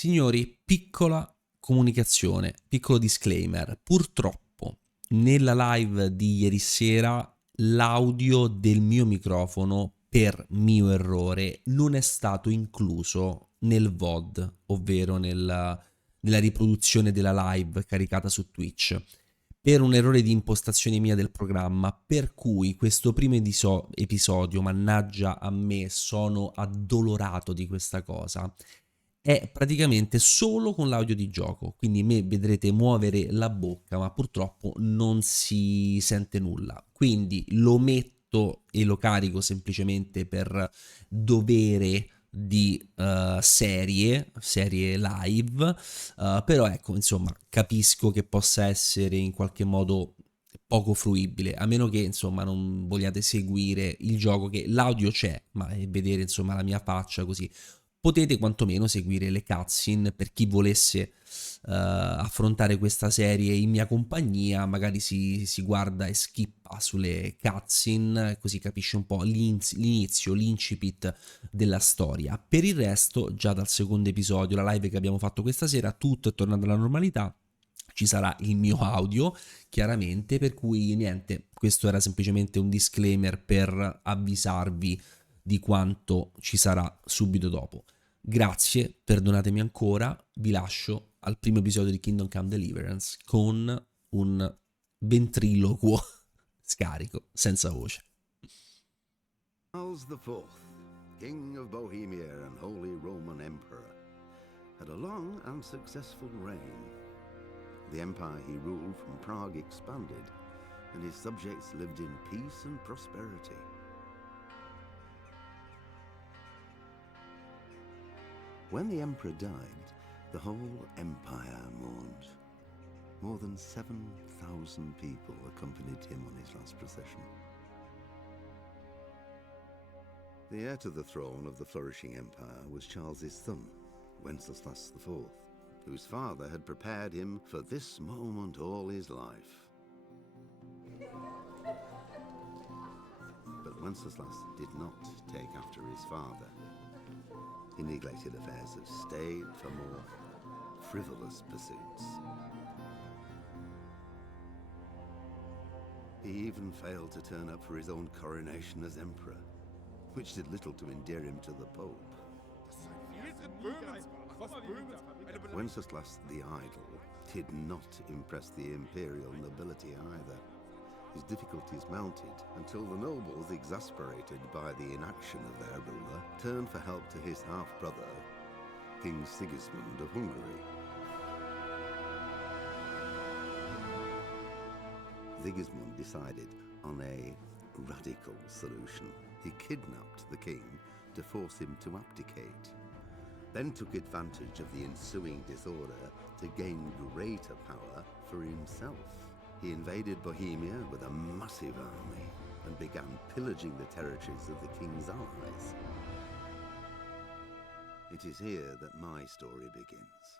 Signori, piccola comunicazione, piccolo disclaimer. Purtroppo nella live di ieri sera l'audio del mio microfono, per mio errore, non è stato incluso nel VOD, ovvero nella riproduzione della live caricata su Twitch, per un errore di impostazione mia del programma, per cui questo primo episodio, mannaggia a me, sono addolorato di questa cosa, è praticamente solo con l'audio di gioco, quindi me vedrete muovere la bocca, ma purtroppo non si sente nulla. Quindi lo metto e lo carico semplicemente per dovere di serie live, però ecco, insomma, capisco che possa essere in qualche modo poco fruibile, a meno che insomma non vogliate seguire il gioco, che l'audio c'è, ma vedere insomma la mia faccia così potete quantomeno seguire le cutscene. Per chi volesse affrontare questa serie in mia compagnia, magari si guarda e skippa sulle cutscene, così capisce un po' l'inizio, l'incipit della storia. Per il resto, già dal secondo episodio, la live che abbiamo fatto questa sera, tutto è tornato alla normalità. Ci sarà il mio audio, chiaramente, per cui niente, questo era semplicemente un disclaimer per avvisarvi di quanto ci sarà subito dopo. Grazie, perdonatemi ancora, vi lascio al primo episodio di Kingdom Come Deliverance con un ventriloquo scarico, senza voce. Charles IV, King of Bohemia and Holy Roman Emperor, had a long and successful reign. The empire he ruled from Prague expanded, and his subjects lived in peace and prosperity. When the emperor died, the whole empire mourned. More than 7,000 people accompanied him on his last procession. The heir to the throne of the flourishing empire was Charles's son, Wenceslas IV, whose father had prepared him for this moment all his life. But Wenceslas did not take after his father. He neglected affairs of state for more frivolous pursuits. He even failed to turn up for his own coronation as emperor, which did little to endear him to the Pope. Wenceslas the Idle did not impress the imperial nobility either. His difficulties mounted until the nobles, exasperated by the inaction of their ruler, turned for help to his half-brother, King Sigismund of Hungary. Sigismund decided on a radical solution. He kidnapped the king to force him to abdicate, then took advantage of the ensuing disorder to gain greater power for himself. He invaded Bohemia with a massive army and began pillaging the territories of the king's allies. It is here that my story begins.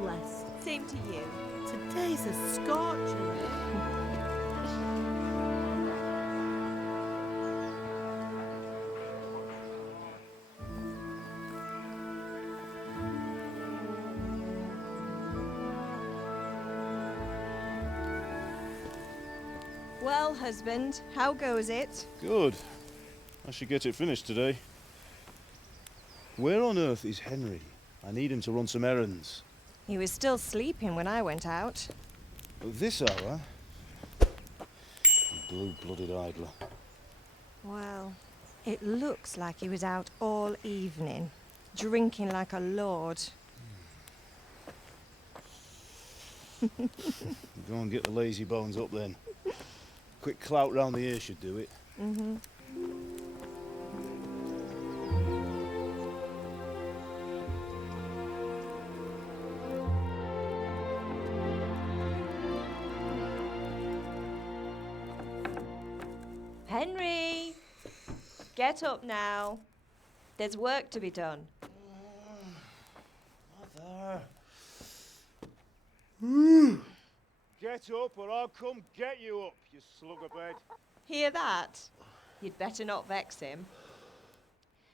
blessed. Same to you. Today's a scorcher. Well, husband, how goes it? Good. I should get it finished today. Where on earth is Henry? I need him to run some errands. He was still sleeping when I went out. At this hour? Blue-blooded idler. Well, it looks like he was out all evening, drinking like a lord. Go and get the lazy bones up then. Quick clout round the ear should do it. Mm-hmm. Henry! Get up now. There's work to be done. Mother. Get up or I'll come get you up, you slugabed. Hear that? You'd better not vex him.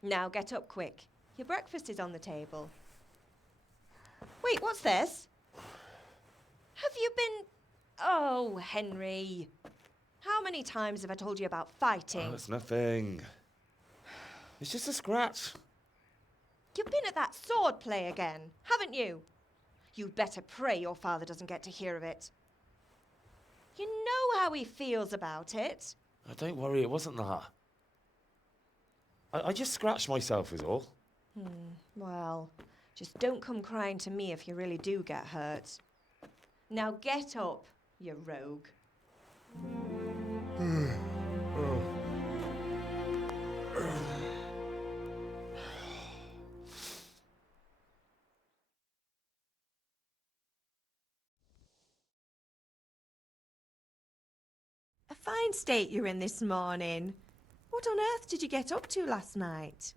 Now get up quick. Your breakfast is on the table. Wait, what's this? Have you been... Oh, Henry. How many times have I told you about fighting? Oh, it's nothing. It's just a scratch. You've been at that sword play again, haven't you? You'd better pray your father doesn't get to hear of it. You know how he feels about it. Oh, don't worry, it wasn't that. I just scratched myself is all. Well, just don't come crying to me if you really do get hurt. Now get up, you rogue. A fine state you're in this morning. What on earth did you get up to last night?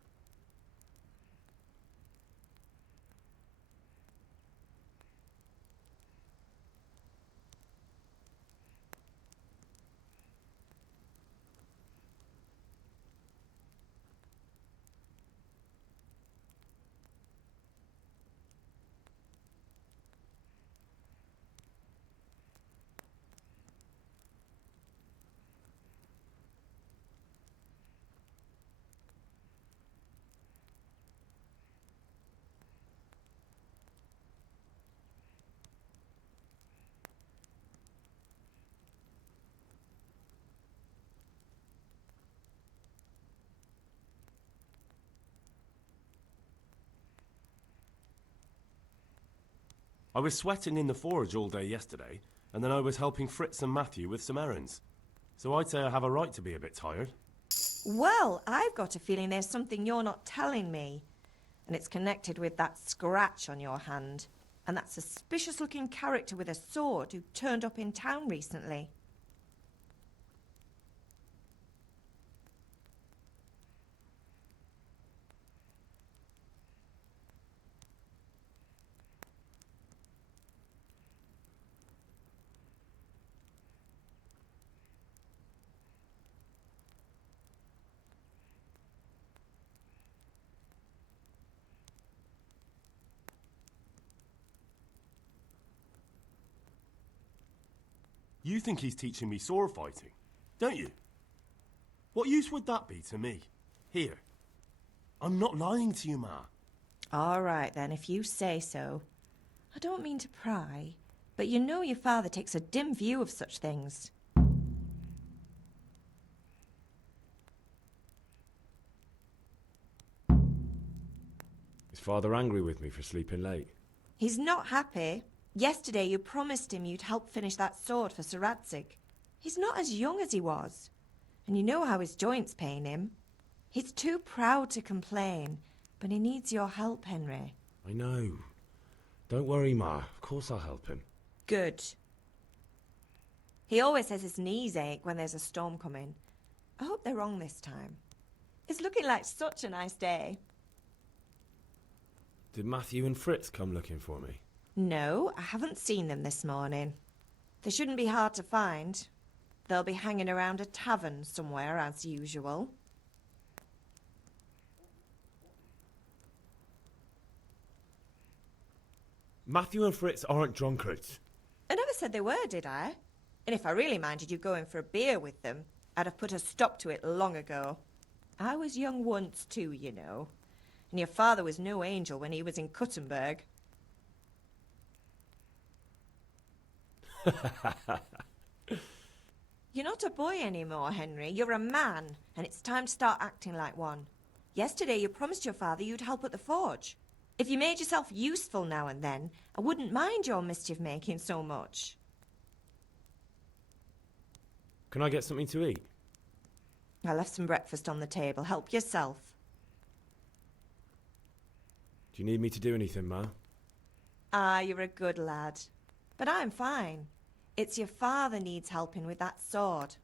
I was sweating in the forge all day yesterday, and then I was helping Fritz and Matthew with some errands. So I'd say I have a right to be a bit tired. Well, I've got a feeling there's something you're not telling me. And it's connected with that scratch on your hand. And that suspicious-looking character with a sword who turned up in town recently. You think he's teaching me sword fighting, don't you? What use would that be to me? Here. I'm not lying to you, Ma. All right, then, if you say so. I don't mean to pry, but you know your father takes a dim view of such things. Is Father angry with me for sleeping late? He's not happy. Yesterday you promised him you'd help finish that sword for Sir Radzig. He's not as young as he was. And you know how his joints pain him. He's too proud to complain, but he needs your help, Henry. I know. Don't worry, Ma. Of course I'll help him. Good. He always says his knees ache when there's a storm coming. I hope they're wrong this time. It's looking like such a nice day. Did Matthew and Fritz come looking for me? No, I haven't seen them this morning. They shouldn't be hard to find. They'll be hanging around a tavern somewhere, as usual. Matthew and Fritz aren't drunkards. I never said they were, did I? And if I really minded you going for a beer with them, I'd have put a stop to it long ago. I was young once too, you know. And your father was no angel when he was in Cuttenberg. You're not a boy anymore, Henry. You're a man, and it's time to start acting like one. Yesterday you promised your father you'd help at the forge. If you made yourself useful now and then, I wouldn't mind your mischief-making so much. Can I get something to eat? I left some breakfast on the table. Help yourself. Do you need me to do anything, Ma? Ah, you're a good lad. But I'm fine. It's your father needs helping with that sword.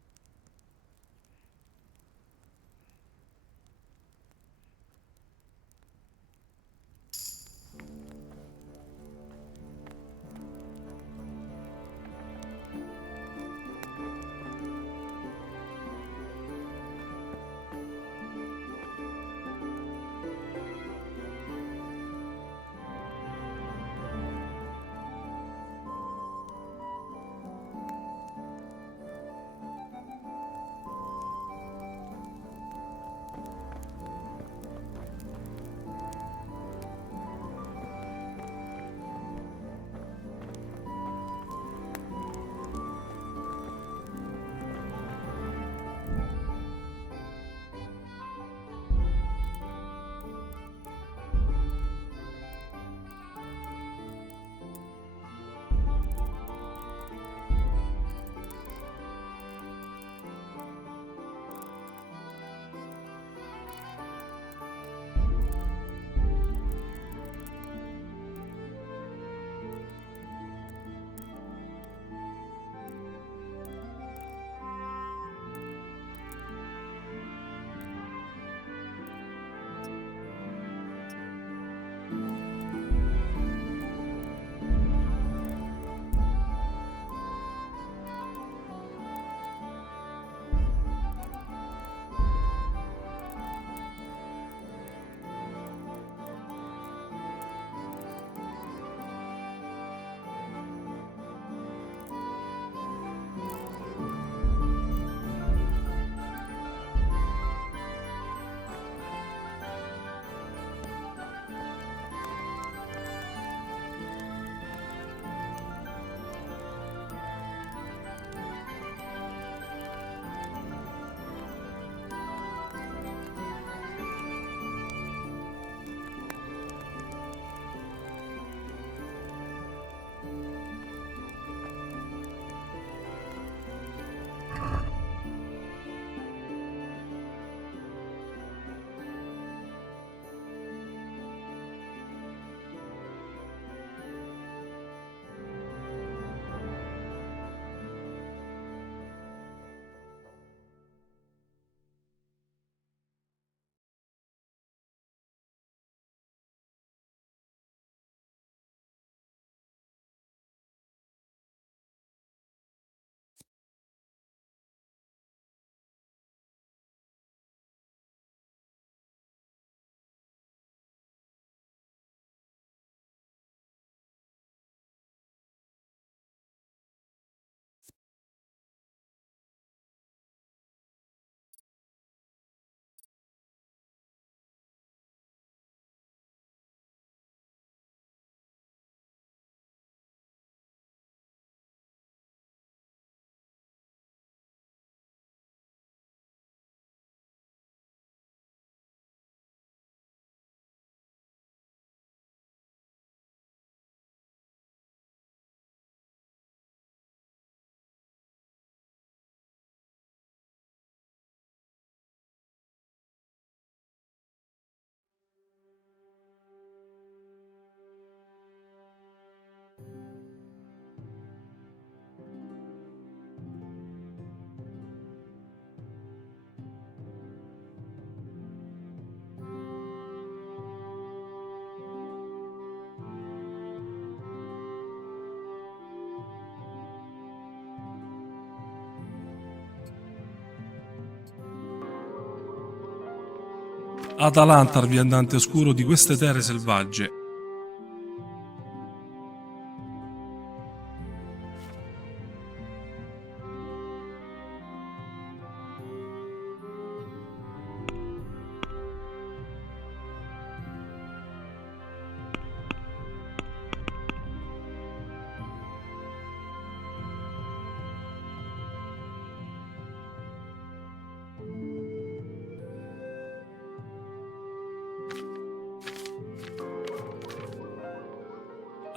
Atalanta al viandante oscuro di queste terre selvagge.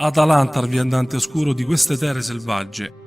Atalanta al viandante oscuro di queste terre selvagge.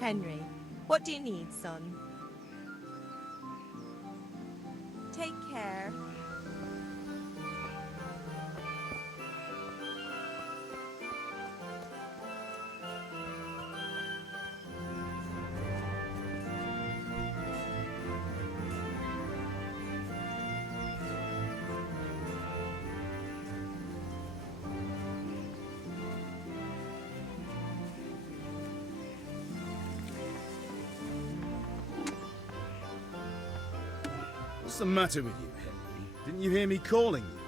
Henry, what do you need, son? Take care. What's the matter with you, Henry? Didn't you hear me calling you?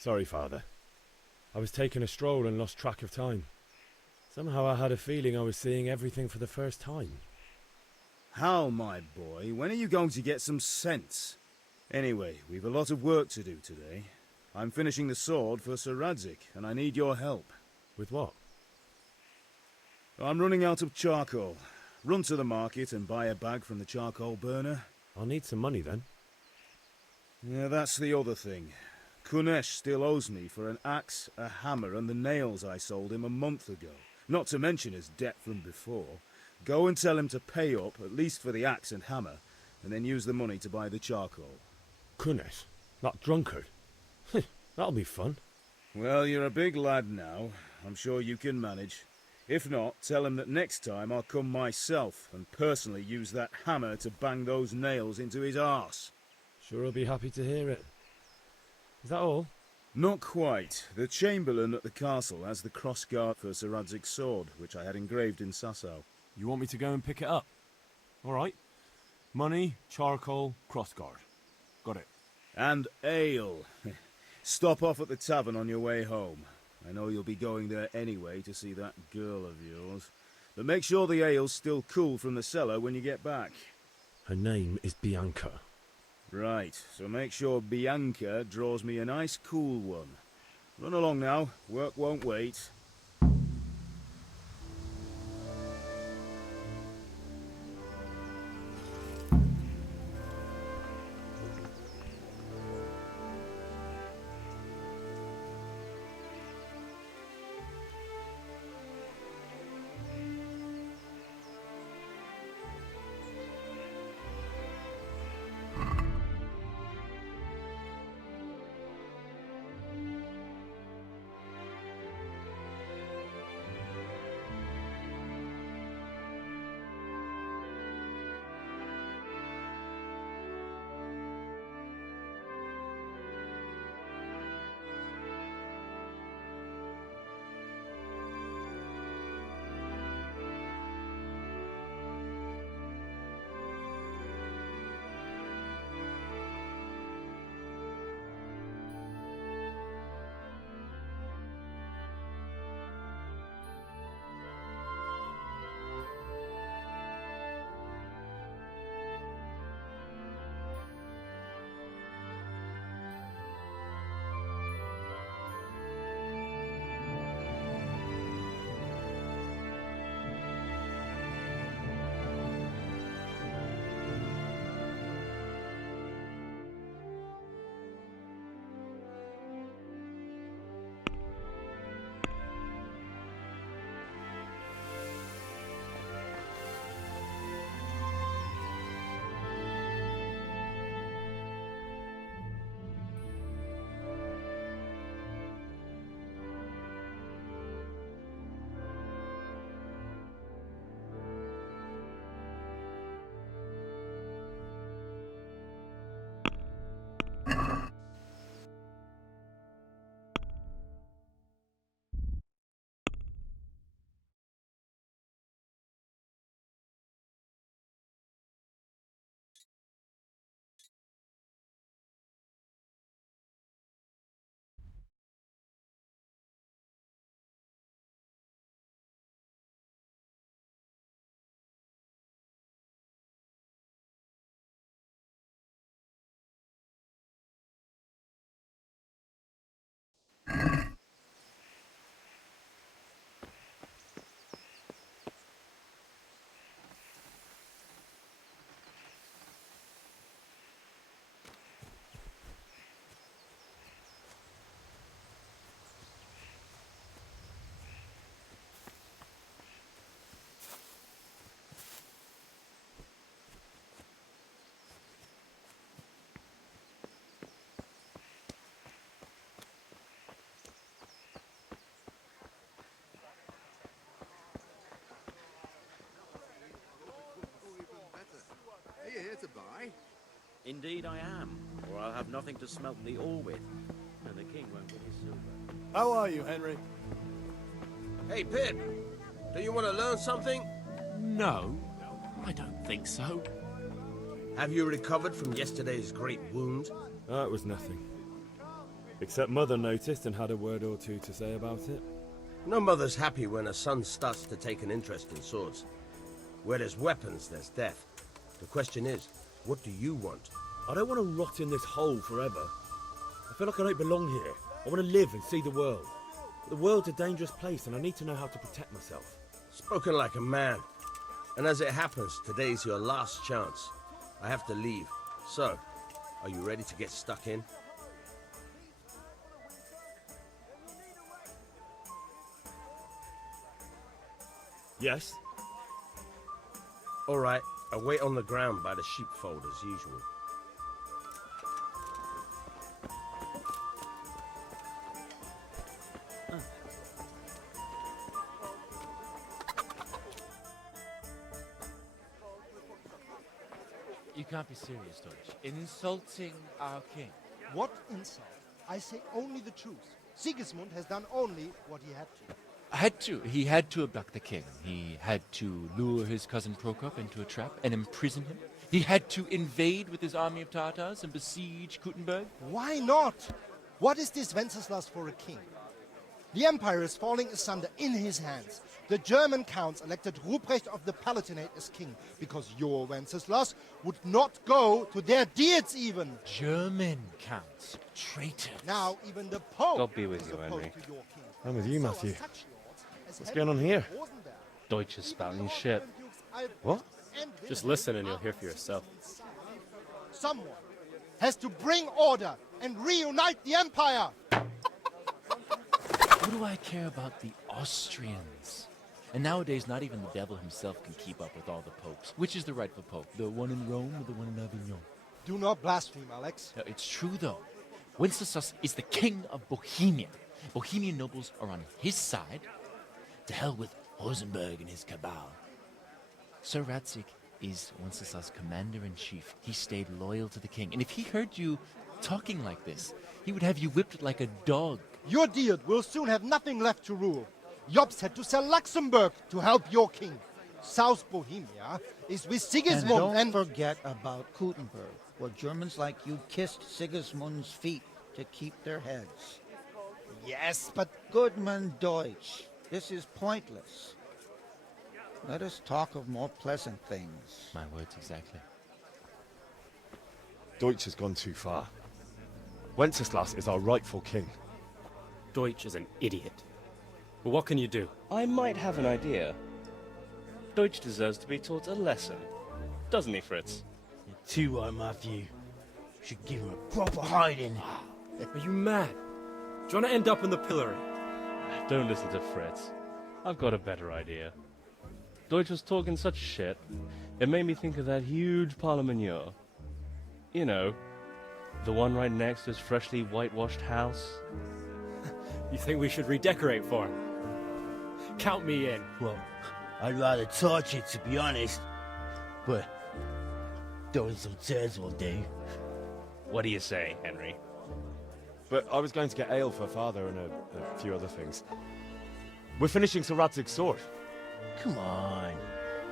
Sorry, Father. I was taking a stroll and lost track of time. Somehow I had a feeling I was seeing everything for the first time. Hal, my boy, when are you going to get some sense? Anyway, we've a lot of work to do today. I'm finishing the sword for Sir Radzik, and I need your help. With what? I'm running out of charcoal. Run to the market and buy a bag from the charcoal burner. I'll need some money then. Yeah, that's the other thing. Kunesh still owes me for an axe, a hammer, and the nails I sold him a month ago. Not to mention his debt from before. Go and tell him to pay up, at least for the axe and hammer, and then use the money to buy the charcoal. Kunesh? That drunkard? That'll be fun. Well, you're a big lad now. I'm sure you can manage. If not, tell him that next time I'll come myself and personally use that hammer to bang those nails into his arse. Sure, I'll be happy to hear it. Is that all? Not quite. The Chamberlain at the castle has the crossguard for Sir Radzig's sword, which I had engraved in Sasau. You want me to go and pick it up? All right. Money, charcoal, crossguard. Got it. And ale. Stop off at the tavern on your way home. I know you'll be going there anyway to see that girl of yours. But make sure the ale's still cool from the cellar when you get back. Her name is Bianca. Right, so make sure Bianca draws me a nice cool one. Run along now, work won't wait. Are you here to buy? Indeed I am, or I'll have nothing to smelt the ore with, and the king won't get his silver. How are you, Henry? Hey, Pip, do you want to learn something? No, I don't think so. Have you recovered from yesterday's great wound? It was nothing. Except Mother noticed and had a word or two to say about it. No mother's happy when her son starts to take an interest in swords. Where there's weapons, there's death. The question is, what do you want? I don't want to rot in this hole forever. I feel like I don't belong here. I want to live and see the world. The world's a dangerous place and I need to know how to protect myself. Spoken like a man. And as it happens, today's your last chance. I have to leave. So, are you ready to get stuck in? Yes. All right, I'll wait on the ground by the sheepfold as usual. You can't be serious, Dodge. In insulting our king. What insult? I say only the truth. Sigismund has done only what he had to. He had to abduct the king. He had to lure his cousin Prokop into a trap and imprison him. He had to invade with his army of Tatars and besiege Kuttenberg. Why not? What is this Wenceslas for a king? The empire is falling asunder in his hands. The German counts elected Ruprecht of the Palatinate as king because your Wenceslas would not go to their deeds even. German counts, traitors. Now even the Pope God be with is you, opposed Henry. to your king. I'm with you, So are Matthew. such lords as What's going on here? Deutsch is spouting shit. What? Just listen and you'll hear for yourself. Someone has to bring order and reunite the empire. What do I care about the Austrians? And nowadays, not even the devil himself can keep up with all the popes. Which is the rightful pope? The one in Rome or the one in Avignon? Do not blaspheme, Alex. No, it's true, though. Wenceslas is the king of Bohemia. Bohemian nobles are on his side. To hell with Rosenberg and his cabal. Sir Ratzik is Wenceslas' commander-in-chief. He stayed loyal to the king. And if he heard you talking like this, he would have you whipped like a dog. Your Diet will soon have nothing left to rule. Jobst had to sell Luxembourg to help your king. South Bohemia is with Sigismund And don't forget about Kuttenberg, where Germans like you kissed Sigismund's feet to keep their heads. Yes, but... Goodman Deutsch, this is pointless. Let us talk of more pleasant things. My words exactly. Deutsch has gone too far. Wenceslas is our rightful king. Deutsch is an idiot. But what can you do? I might have an idea. Deutsch deserves to be taught a lesson. Doesn't he, Fritz? You're too right, Matthew. Should give him a proper hiding. Are you mad? Do you want to end up in the pillory? Don't listen to Fritz. I've got a better idea. Deutsch was talking such shit, it made me think of that huge parliament. You know, the one right next to his freshly whitewashed house. You think we should redecorate for him? Count me in. Well, I'd rather torch it, to be honest. But throwing some turds will do. What do you say, Henry? But I was going to get ale for father and a few other things. We're finishing Sir Radzig's sword. Come on.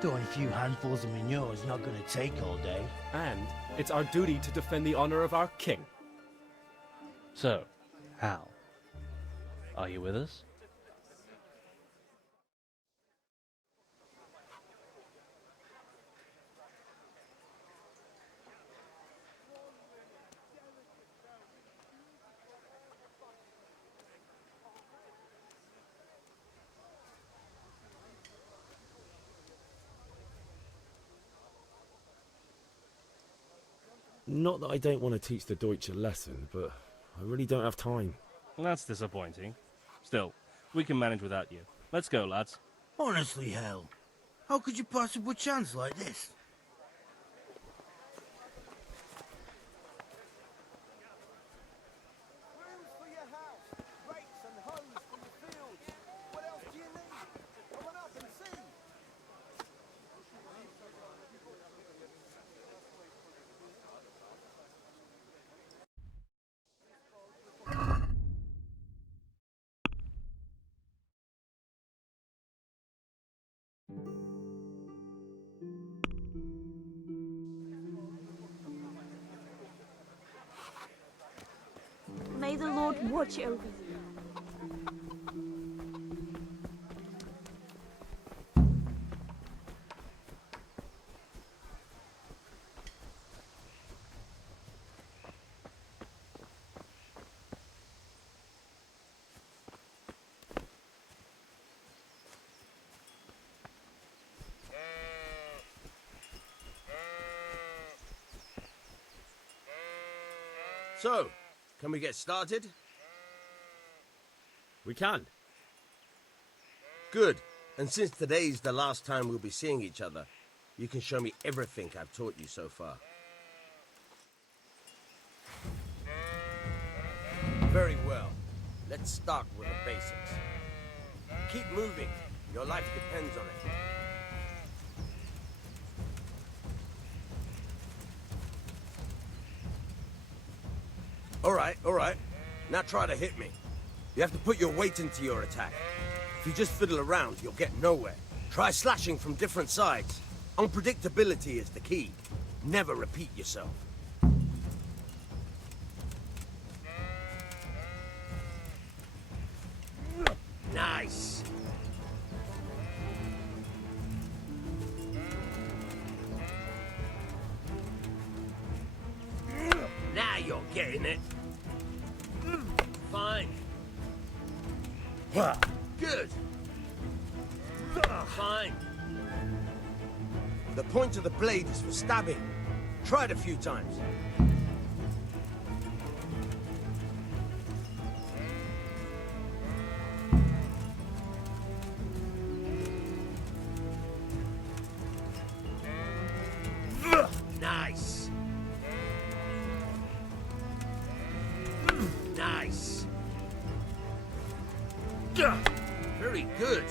Throwing a few handfuls of manure is not going to take all day. And it's our duty to defend the honor of our king. So, Hal, are you with us? Not that I don't want to teach the Deutsch a lesson, but I really don't have time. That's disappointing. Still, we can manage without you. Let's go, lads. Honestly, Hal, how could you possibly chance like this? May the Lord watch over you. So, can we get started? We can. Good. And since today's the last time we'll be seeing each other, you can show me everything I've taught you so far. Very well. Let's start with the basics. Keep moving. Your life depends on it. All right. Now try to hit me. You have to put your weight into your attack. If you just fiddle around, you'll get nowhere. Try slashing from different sides. Unpredictability is the key. Never repeat yourself. Nice. Now you're getting it. Fine. Good. Fine. The point of the blade is for stabbing. Try it a few times. Nice. Nice. Very good.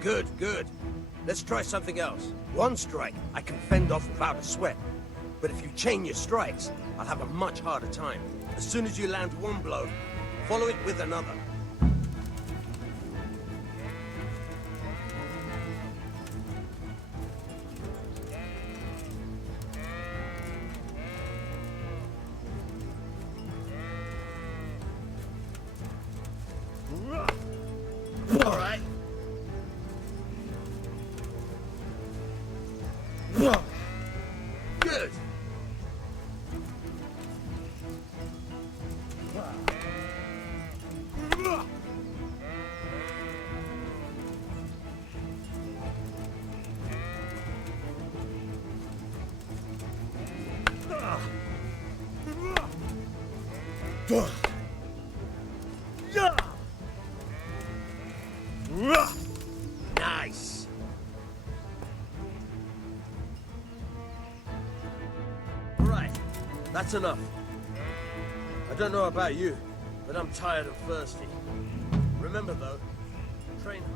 Good. Let's try something else. One strike, I can fend off without a sweat. But if you chain your strikes, I'll have a much harder time. As soon as you land one blow, follow it with another. All right. Good. Nice. Right, that's enough. I don't know about you, but I'm tired and thirsty. Remember though, train hard.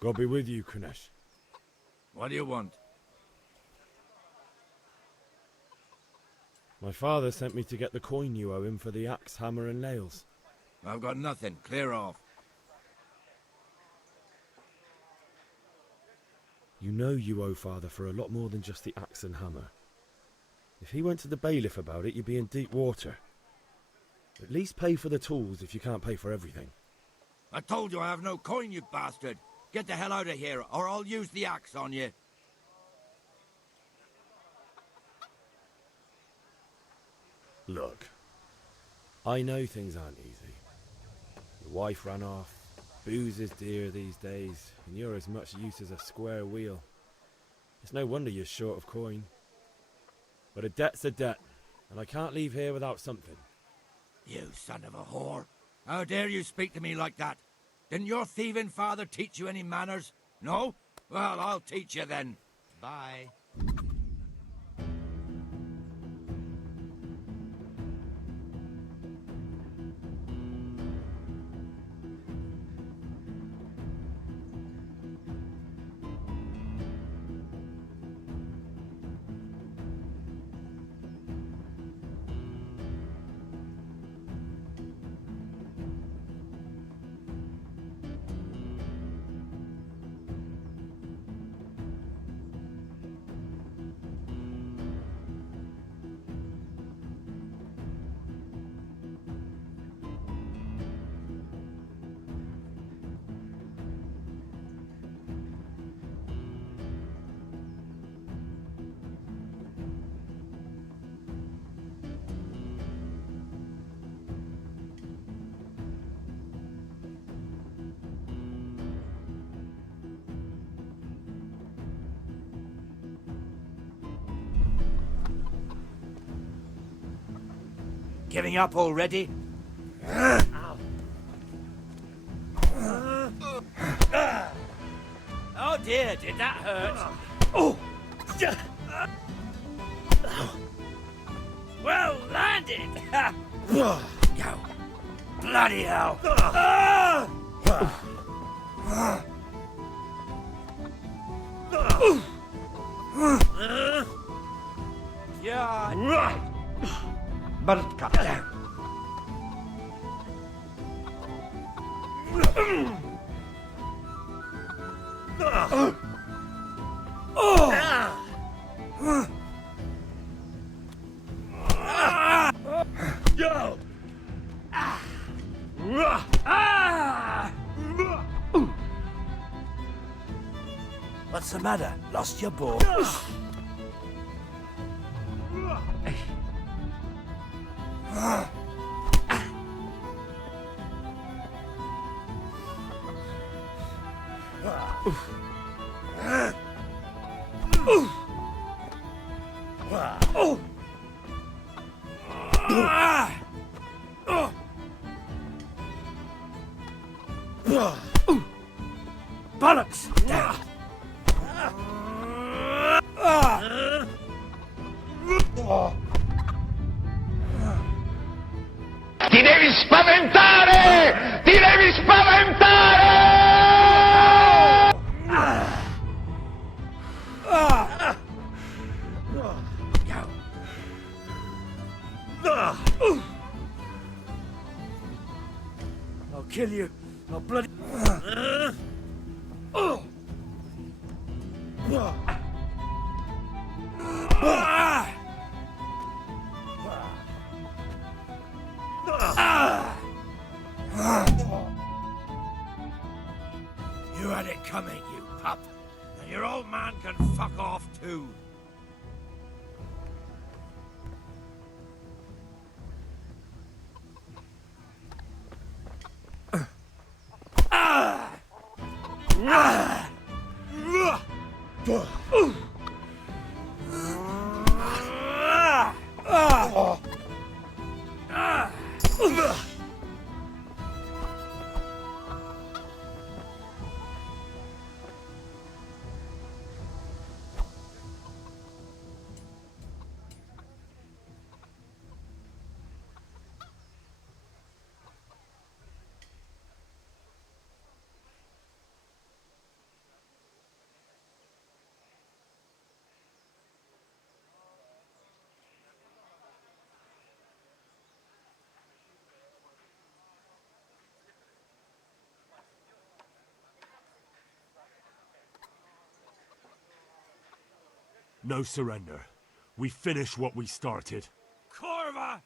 God be with you, Kunesh. What do you want? My father sent me to get the coin you owe him for the axe, hammer, and nails. I've got nothing. Clear off. You know you owe father for a lot more than just the axe and hammer. If he went to the bailiff about it, you'd be in deep water. At least pay for the tools if you can't pay for everything. I told you I have no coin, you bastard. Get the hell out of here, or I'll use the axe on you. Look, I know things aren't easy. Your wife ran off, booze is dear these days, and you're as much use as a square wheel. It's no wonder you're short of coin. But a debt's a debt, and I can't leave here without something. You son of a whore. How dare you speak to me like that? Didn't your thieving father teach you any manners? No? Well, I'll teach you then. Bye. Giving up already? Oh dear, did that hurt? Oh! Well landed! Yo, bloody hell! Yeah. Cut down. What's the matter? Lost your ball? Bollocks! Down. Ti devi spaventare! Ti devi spaventare! I'll kill you. I'll bloody... You had it coming, you pup. And your old man can fuck off too. No surrender. We finish what we started. Corva!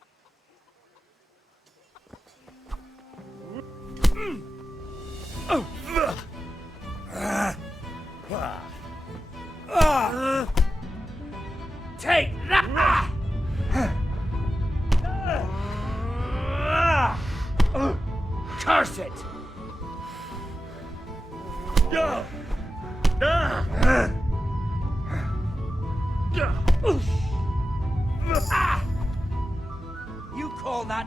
Take that! Curse it! You call that?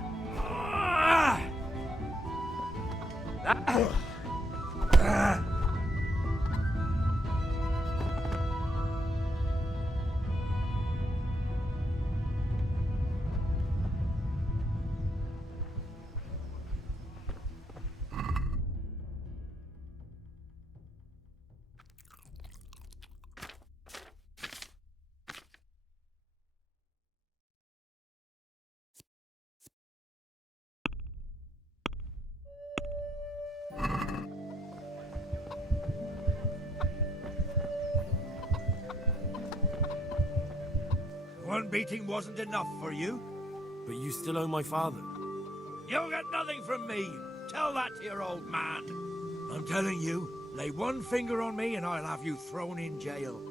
One beating wasn't enough for you? But you still owe my father. You'll get nothing from me. Tell that to your old man. I'm telling you, lay one finger on me and I'll have you thrown in jail.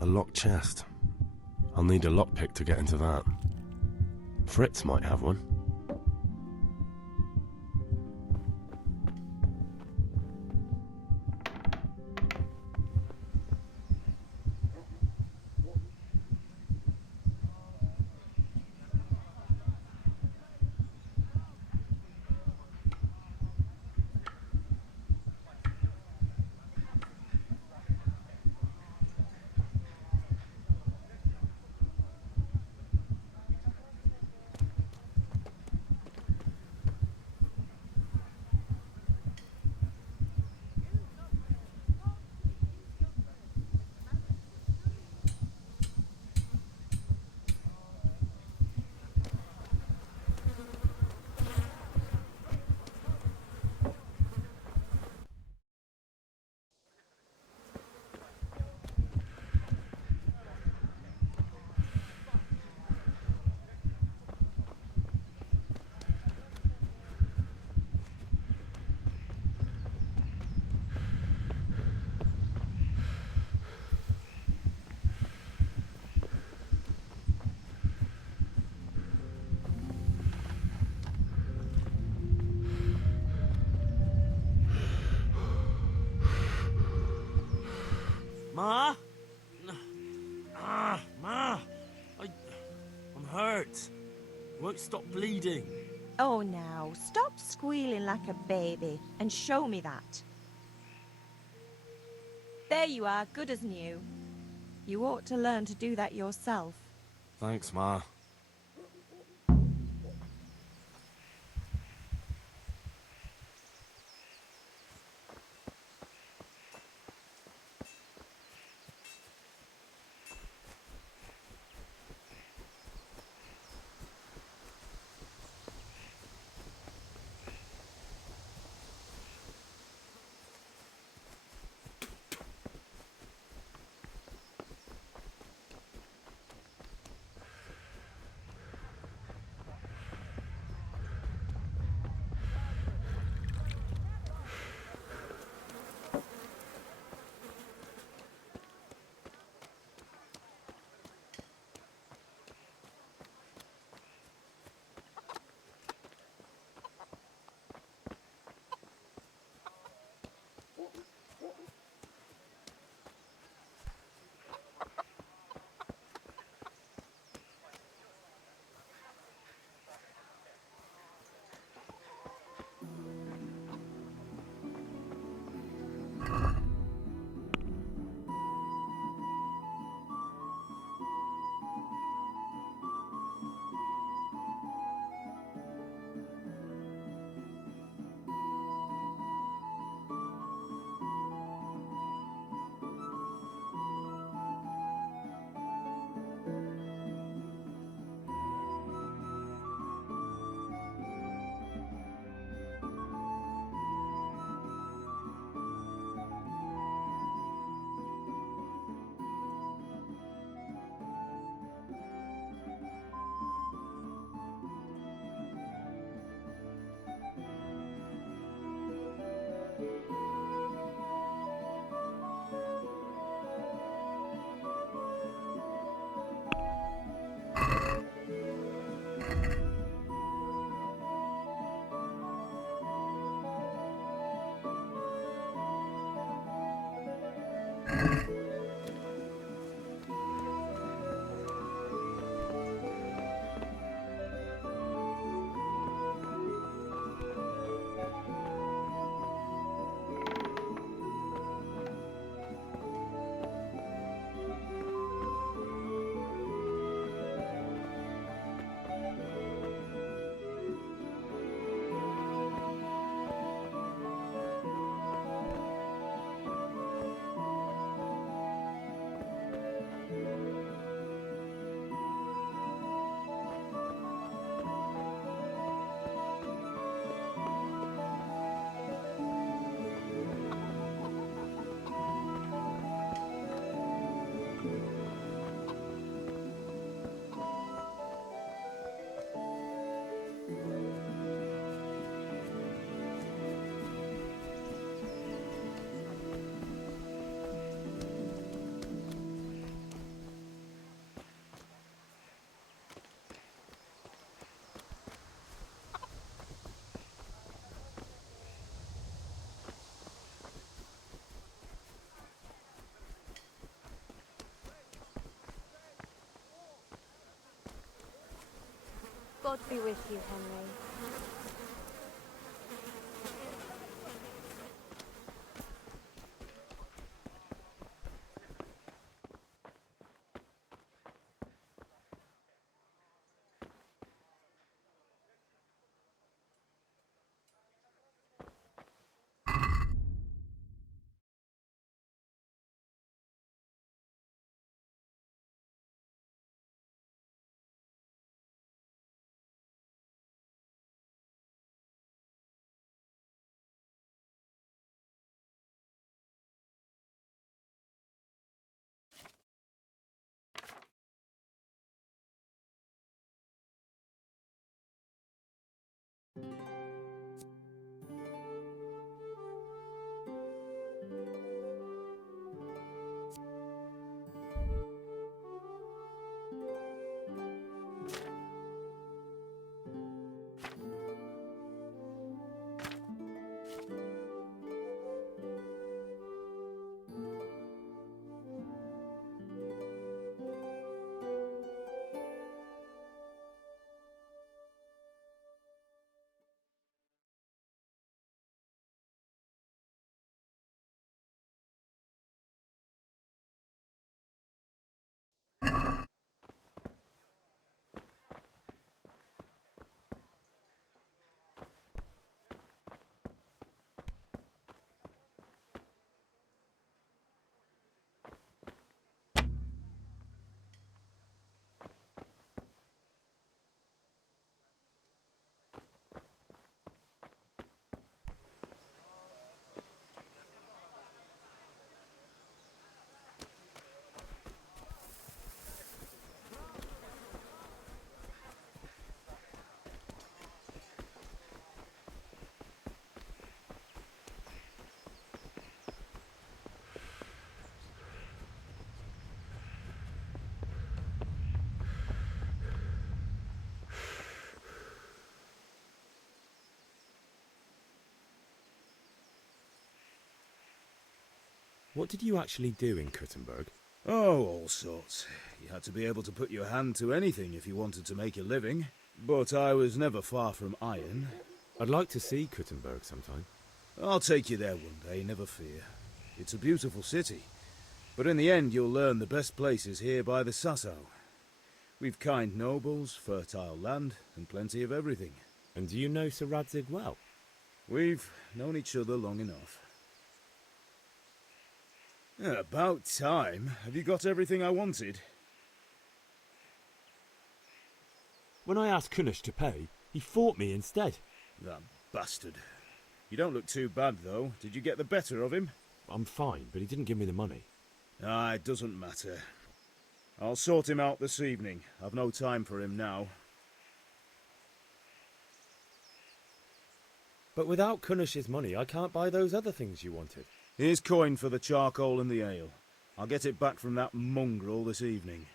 A locked chest. I'll need a lockpick to get into that. Fritz might have one. Ma? Ma! I'm hurt. Won't stop bleeding. Oh, now, stop squealing like a baby and show me that. There you are, good as new. You ought to learn to do that yourself. Thanks, Ma. God be with you, Henry. What did you actually do in Kuttenberg? Oh, all sorts. You had to be able to put your hand to anything if you wanted to make a living. But I was never far from iron. I'd like to see Kuttenberg sometime. I'll take you there one day, never fear. It's a beautiful city. But in the end, you'll learn the best places here by the Sasso. We've kind nobles, fertile land, and plenty of everything. And do you know Sir Radzig well? We've known each other long enough. About time. Have you got everything I wanted? When I asked Kunish to pay, he fought me instead. That bastard. You don't look too bad, though. Did you get the better of him? I'm fine, but he didn't give me the money. Ah, it doesn't matter. I'll sort him out this evening. I've no time for him now. But without Kunish's money, I can't buy those other things you wanted. Here's coin for the charcoal and the ale. I'll get it back from that mongrel this evening.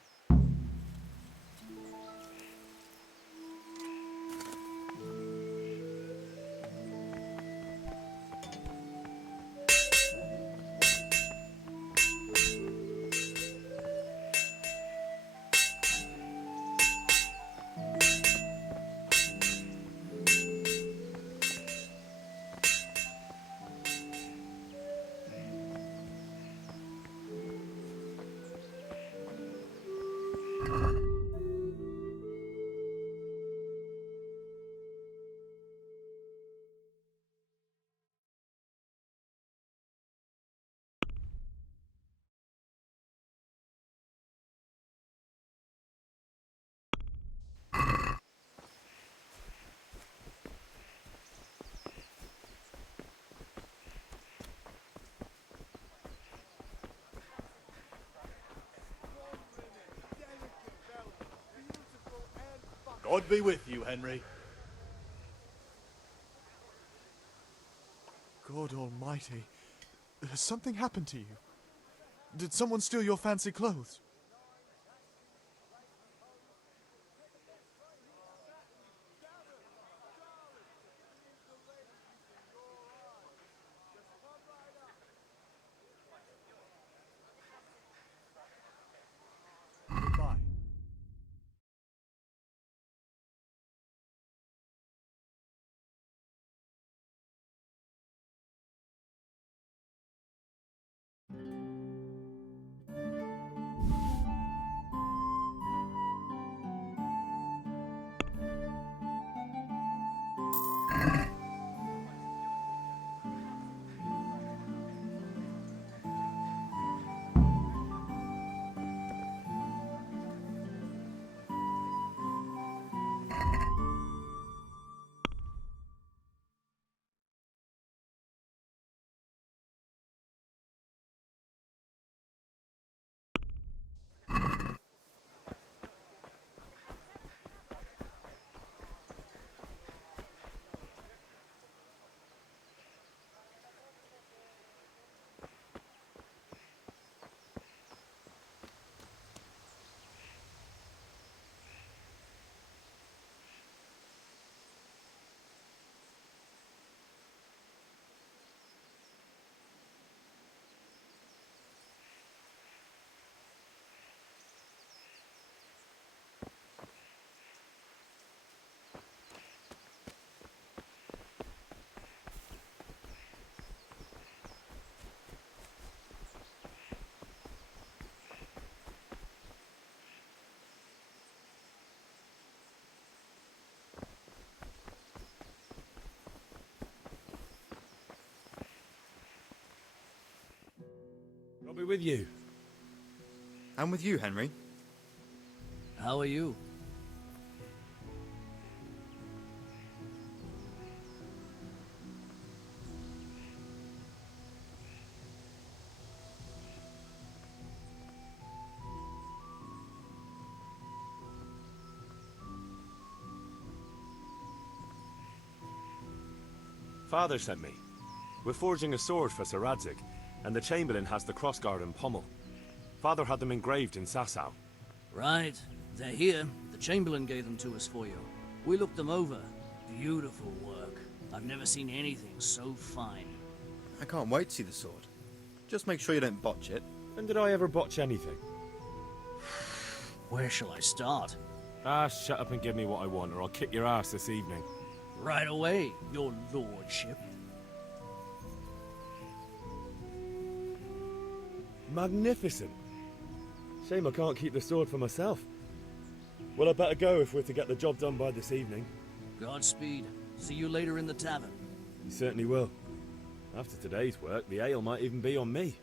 God be with you, Henry. God almighty. Has something happened to you? Did someone steal your fancy clothes? Goodbye. I'll be with you. I'm with you, Henry. How are you? Father sent me. We're forging a sword for Sir Radzig, and the Chamberlain has the crossguard and pommel. Father had them engraved in Sasau. Right. They're here. The Chamberlain gave them to us for you. We looked them over. Beautiful work. I've never seen anything so fine. I can't wait to see the sword. Just make sure you don't botch it. When did I ever botch anything? Where shall I start? Shut up and give me what I want, or I'll kick your ass this evening. Right away, your lordship. Magnificent. Shame I can't keep the sword for myself. Well, I better go if we're to get the job done by this evening. Godspeed. See you later in the tavern. You certainly will. After today's work, the ale might even be on me.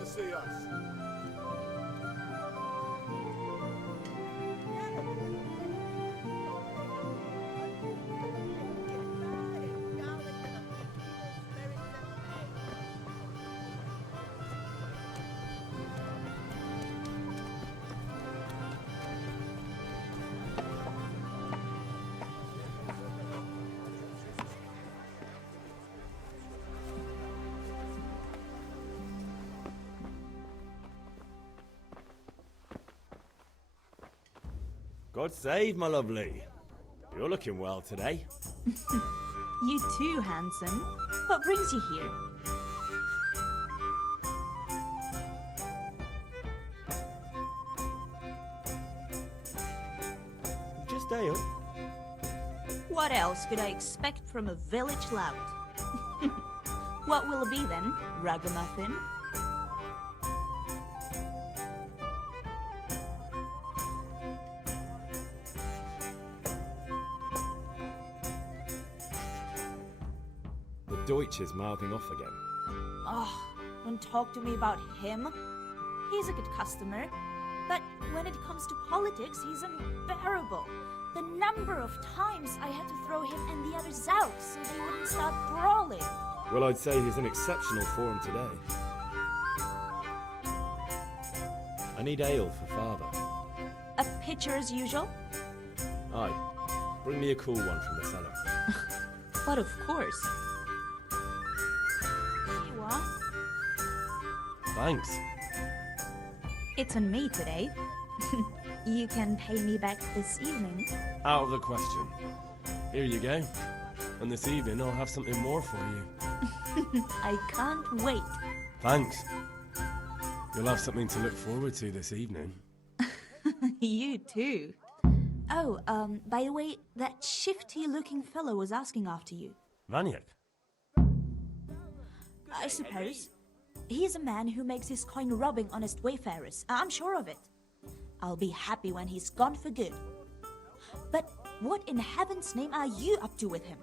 to see us. God save, my lovely. You're looking well today. You too, handsome. What brings you here? Just ale. What else could I expect from a village lout? What will it be then, ragamuffin? The Deutsch is mouthing off again. Oh, don't talk to me about him. He's a good customer, but when it comes to politics, he's unbearable. The number of times I had to throw him and the others out so they wouldn't start brawling. Well, I'd say he's in exceptional form today. I need ale for father. A pitcher as usual? Aye. Bring me a cool one from the cellar. But of course. Here you are. Thanks. It's on me today. You can pay me back this evening. Out of the question. Here you go. And this evening I'll have something more for you. I can't wait. Thanks. You'll have something to look forward to this evening. You too. Oh, by the way, that shifty-looking fellow was asking after you. Vaniak? I suppose. He's a man who makes his coin robbing honest wayfarers. I'm sure of it. I'll be happy when he's gone for good. But what in heaven's name are you up to with him?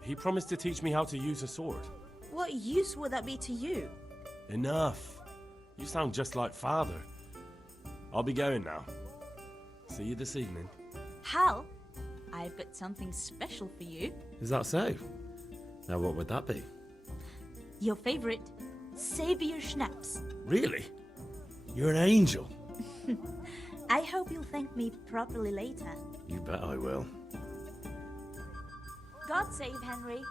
He promised to teach me how to use a sword. What use would that be to you? Enough. You sound just like father. I'll be going now. See you this evening. Hal, I've got something special for you. Is that so? Now what would that be? Your favorite, Savior Schnapps. Really? You're an angel. I hope you'll thank me properly later. You bet I will. God save Henry.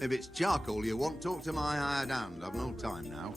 If it's charcoal you want, talk to my hired hand. I've no time now.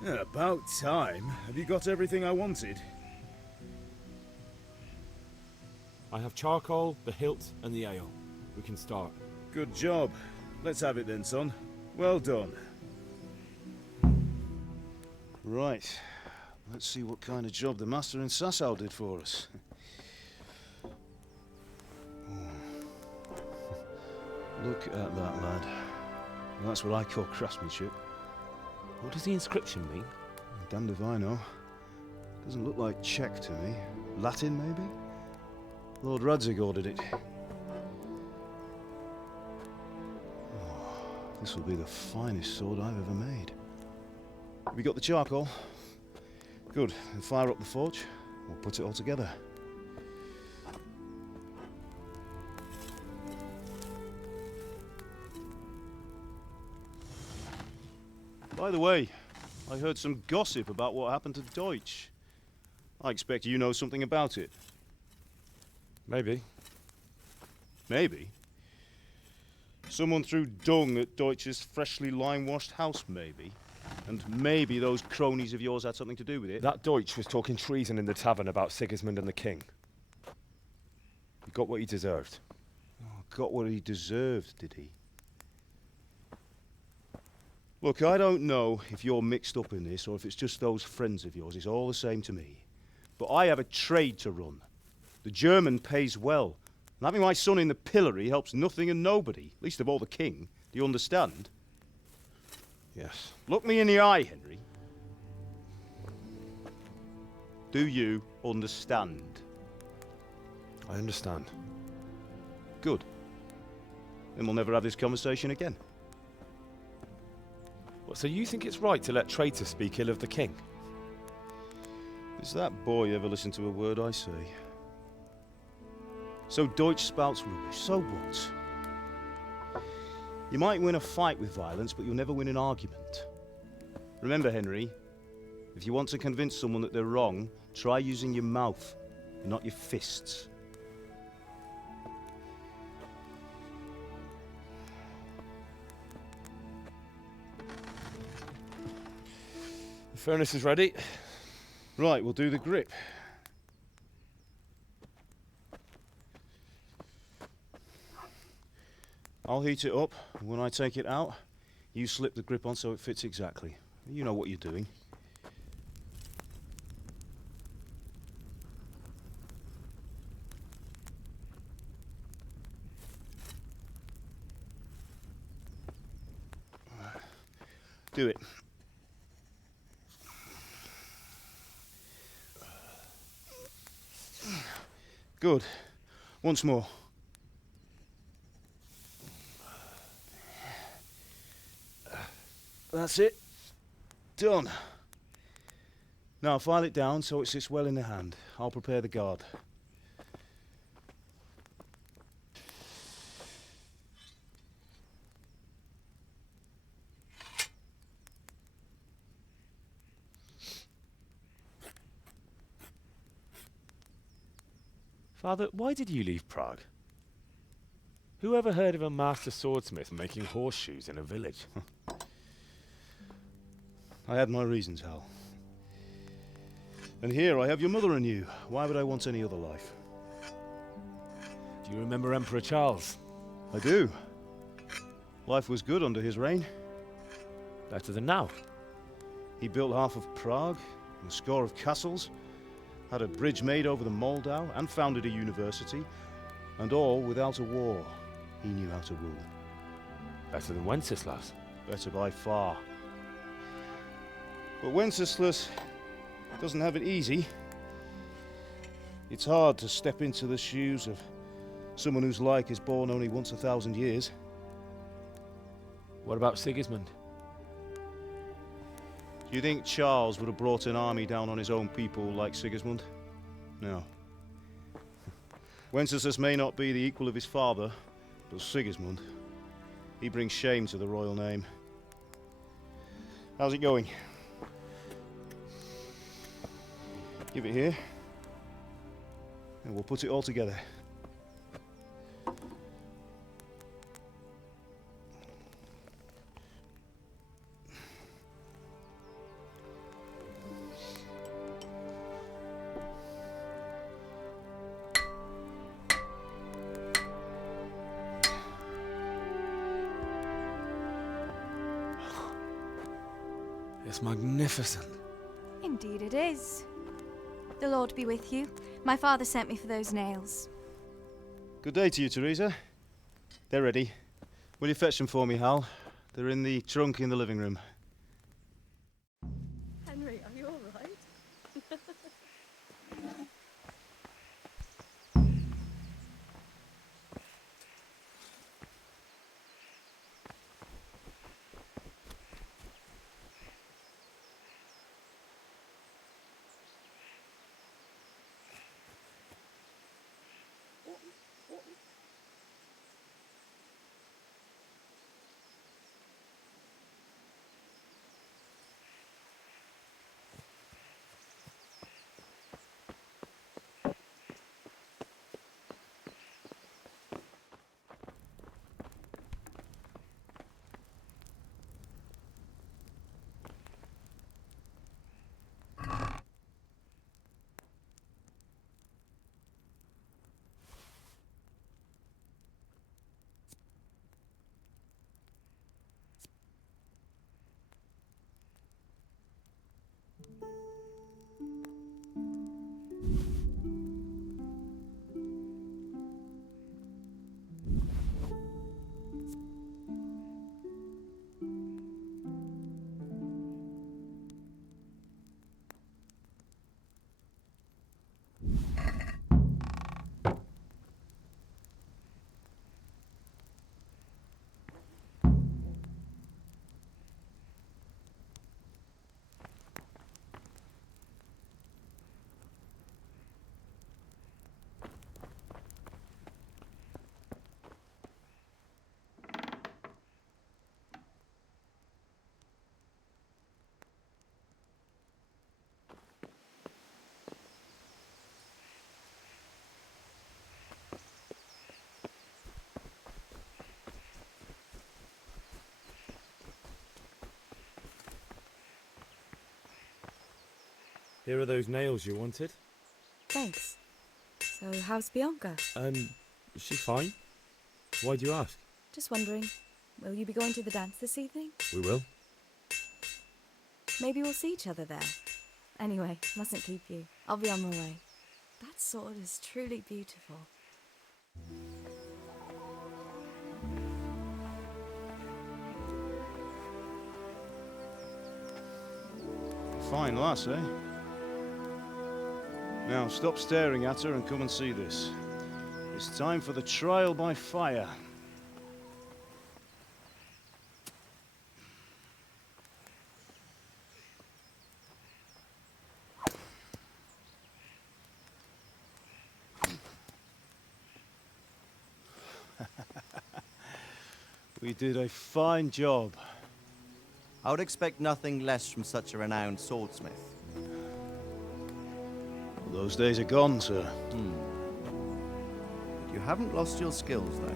Yeah, about time. Have you got everything I wanted? I have charcoal, the hilt, and the ale. We can start. Good job. Let's have it then, son. Well done. Right. Let's see what kind of job the master in Sasau did for us. Look at that, lad. That's what I call craftsmanship. What does the inscription mean? Damned if I know. Doesn't look like Czech to me. Latin, maybe? Lord Radzig ordered it. Oh, this will be the finest sword I've ever made. Have you got the charcoal? Good. Then fire up the forge. We'll put it all together. By the way, I heard some gossip about what happened to Deutsch. I expect you know something about it. Maybe. Maybe? Someone threw dung at Deutsch's freshly lime-washed house, maybe? And maybe those cronies of yours had something to do with it? That Deutsch was talking treason in the tavern about Sigismund and the king. He got what he deserved. Oh, got what he deserved, did he? Look, I don't know if you're mixed up in this or if it's just those friends of yours. It's all the same to me. But I have a trade to run. The German pays well. And having my son in the pillory helps nothing and nobody, least of all the king. Do you understand? Yes. Look me in the eye, Henry. Do you understand? I understand. Good. Then we'll never have this conversation again. What, so you think it's right to let traitors speak ill of the king? Does that boy ever listen to a word I say? So Deutsch spouts rubbish, so what? You might win a fight with violence, but you'll never win an argument. Remember, Henry, if you want to convince someone that they're wrong, try using your mouth, and not your fists. The furnace is ready. Right, we'll do the grip. I'll heat it up, and when I take it out, you slip the grip on so it fits exactly. You know what you're doing. Do it. Good. Once more. That's it. Done. Now file it down so it sits well in the hand. I'll prepare the guard. Father, why did you leave Prague? Who ever heard of a master swordsmith making horseshoes in a village? I had my reasons, Hal. And here I have your mother and you. Why would I want any other life? Do you remember Emperor Charles? I do. Life was good under his reign. Better than now. He built half of Prague, and a score of castles, had a bridge made over the Moldau, and founded a university, and all without a war. He knew how to rule. Better than Wenceslas. Better by far. But Wenceslas doesn't have it easy. It's hard to step into the shoes of someone whose like is born only once 1,000 years. What about Sigismund? Do you think Charles would have brought an army down on his own people like Sigismund? No. Wenceslas may not be the equal of his father, but Sigismund, he brings shame to the royal name. How's it going? Give it here, and we'll put it all together. It's magnificent. Indeed it is. The Lord be with you. My father sent me for those nails. Good day to you, Teresa. They're ready. Will you fetch them for me, Hal? They're in the trunk in the living room. Henry, are you all right? Here are those nails you wanted. Thanks. So, how's Bianca? She's fine. Why do you ask? Just wondering, will you be going to the dance this evening? We will. Maybe we'll see each other there. Anyway, mustn't keep you. I'll be on my way. That sword is truly beautiful. Fine lass, eh? Now, stop staring at her and come and see this. It's time for the trial by fire. We did a fine job. I would expect nothing less from such a renowned swordsmith. Well, those days are gone, sir. You haven't lost your skills, though.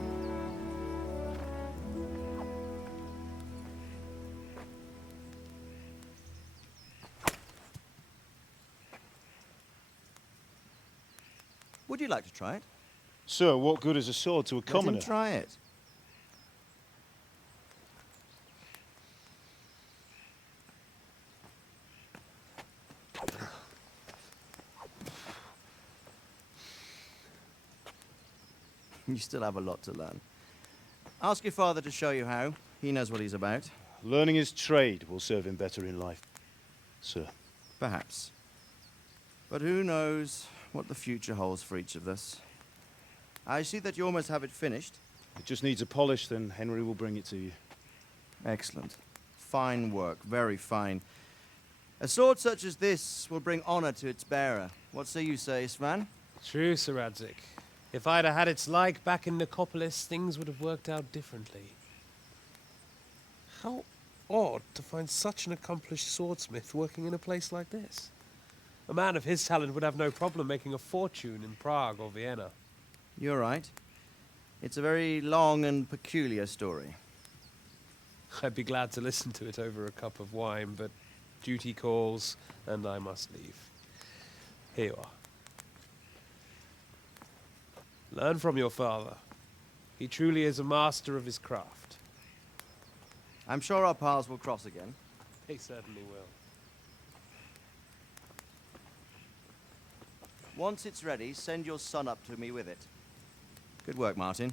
Would you like to try it? Sir, what good is a sword to a commoner? Let him try it. You still have a lot to learn. Ask your father to show you how. He knows what he's about. Learning his trade will serve him better in life, sir. Perhaps. But who knows what the future holds for each of us. I see that you almost have it finished. It just needs a polish, then Henry will bring it to you. Excellent. Fine work, very fine. A sword such as this will bring honor to its bearer. What say you, Svan? True, Sir Radzik. If I'd have had its like back in Nicopolis, things would have worked out differently. How odd to find such an accomplished swordsmith working in a place like this. A man of his talent would have no problem making a fortune in Prague or Vienna. You're right. It's a very long and peculiar story. I'd be glad to listen to it over a cup of wine, but duty calls, and I must leave. Here you are. Learn from your father. He truly is a master of his craft. I'm sure our paths will cross again. They certainly will. Once it's ready, send your son up to me with it. Good work, Martin.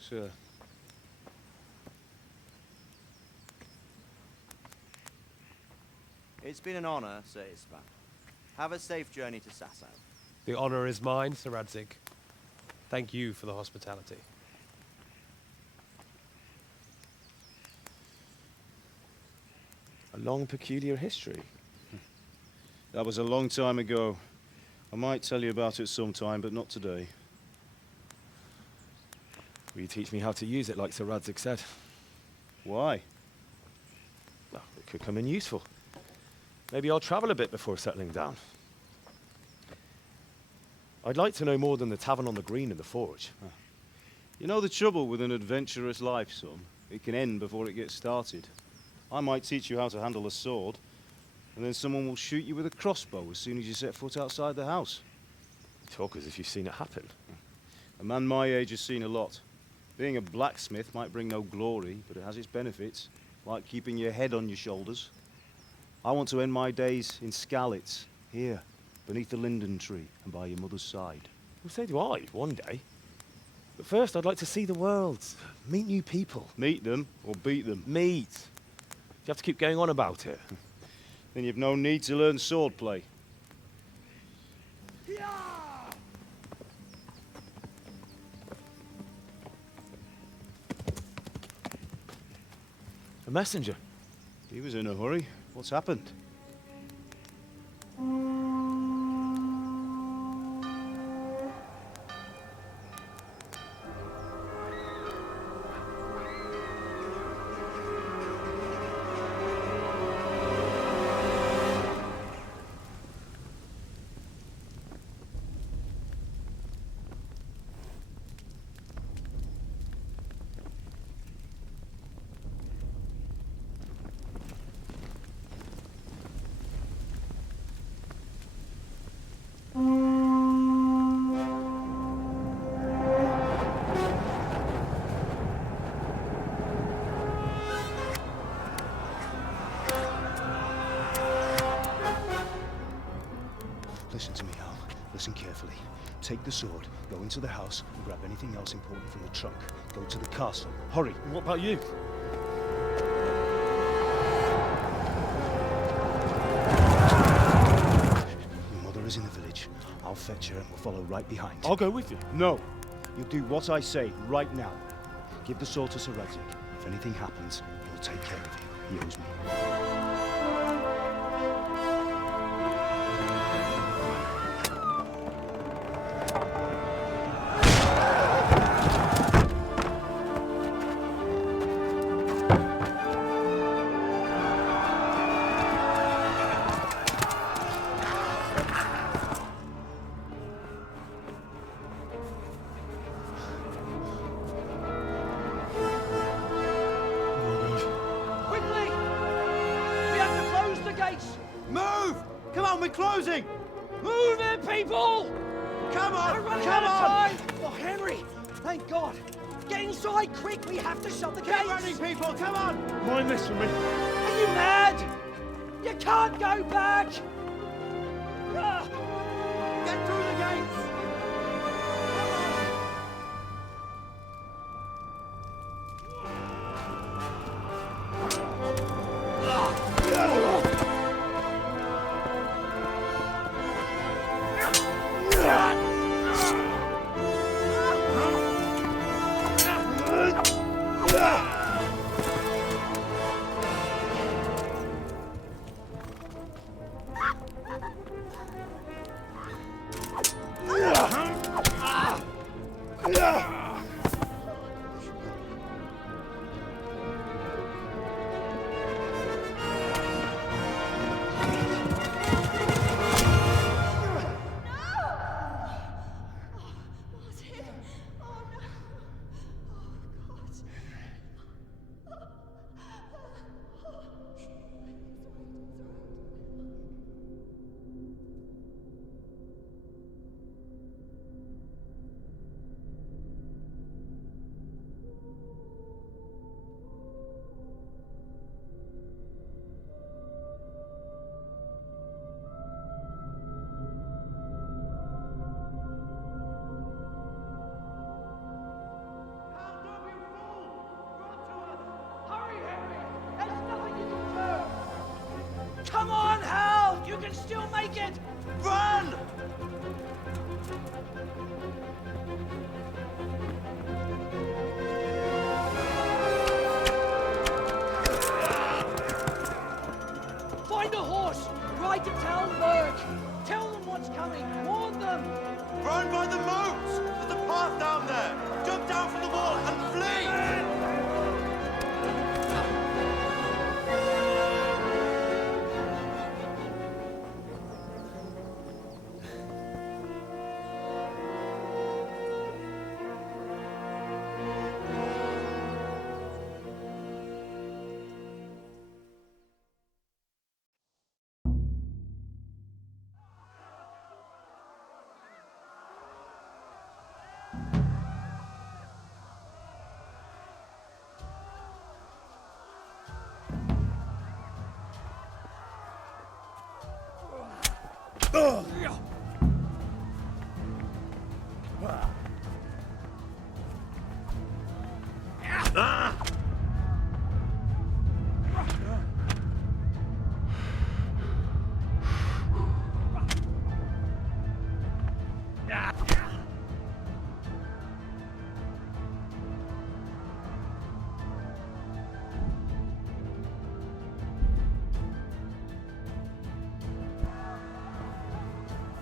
Sir. It's been an honor, Sir Isvan. Have a safe journey to Sasau. The honor is mine, Sir Radzik. Thank you for the hospitality. A long, peculiar history. That was a long time ago. I might tell you about it sometime, but not today. Will you teach me how to use it, like Sir Radzik said? Why? Well, it could come in useful. Maybe I'll travel a bit before settling down. I'd like to know more than the tavern on the green and the forge. You know the trouble with an adventurous life, son? It can end before it gets started. I might teach you how to handle a sword, and then someone will shoot you with a crossbow as soon as you set foot outside the house. You talk as if you've seen it happen. A man my age has seen a lot. Being a blacksmith might bring no glory, but it has its benefits, like keeping your head on your shoulders. I want to end my days in Skalitz, here, beneath the linden tree and by your mother's side. Well, so do I, one day. But first, I'd like to see the world, meet new people. Meet them or beat them? Meet. Do you have to keep going on about it? Then you've no need to learn swordplay. A messenger. He was in a hurry. What's happened? take the sword, go into the house, and grab anything else important from the trunk. Go to the castle. Hurry! What about you? Your mother is in the village. I'll fetch her and we'll follow right behind. I'll go with you. No! You'll do what I say right now. Give the sword to Sir Radzik. If anything happens, he'll take care of you. He owes me. Closing! Move it, people! Come on! We're running out of time! Oh, Henry! Thank God! Get inside, quick! We have to shut the gates! Get running, people! Come on! Mind this for me. Are you mad? You can't go back! Get through the gates! Come on, Hal! You can still make it! Run! Find a horse! Ride to Talberg! Tell them what's coming! Warn them! Run by the moats! There's a path down there! Jump down from the wall and flee!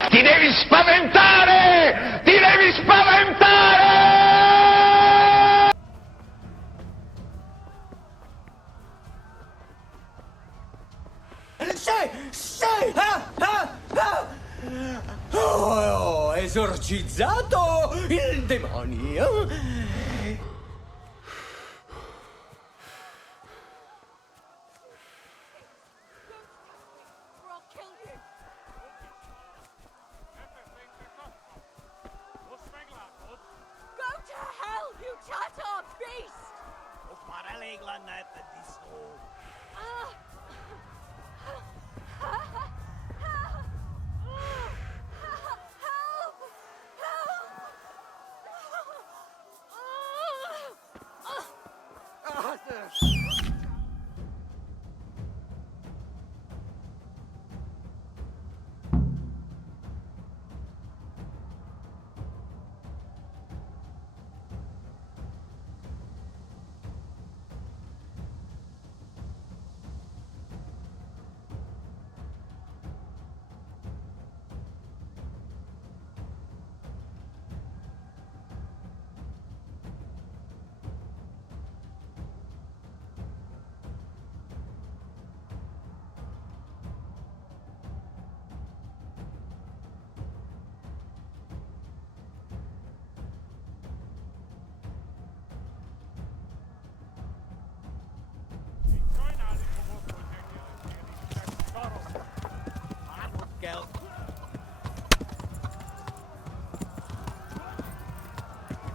Ti devi spaventare! Ti devi spaventare! Sei! Ho esorcizzato il demonio!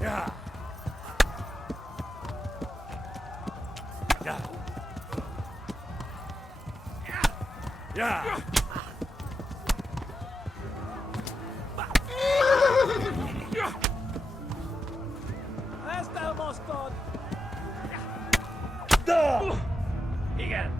Ja. Ja. Ja. Ezt basztad! Igen.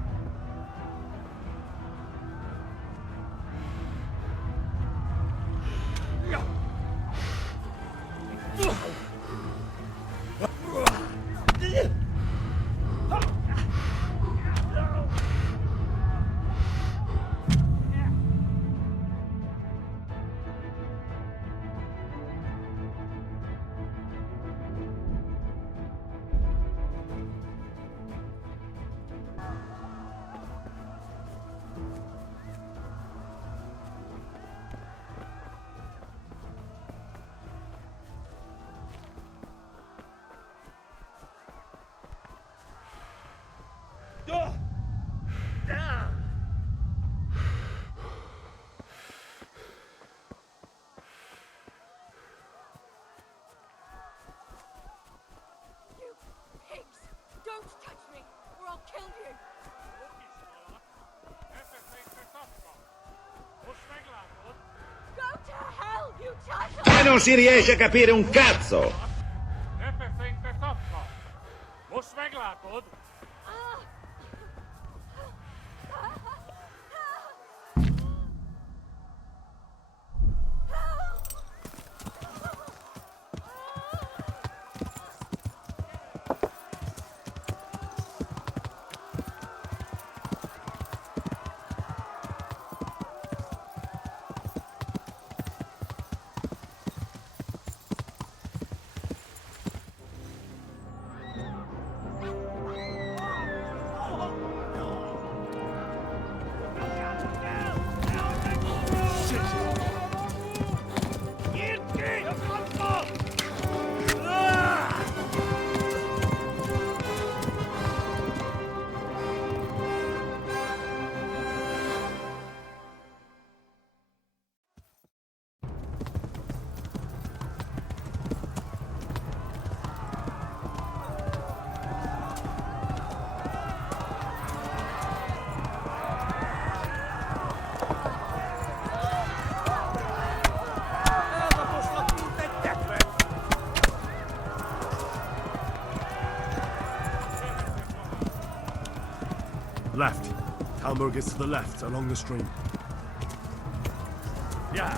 Don't touch me, or I'll kill you! Go to hell, you title! E non si riesce a capire un cazzo! Left. Talmberg is to the left, along the stream. Ja.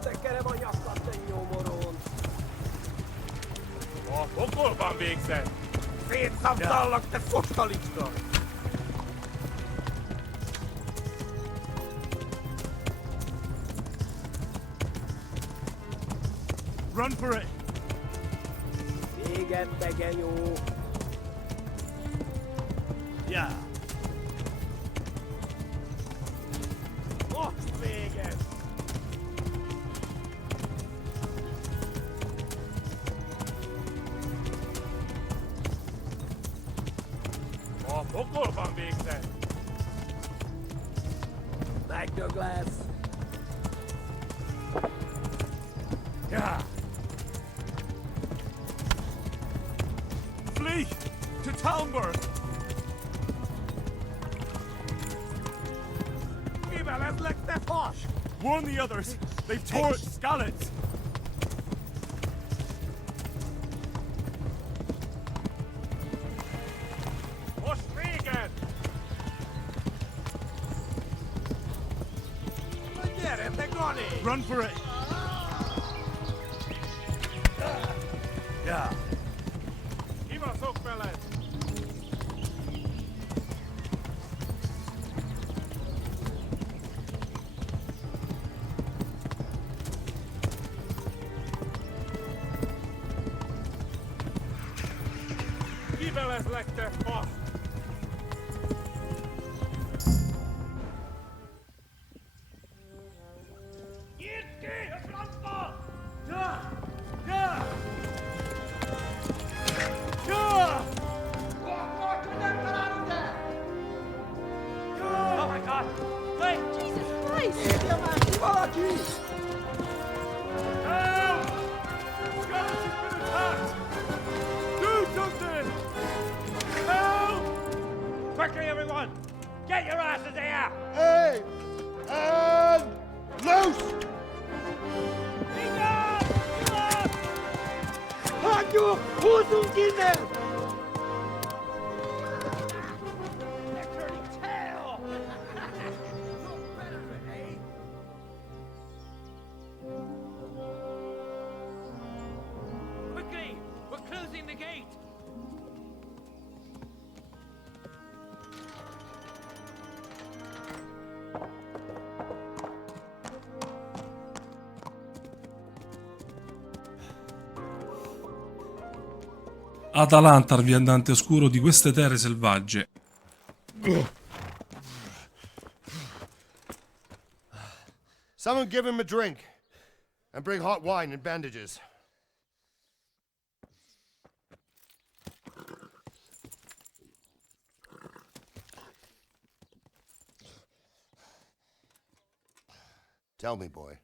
Tekerem a nyaklat, te nyomorón! A pokolban végzett! Szétszabdallak, te fostalicska! Run for it! Véged, te genyó! Ja. Most véged! A pokolban végzett! Megdög lesz! Ja. Flee! To Talmberg! Mivel ez lett, te fas! Warn the others! They've torched Skalitz! Run for it! Yeah. Keep us up, fellas. Keep us like that, boss. Oh my God! Wait! Jesus Christ! Help! Scottish has been attacked! Do something! Help! Quickly, everyone! Get your asses here! Hey! And loose! Hakio! Huzungine! They're turning tail! Quickly! We're closing the gate! Atalanta al viandante oscuro di queste terre selvagge. Someone give him a drink. And bring hot wine and bandages. Tell me, boy,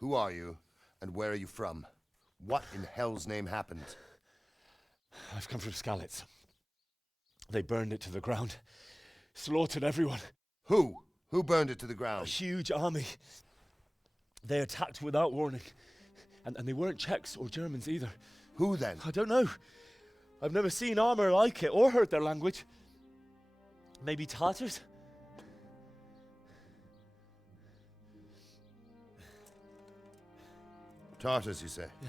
who are you and where are you from? What in hell's name happened? I've come from Skalitz. They burned it to the ground. Slaughtered everyone. Who? Who burned it to the ground? A huge army. They attacked without warning. And they weren't Czechs or Germans either. Who then? I don't know. I've never seen armor like it or heard their language. Maybe Tatars? Tartars, you say? Yeah.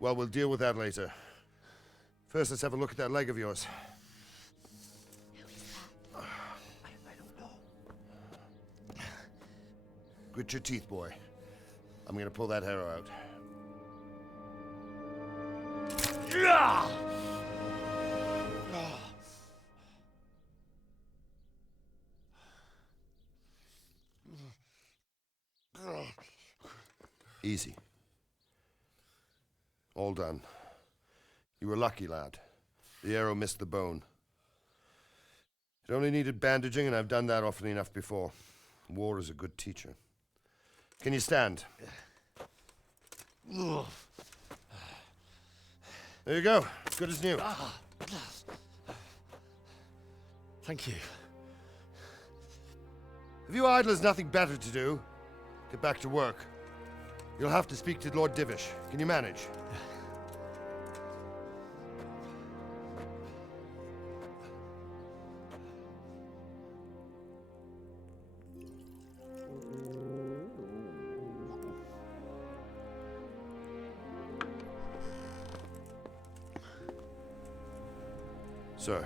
Well, we'll deal with that later. First, let's have a look at that leg of yours. I don't know. Grit your teeth, boy. I'm gonna pull that arrow out. Easy. All done. You were lucky, lad. The arrow missed the bone. It only needed bandaging, and I've done that often enough before. War is a good teacher. Can you stand? There you go. Good as new. Thank you. If you idlers nothing better to do, get back to work. You'll have to speak to Lord Divish. Can you manage? Sir,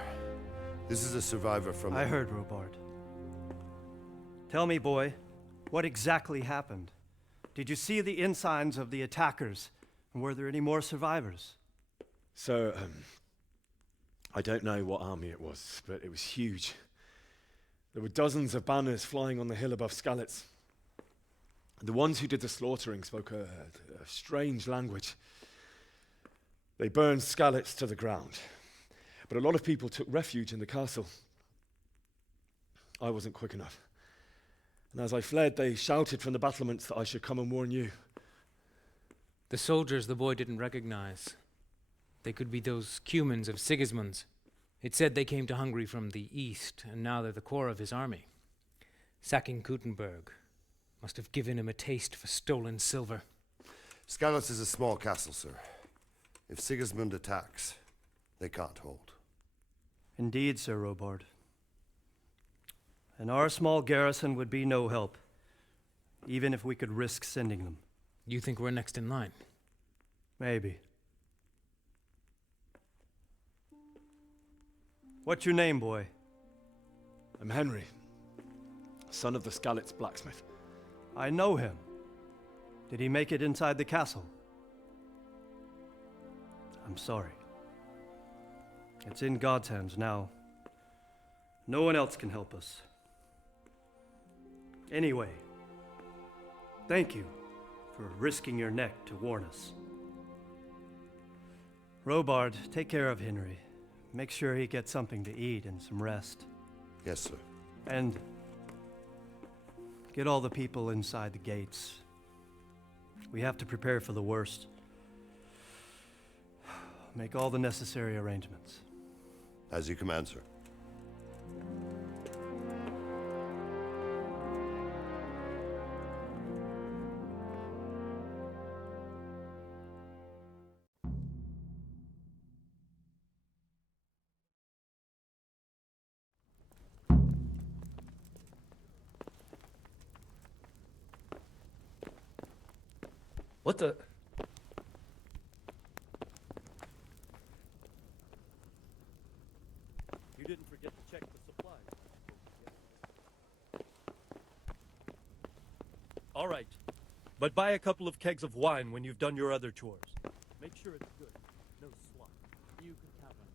this is a survivor from... I heard, Robard. Tell me, boy, what exactly happened? Did you see the ensigns of the attackers? And were there any more survivors? So, I don't know what army it was, but it was huge. There were dozens of banners flying on the hill above Skalitz. The ones who did the slaughtering spoke a strange language. They burned Skalitz to the ground. But a lot of people took refuge in the castle. I wasn't quick enough. And as I fled, they shouted from the battlements that I should come and warn you. The soldiers the boy didn't recognize. They could be those Cumans of Sigismund's. It said they came to Hungary from the east, and now they're the core of his army. Sacking Gutenberg must have given him a taste for stolen silver. Skalitz is a small castle, sir. If Sigismund attacks, they can't hold. Indeed, Sir Robard. And our small garrison would be no help. even if we could risk sending them. You think we're next in line? Maybe. What's your name, boy? I'm Henry, son of the Skalitz blacksmith. I know him. Did he make it inside the castle? I'm sorry. It's in God's hands now. No one else can help us. Anyway, thank you for risking your neck to warn us. Robard, take care of Henry. Make sure he gets something to eat and some rest. Yes, sir. And get all the people inside the gates. We have to prepare for the worst. Make all the necessary arrangements. As you command, sir. What the? You didn't forget to check the supplies. All right. But buy a couple of kegs of wine when you've done your other chores. Make sure it's good. No slop. You can count on it.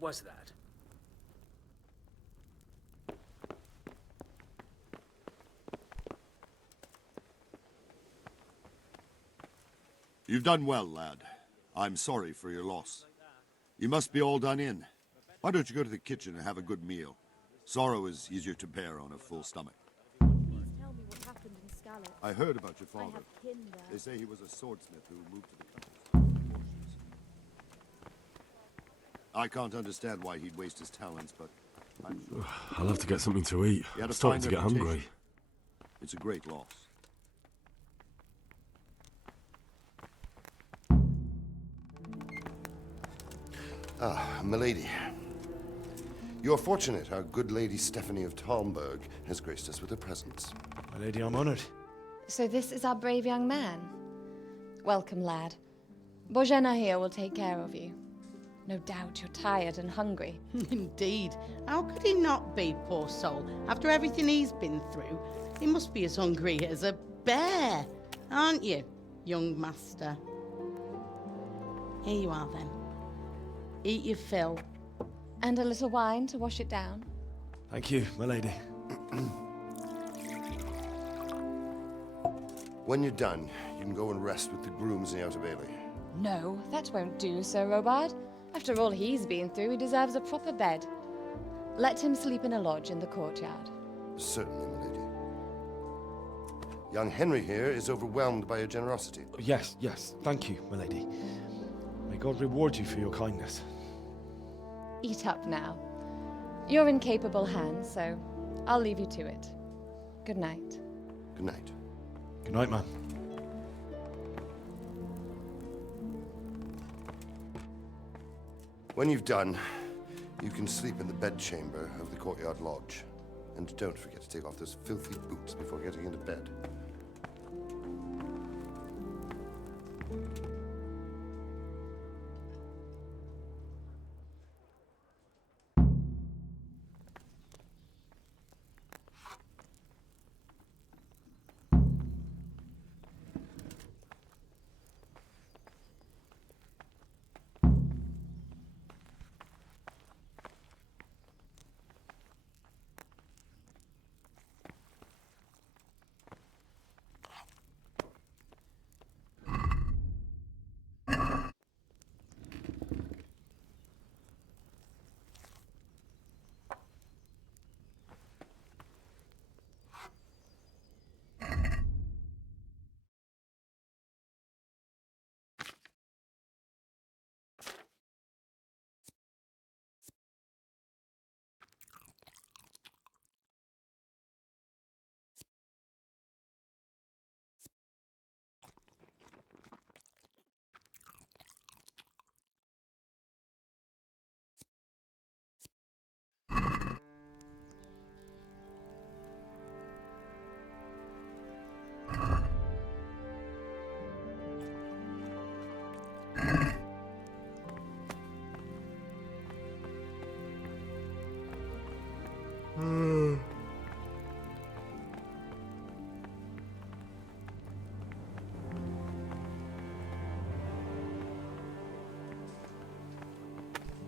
What was that? You've done well, lad. I'm sorry for your loss. You must be all done in. Why don't you go to the kitchen and have a good meal? Sorrow is easier to bear on a full stomach. Please tell me what happened in Skalitz. I heard about your I father. have tinder. They say he was a swordsmith who moved to the country. I can't understand why he'd waste his talents, but I'm sure. I'll have to get something to eat. He had I'm a starting fine to get reputation. hungry. It's a great loss. Ah, milady. You're fortunate our good lady Stephanie of Talmberg has graced us with her presence. My lady, I'm honored. So this is our brave young man. Welcome, lad. Bojena here will take care of you. No doubt you're tired and hungry. Indeed. How could he not be, poor soul? After everything he's been through, he must be as hungry as a bear, aren't you, young master? Here you are, then. Eat your fill. And a little wine to wash it down. Thank you, my lady. When you're done, you can go and rest with the grooms in the Outer Bailey. No, that won't do, Sir Robard. After all he's been through, he deserves a proper bed. Let him sleep in a lodge in the courtyard. Certainly, milady. Young Henry here is overwhelmed by your generosity. Yes, yes, thank you, my lady. May God reward you for your kindness. Eat up now. You're in capable hands, so I'll leave you to it. Good night. Good night. Good night, ma'am. When you've done, you can sleep in the bedchamber of the courtyard lodge. And don't forget to take off those filthy boots before getting into bed.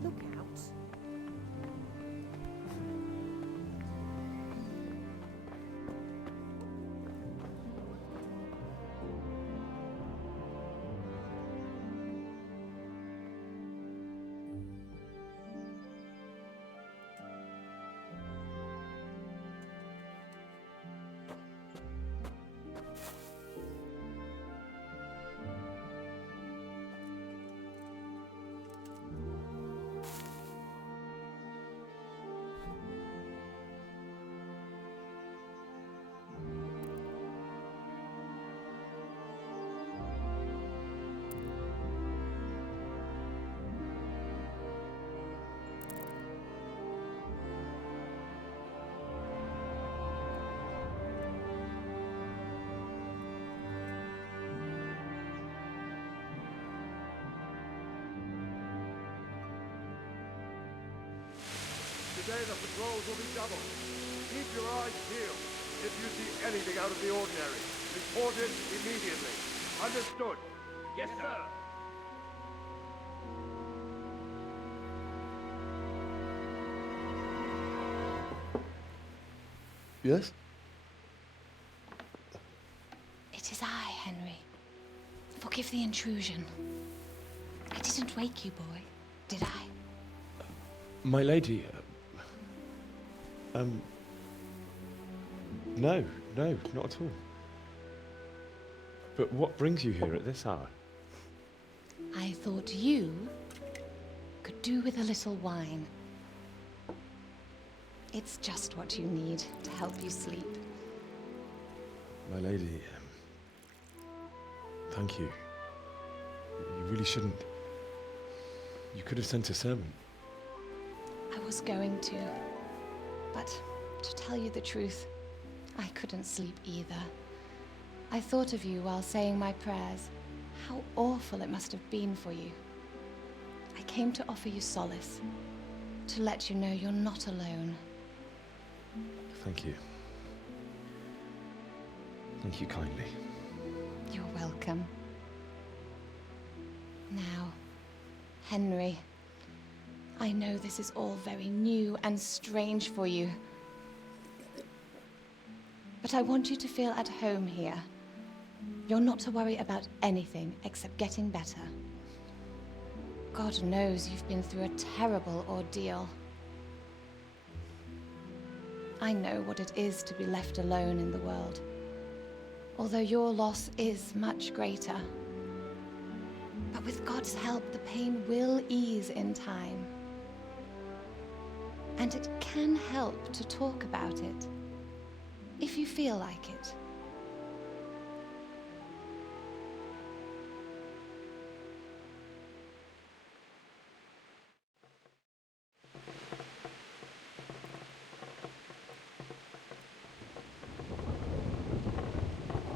Look out. Today the patrols will be doubled. Keep your eyes peeled. If you see anything out of the ordinary, report it immediately. Understood? Yes, sir. Yes? It is I, Henry. Forgive the intrusion. I didn't wake you, boy, did I? My lady, no, not at all. But what brings you here at this hour? I thought you could do with a little wine. It's just what you need to help you sleep. My lady, thank you. You really shouldn't. You could have sent a servant. I was going to, but to tell you the truth, I couldn't sleep either. I thought of you while saying my prayers. How awful it must have been for you. I came to offer you solace, to let you know you're not alone. Thank you. Thank you kindly. You're welcome. Now, Henry, I know this is all very new and strange for you, but I want you to feel at home here. You're not to worry about anything except getting better. God knows you've been through a terrible ordeal. I know what it is to be left alone in the world, although your loss is much greater. But with God's help, the pain will ease in time. And it can help to talk about it, if you feel like it.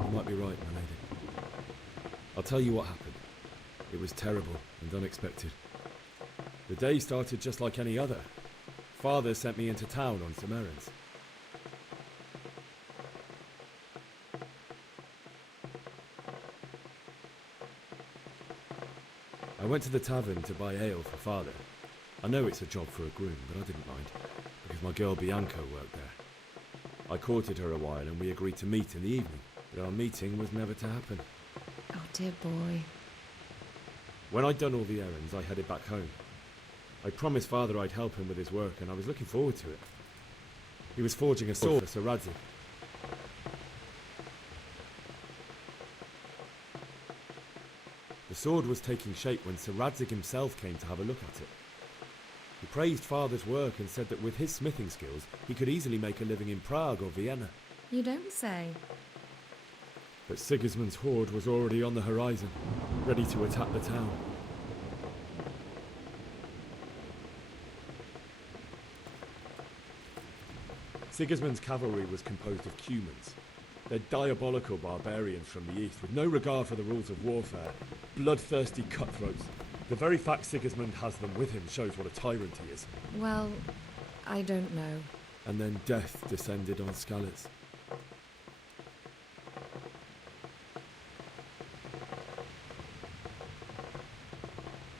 You might be right, my lady. I'll tell you what happened. It was terrible and unexpected. The day started just like any other. Father sent me into town on some errands. I went to the tavern to buy ale for Father. I know it's a job for a groom, but I didn't mind, because my girl Bianca worked there. I courted her a while and we agreed to meet in the evening, but our meeting was never to happen. Oh, dear boy. When I'd done all the errands, I headed back home. I promised Father I'd help him with his work, and I was looking forward to it. He was forging a sword for Saradzi. The sword was taking shape when Saradzi himself came to have a look at it. He praised Father's work and said that with his smithing skills, he could easily make a living in Prague or Vienna. You don't say. But Sigismund's horde was already on the horizon, ready to attack the town. Sigismund's cavalry was composed of Cumans. They're diabolical barbarians from the east, with no regard for the rules of warfare, bloodthirsty cutthroats. The very fact Sigismund has them with him shows what a tyrant he is. Well, I don't know. And then death descended on Skalitz.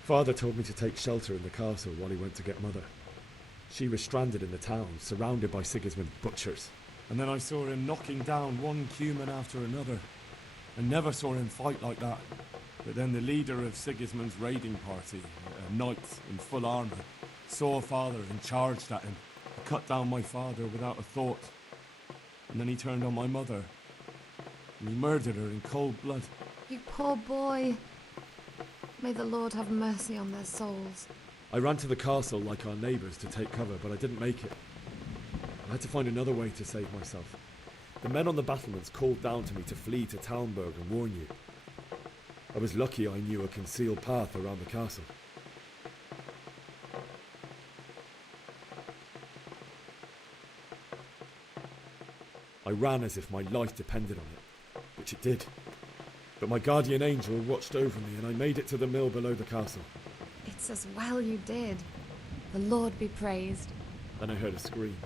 Father told me to take shelter in the castle while he went to get Mother. She was stranded in the town, surrounded by Sigismund's butchers. And then I saw him knocking down one Cuman after another. I never saw him fight like that. But then the leader of Sigismund's raiding party, a knight in full armour, saw Father and charged at him. He cut down my father without a thought. And then he turned on my mother. And he murdered her in cold blood. You poor boy. May the Lord have mercy on their souls. I ran to the castle like our neighbours to take cover, but I didn't make it. I had to find another way to save myself. The men on the battlements called down to me to flee to Talmberg and warn you. I was lucky I knew a concealed path around the castle. I ran as if my life depended on it, which it did. But my guardian angel watched over me and I made it to the mill below the castle. It's as well you did. The Lord be praised. Then I heard a scream.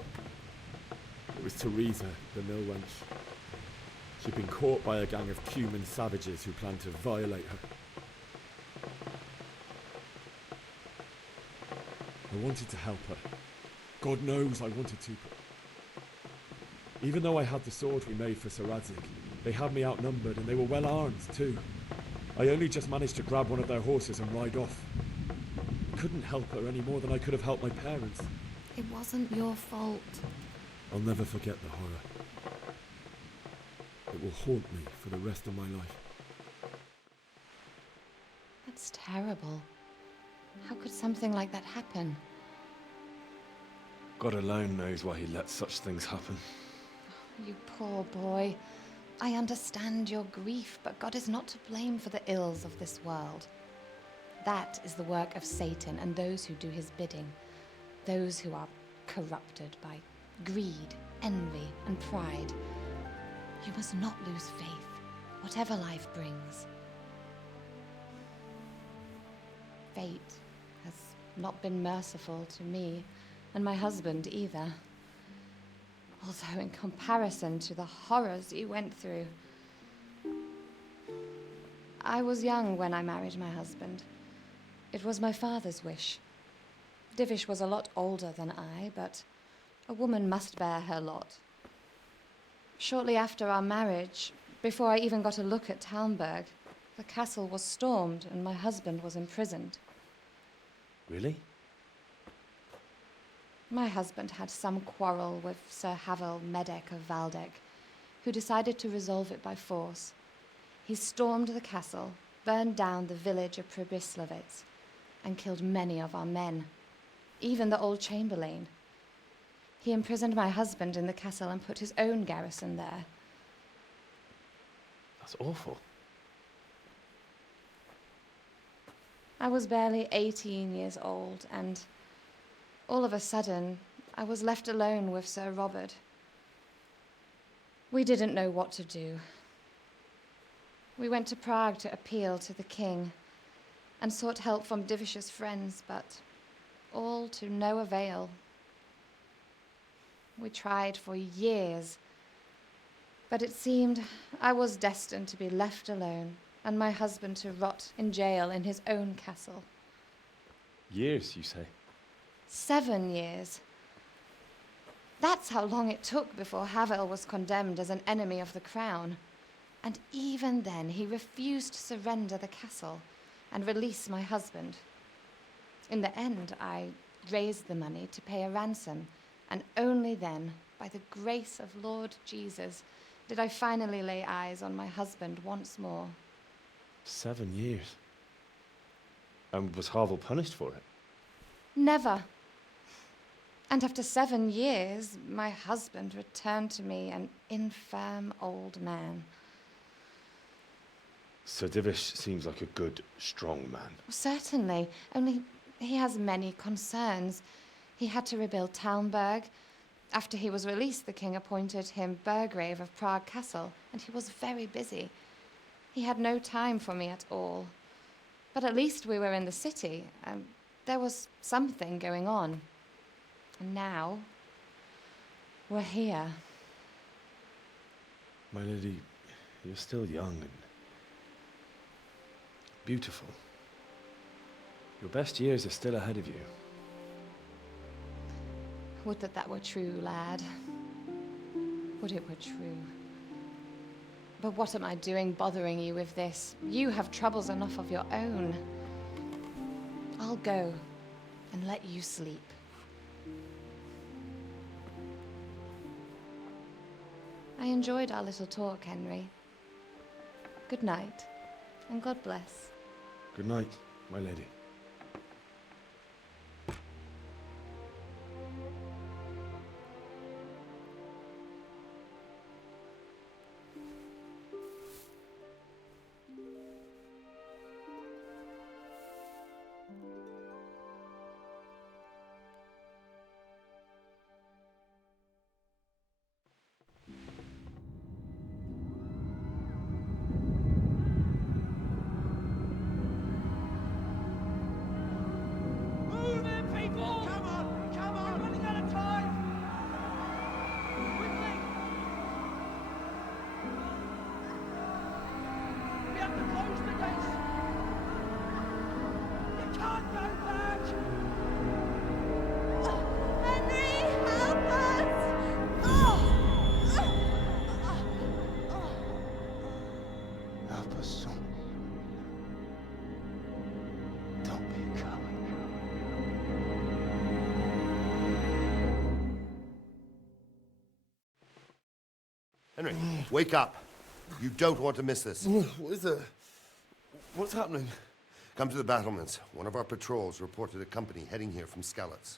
It was Teresa, the mill wench. She'd been caught by a gang of Cuman savages who planned to violate her. I wanted to help her. God knows I wanted to. Even though I had the sword we made for Saradzi, they had me outnumbered and they were well armed too. I only just managed to grab one of their horses and ride off. I couldn't help her any more than I could have helped my parents. It wasn't your fault. I'll never forget the horror. It will haunt me for the rest of my life. terrible. How could something like that happen? God alone knows why he lets such things happen. You poor boy. I understand your grief, but God is not to blame for the ills of this world. That is the work of Satan and those who do his bidding, those who are corrupted by greed, envy, and pride. You must not lose faith, whatever life brings. Fate has not been merciful to me, and my husband either. Although in comparison to the horrors you went through. I was young when I married my husband. It was my father's wish. Divish was a lot older than I, but a woman must bear her lot. Shortly after our marriage, before I even got a look at Talmberg, the castle was stormed and my husband was imprisoned. Really? My husband had some quarrel with Sir Havel Medek of Valdek, who decided to resolve it by force. He stormed the castle, burned down the village of Pribyslavitz, and killed many of our men, even the old chamberlain. He imprisoned my husband in the castle and put his own garrison there. That's awful. I was barely 18 years old, and all of a sudden, I was left alone with Sir Robert. We didn't know what to do. We went to Prague to appeal to the king and sought help from Divish's friends, but all to no avail. We tried for years, but it seemed I was destined to be left alone and my husband to rot in jail in his own castle. Years, you say? 7 years. That's how long it took before Havel was condemned as an enemy of the crown. And even then, he refused to surrender the castle and release my husband. In the end, I raised the money to pay a ransom, and only then, by the grace of Lord Jesus, did I finally lay eyes on my husband once more. 7 years? And was Havel punished for it? Never. And after 7 years, my husband returned to me an infirm old man. Sir Divish seems like a good, strong man. Certainly, only he has many concerns. He had to rebuild Talmberg. After he was released, the king appointed him Burgrave of Prague Castle, and he was very busy. He had no time for me at all. But at least we were in the city, and there was something going on. And now, we're here. My lady, you're still young and beautiful. Your best years are still ahead of you. Would that that were true, lad. Would it were true. But what am I doing bothering you with this? You have troubles enough of your own. I'll go and let you sleep. I enjoyed our little talk, Henry. Good night, and God bless. Good night, my lady. Henry, wake up. You don't want to miss this. What is it? What's happening? Come to the battlements. One of our patrols reported a company heading here from Skalitz.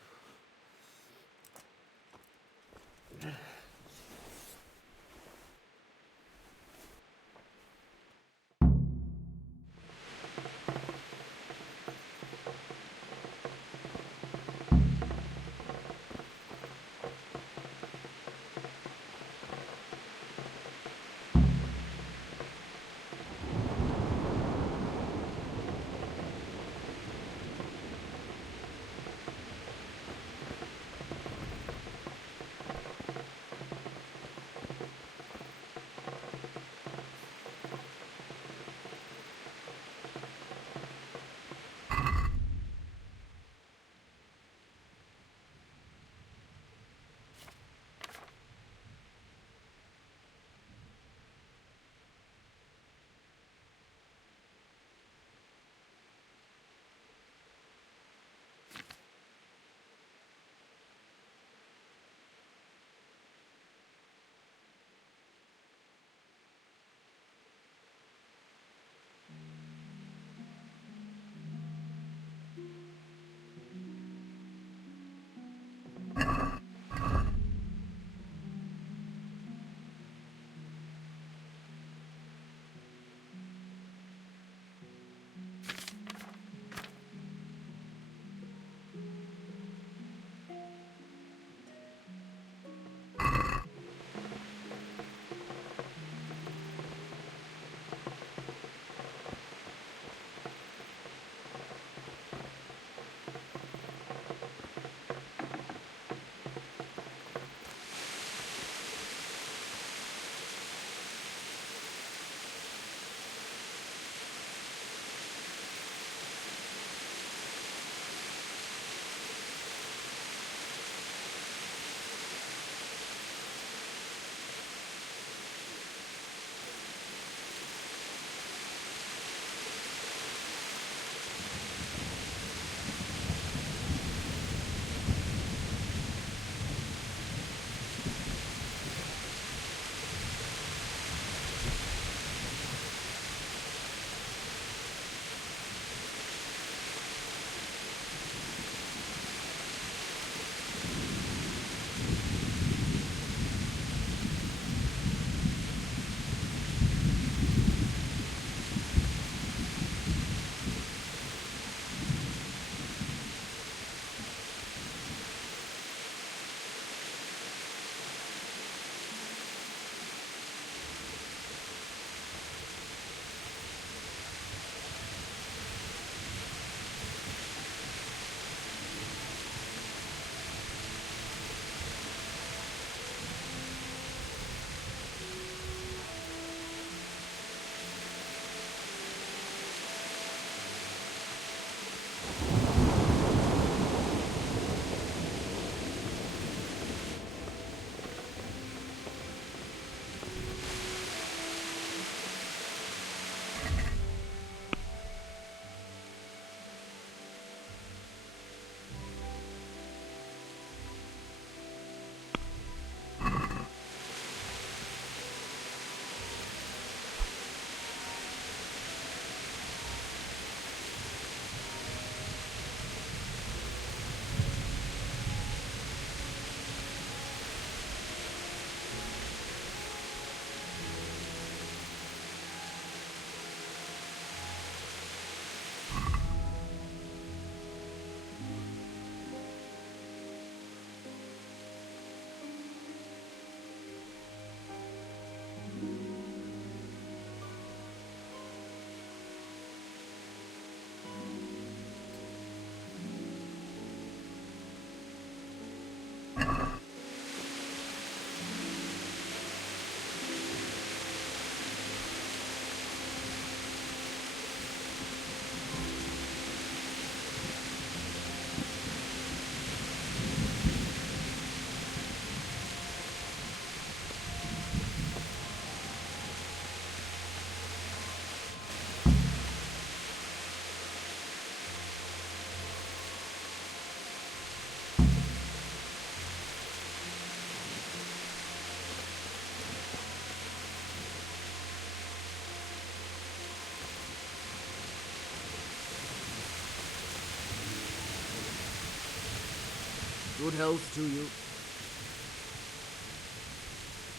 Good health to you.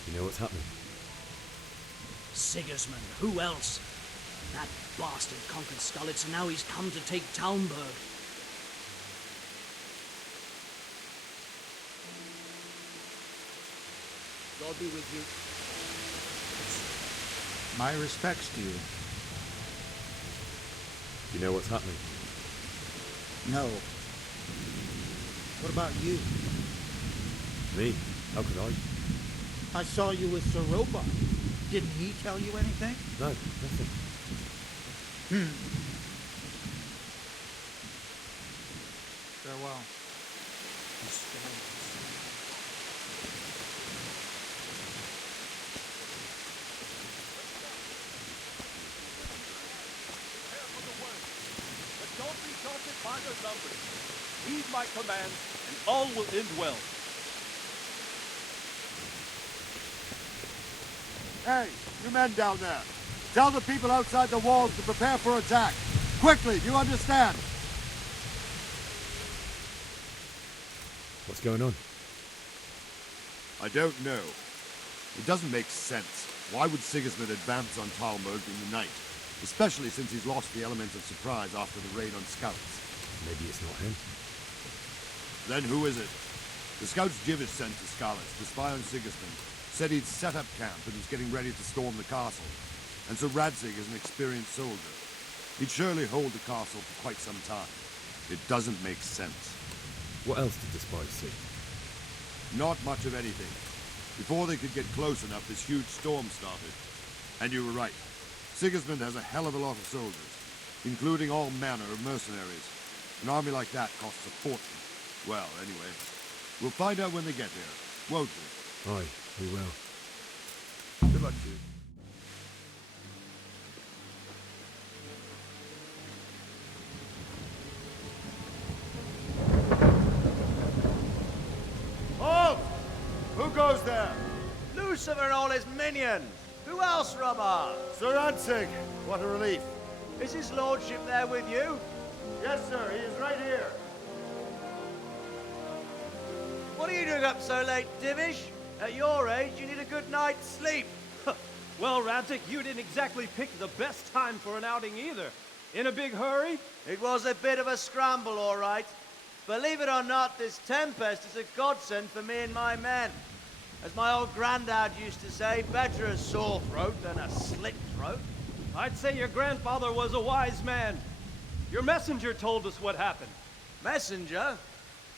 You know what's happening? Sigismund, who else? That bastard conquered Skalitz, and now he's come to take Talmberg. God be with you. My respects to you. You know what's happening? No. What about you? Me? How could I? I saw you with Sir Robot. Didn't he tell you anything? No, nothing. Farewell. But don't be daunted by their numbers. Heed my commands, and all will end well. Hey, you men down there. Tell the people outside the walls to prepare for attack. Quickly, do you understand? What's going on? I don't know. It doesn't make sense. Why would Sigismund advance on Talmberg in the night? Especially since he's lost the element of surprise after the raid on scouts. Maybe it's not him. Then who is it? The scouts Jivish sent to Skalitz to spy on Sigismund said he'd set up camp and was getting ready to storm the castle. And so Radzig is an experienced soldier. He'd surely hold the castle for quite some time. It doesn't make sense. What else did the spies see? Not much of anything. Before they could get close enough, this huge storm started. And you were right. Sigismund has a hell of a lot of soldiers, including all manner of mercenaries. An army like that costs a fortune. Well, anyway, we'll find out when they get here, won't we? Aye, we will. Good luck to you. Halt! Who goes there? Lucifer and all his minions. Who else, Robber? Sir Radzig, what a relief. Is his lordship there with you? Yes, sir, he is right here. What are you doing up so late, Divish? At your age, you need a good night's sleep. Well, Radzig, you didn't exactly pick the best time for an outing either. In a big hurry? It was a bit of a scramble, all right. Believe it or not, this tempest is a godsend for me and my men. As my old granddad used to say, better a sore throat than a slit throat. I'd say your grandfather was a wise man. Your messenger told us what happened. Messenger?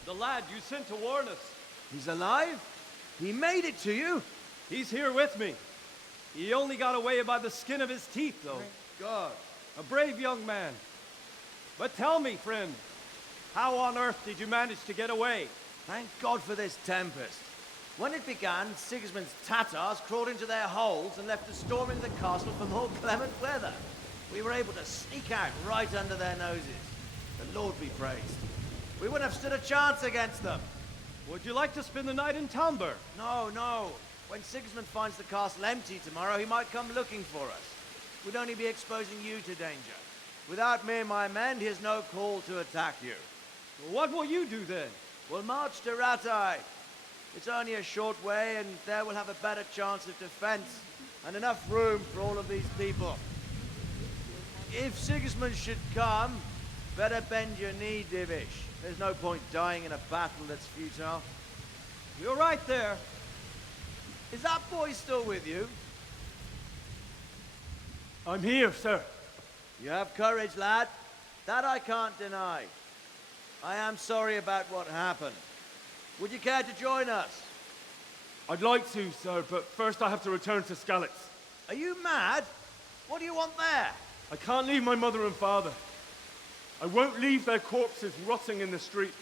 The lad you sent to warn us. He's alive? He made it to you? He's here with me. He only got away by the skin of his teeth, though. Thank God. A brave young man. But tell me, friend, how on earth did you manage to get away? Thank God for this tempest. When it began, Sigismund's Tatars crawled into their holes and left us storming the castle for more clement weather. We were able to sneak out right under their noses. The Lord be praised. We wouldn't have stood a chance against them. Would you like to spend the night in Talmberg? No, no. When Sigismund finds the castle empty tomorrow, he might come looking for us. We'd only be exposing you to danger. Without me and my men, he has no call to attack you. What will you do then? We'll march to Ratai. It's only a short way, and there we'll have a better chance of defense and enough room for all of these people. If Sigismund should come, better bend your knee, Divish. There's no point dying in a battle that's futile. You're right there. Is that boy still with you? I'm here, sir. You have courage, lad. That I can't deny. I am sorry about what happened. Would you care to join us? I'd like to, sir, but first I have to return to Skalitz. Are you mad? What do you want there? I can't leave my mother and father. I won't leave their corpses rotting in the street.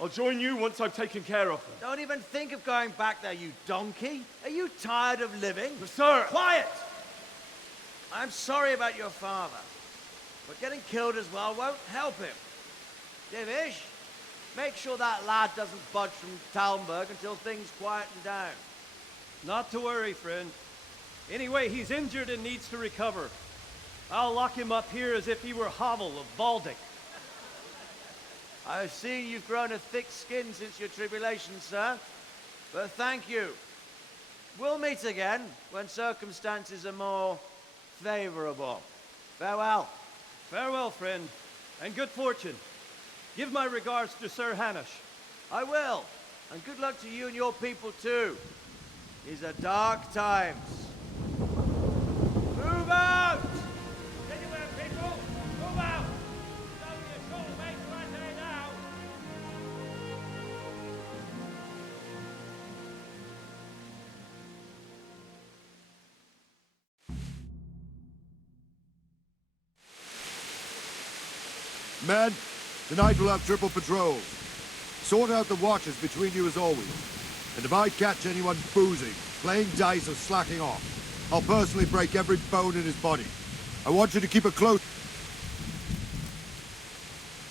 I'll join you once I've taken care of them. Don't even think of going back there, you donkey. Are you tired of living? Sir! Quiet! I'm sorry about your father, but getting killed as well won't help him. Divish, make sure that lad doesn't budge from Talmberg until things quieten down. Not to worry, friend. Anyway, he's injured and needs to recover. I'll lock him up here as if he were Havel of Baldic. I've seen you've grown a thick skin since your tribulation, sir. But thank you. We'll meet again when circumstances are more favorable. Farewell. Farewell, friend, and good fortune. Give my regards to Sir Hanush. I will. And good luck to you and your people too. These are dark times. Move out! Anywhere, people! Move out! It's only a short way to Rattay now. Men, tonight we'll have triple patrols. Sort out the watches between you as always. And if I catch anyone boozing, playing dice or slacking off, I'll personally break every bone in his body. I want you to keep a close...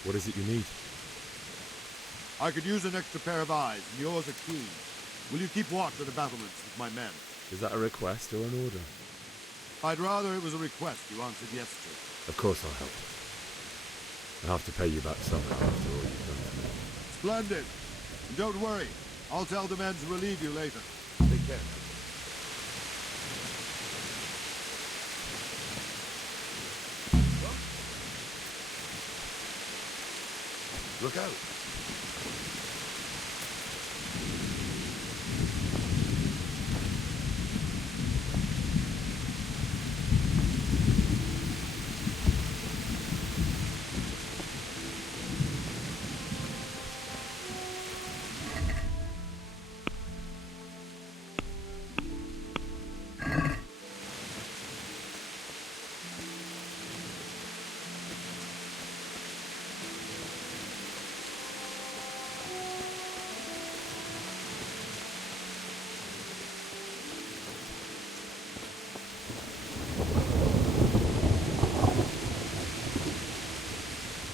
What is it you need? I could use an extra pair of eyes, and yours are keen. Will you keep watch at the battlements with my men? Is that a request or an order? I'd rather it was a request you answered yes to. Of course I'll help. I'll have to pay you back somehow after all you've done for me. Splendid. And don't worry, I'll tell the men to relieve you later. Take care. Look out.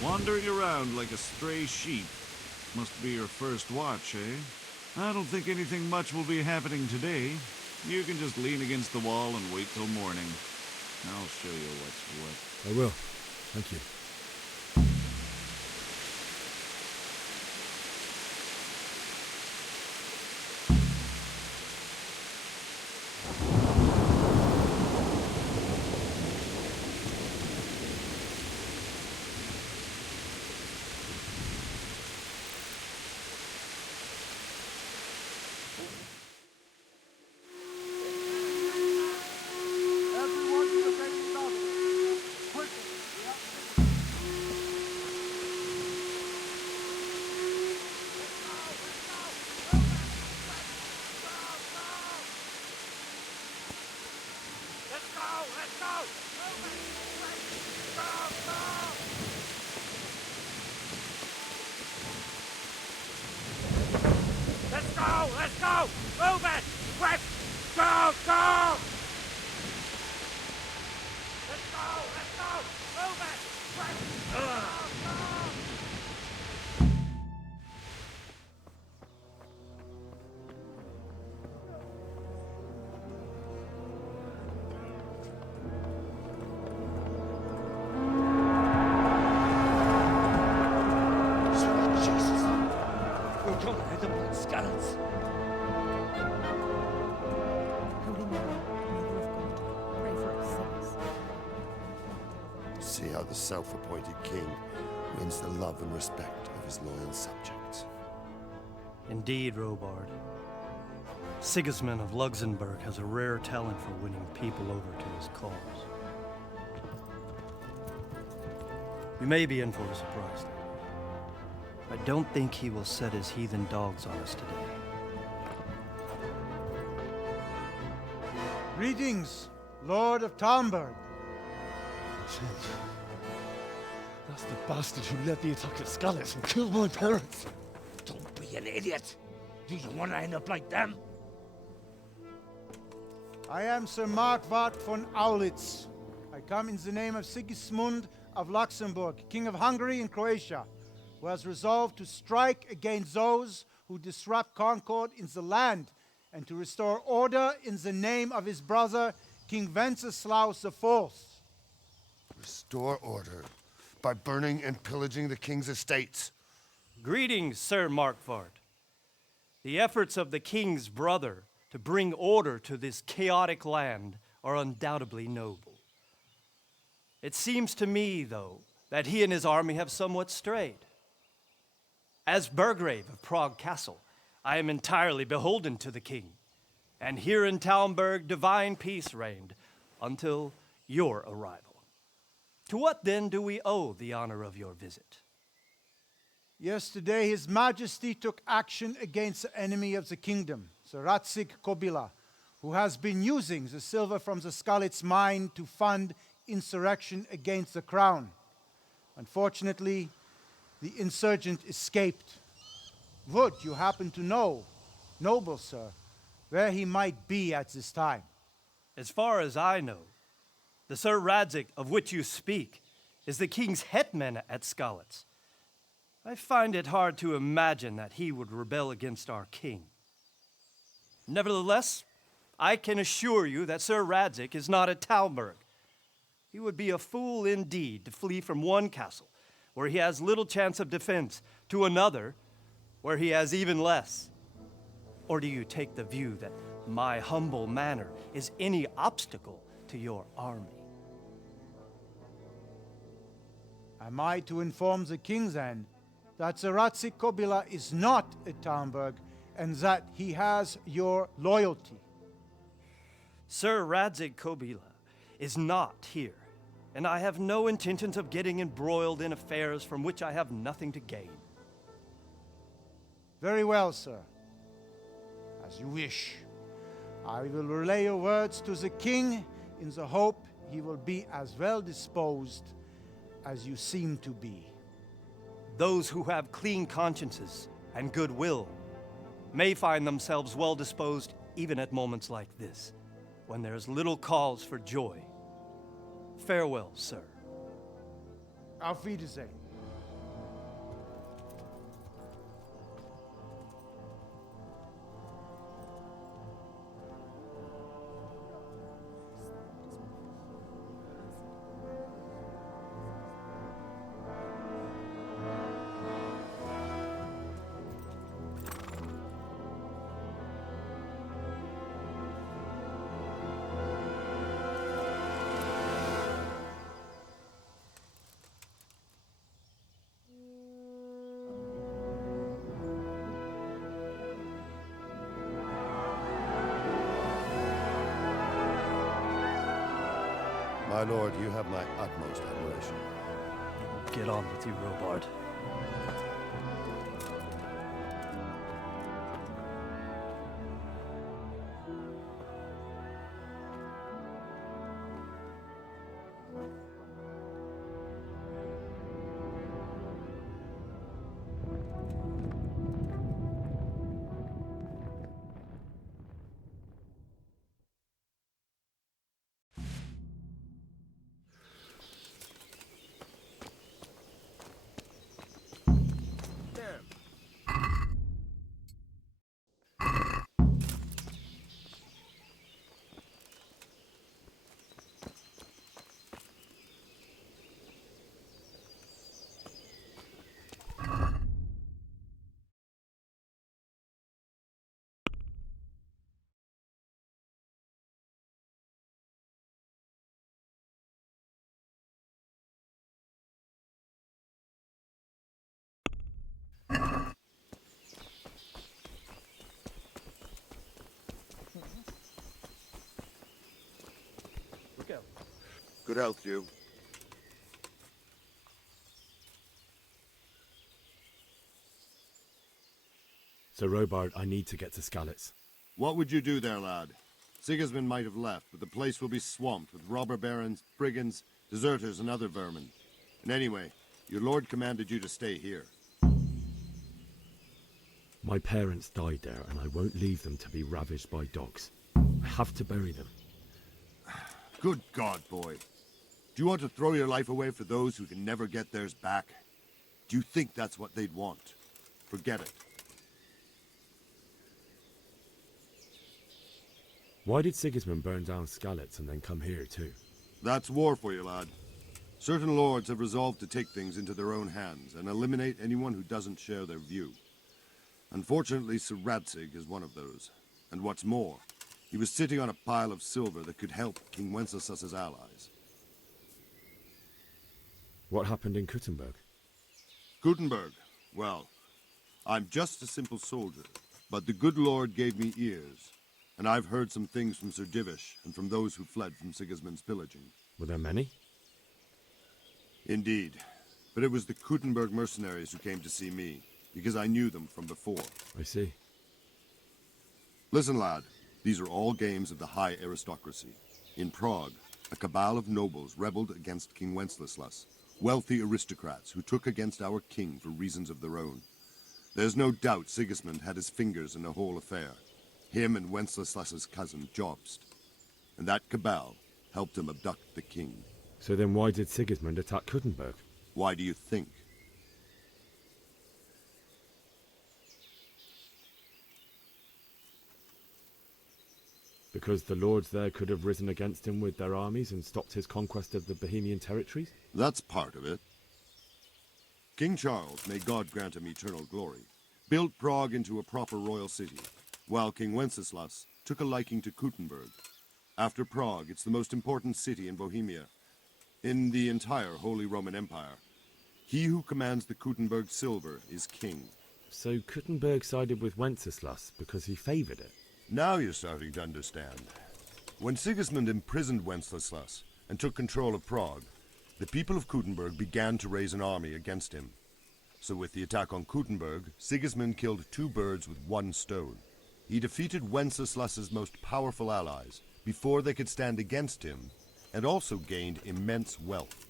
Wandering around like a stray sheep. Must be your first watch, eh? I don't think anything much will be happening today. You can just lean against the wall and wait till morning. I'll show you what's what. I will. Thank you. Let's go! Move it! Quick! Go! Go! Let's go! Move it! Quick! Go! See how the self-appointed king wins the love and respect of his loyal subjects. Indeed, Robard. Sigismund of Luxembourg has a rare talent for winning people over to his cause. We may be in for a surprise, though. I don't think he will set his heathen dogs on us today. Greetings, Lord of Talmberg. That's the bastard who led the attack at Scarlet and killed my parents. Don't be an idiot. Do you want to end up like them? I am Sir Markwart von Aulitz. I come in the name of Sigismund of Luxembourg, King of Hungary and Croatia, who has resolved to strike against those who disrupt concord in the land and to restore order in the name of his brother, King Wenceslaus IV. Restore order by burning and pillaging the king's estates. Greetings, Sir Markvart. The efforts of the king's brother to bring order to this chaotic land are undoubtedly noble. It seems to me, though, that he and his army have somewhat strayed. As Burgrave of Prague Castle, I am entirely beholden to the king, and here in Talmberg divine peace reigned until your arrival. To what then do we owe the honor of your visit? Yesterday, His Majesty took action against the enemy of the kingdom, the Ratsig Kobila, who has been using the silver from the Skalitz mine to fund insurrection against the crown. Unfortunately, the insurgent escaped. Would you happen to know, noble sir, where he might be at this time? As far as I know, the Sir Radzik of which you speak is the king's hetman at Skalitz. I find it hard to imagine that he would rebel against our king. Nevertheless, I can assure you that Sir Radzik is not at Talmberg. He would be a fool indeed to flee from one castle, where he has little chance of defense, to another, where he has even less. Or do you take the view that my humble manner is any obstacle to your army? Am I to inform the king then that the Ratsig Kobila is not at Talmberg and that he has your loyalty? Sir Radzik Kobila is not here, and I have no intentions of getting embroiled in affairs from which I have nothing to gain. Very well, sir. As you wish. I will relay your words to the king in the hope he will be as well disposed as you seem to be. Those who have clean consciences and goodwill may find themselves well disposed even at moments like this, when there is little cause for joy. Farewell, sir. Auf Wiedersehen. My lord, you have my utmost admiration. Get on with you, Robard. Good health, you. Sir Robard, I need to get to Skalitz. What would you do there, lad? Sigismund might have left, but the place will be swamped with robber barons, brigands, deserters, and other vermin. And anyway, your lord commanded you to stay here. My parents died there, and I won't leave them to be ravaged by dogs. I have to bury them. Good God, boy. Do you want to throw your life away for those who can never get theirs back? Do you think that's what they'd want? Forget it. Why did Sigismund burn down Skalitz and then come here too? That's war for you, lad. Certain lords have resolved to take things into their own hands and eliminate anyone who doesn't share their view. Unfortunately, Sir Radzig is one of those. And what's more, he was sitting on a pile of silver that could help King Wenceslas's allies. What happened in Kuttenberg? Kuttenberg? Well, I'm just a simple soldier, but the good Lord gave me ears, and I've heard some things from Sir Divish and from those who fled from Sigismund's pillaging. Were there many? Indeed, but it was the Kuttenberg mercenaries who came to see me, because I knew them from before. I see. Listen, lad, these are all games of the high aristocracy. In Prague, a cabal of nobles rebelled against King Wenceslas, wealthy aristocrats who took against our king for reasons of their own. There's no doubt Sigismund had his fingers in the whole affair. Him and Wenceslas's cousin, Jobst. And that cabal helped him abduct the king. So then why did Sigismund attack Kuttenberg? Why do you think? Because the lords there could have risen against him with their armies and stopped his conquest of the Bohemian territories? That's part of it. King Charles, may God grant him eternal glory, built Prague into a proper royal city, while King Wenceslas took a liking to Kuttenberg. After Prague, it's the most important city in Bohemia, in the entire Holy Roman Empire. He who commands the Kuttenberg silver is king. So Kuttenberg sided with Wenceslas because he favoured it? Now you're starting to understand. When Sigismund imprisoned Wenceslas and took control of Prague, the people of Kuttenberg began to raise an army against him. So with the attack on Kuttenberg, Sigismund killed two birds with one stone. He defeated Wenceslas's most powerful allies before they could stand against him, and also gained immense wealth.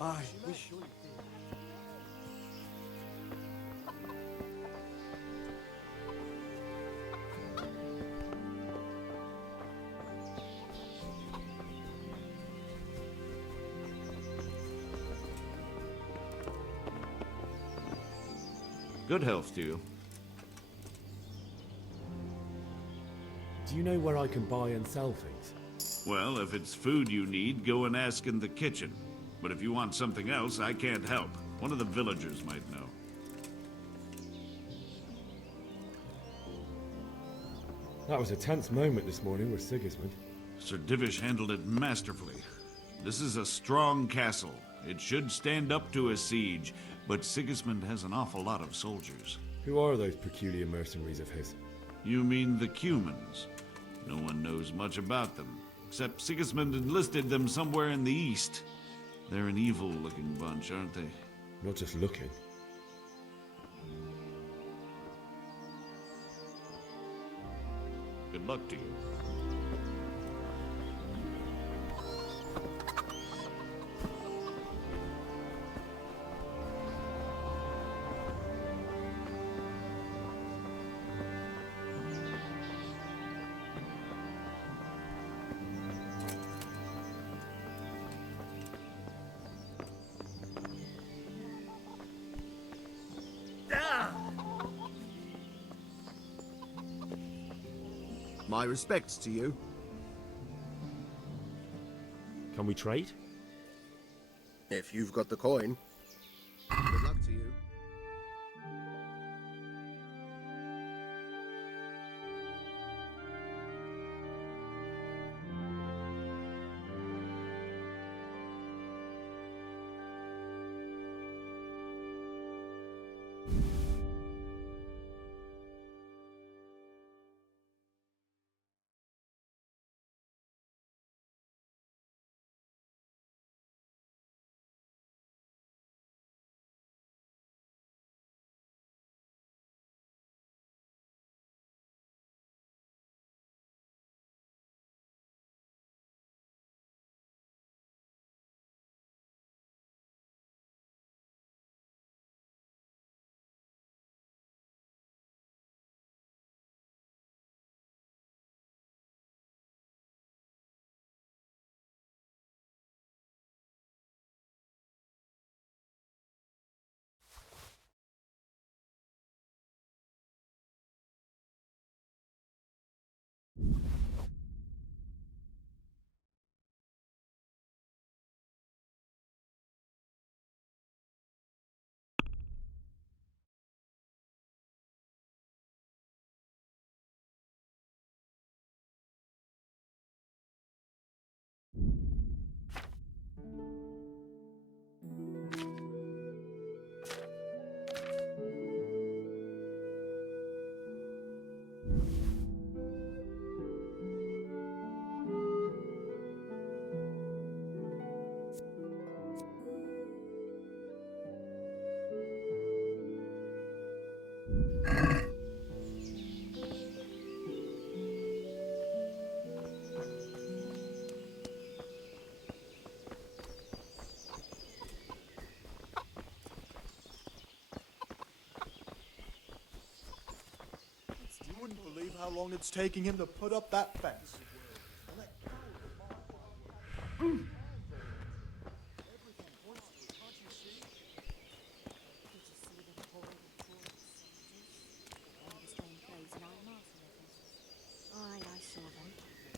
I wish. Good health to you. Do you know where I can buy and sell things? Well, if it's food you need, go and ask in the kitchen. But if you want something else, I can't help. One of the villagers might know. That was a tense moment this morning with Sigismund. Sir Divish handled it masterfully. This is a strong castle. It should stand up to a siege, but Sigismund has an awful lot of soldiers. Who are those peculiar mercenaries of his? You mean the Cumans? No one knows much about them, except Sigismund enlisted them somewhere in the east. They're an evil-looking bunch, aren't they? Not just looking. Good luck to you. My respects to you. Can we trade? If you've got the coin. Good luck to you. long it's taking him to put up that fence. Aye, I saw them.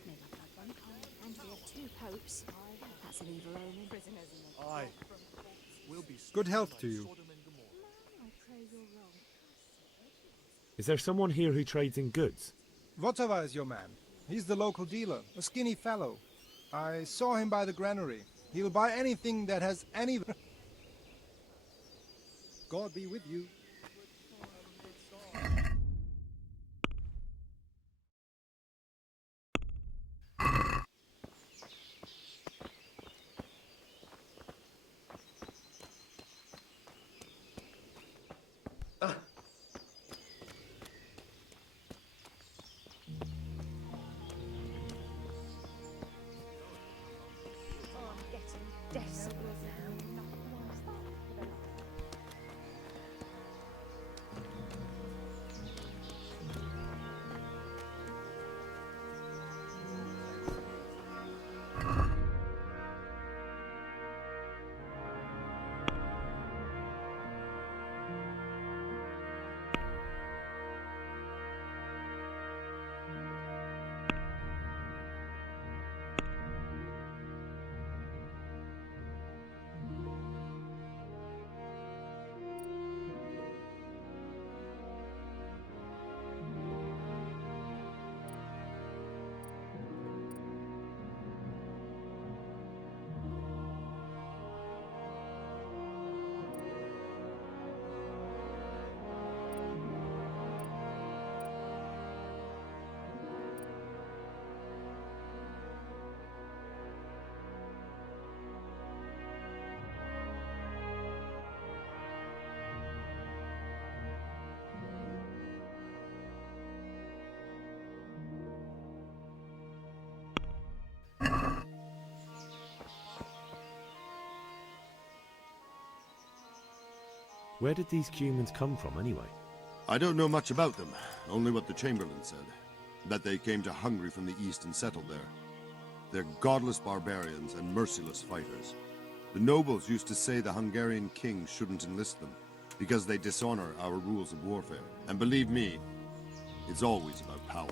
Made my blood run cold, and we have 2 popes. That's an evil omen. Prisoners in the Aye. We'll be Good health to you. I pray you're wrong. Is there someone here who trades in goods? Whatever is your man? He's the local dealer, a skinny fellow. I saw him by the granary. He'll buy anything that has any... God be with you. Where did these humans come from, anyway? I don't know much about them, only what the Chamberlain said. That they came to Hungary from the east and settled there. They're godless barbarians and merciless fighters. The nobles used to say the Hungarian king shouldn't enlist them, because they dishonor our rules of warfare. And believe me, it's always about power.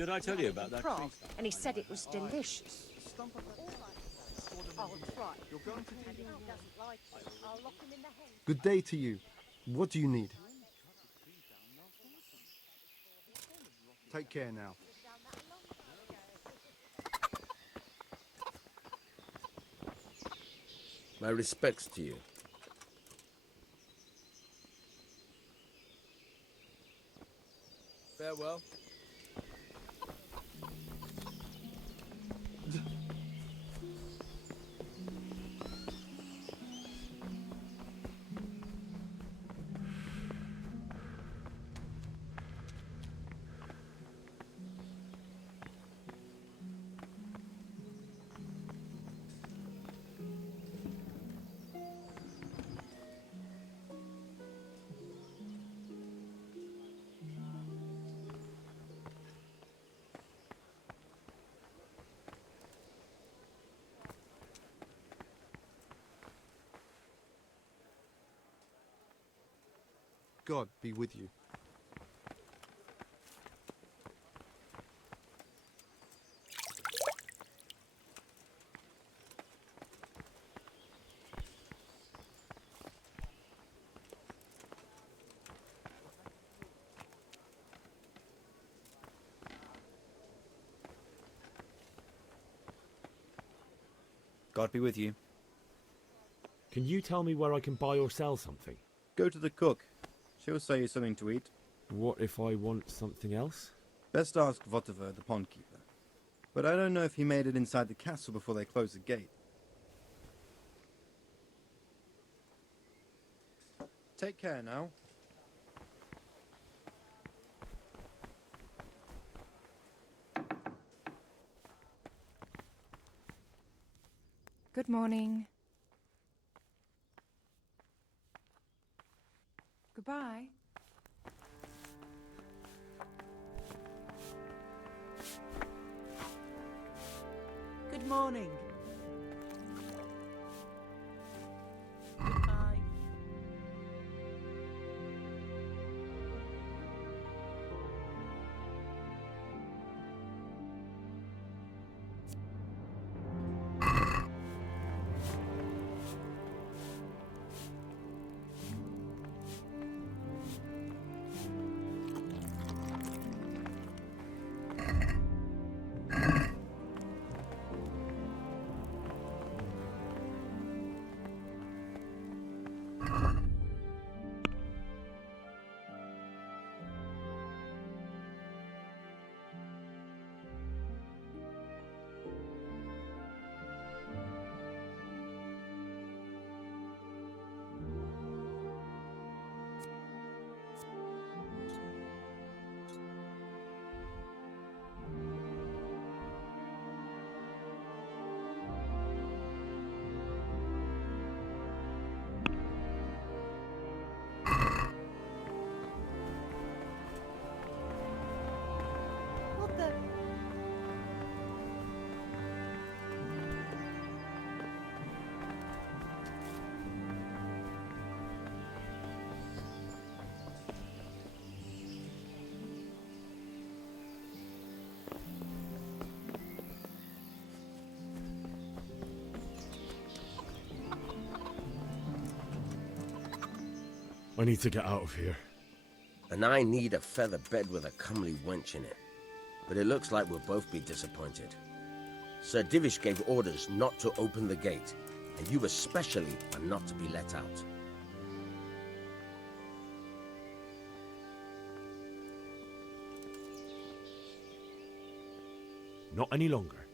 Did I tell you about that? Prague, and he said it was delicious. Oh, right. You're going to I'll lock him in the hen. Good day to you. What do you need? Take care now. My respects to you. Farewell. God be with you. God be with you. Can you tell me where I can buy or sell something? Go to the cook. She'll sell you something to eat. What if I want something else? Best ask Votiver, the pond keeper. But I don't know if he made it inside the castle before they closed the gate. Take care now. Good morning. Goodbye. Good morning. I need to get out of here. And I need a feather bed with a comely wench in it. But it looks like we'll both be disappointed. Sir Divish gave orders not to open the gate, and you especially are not to be let out. Not any longer.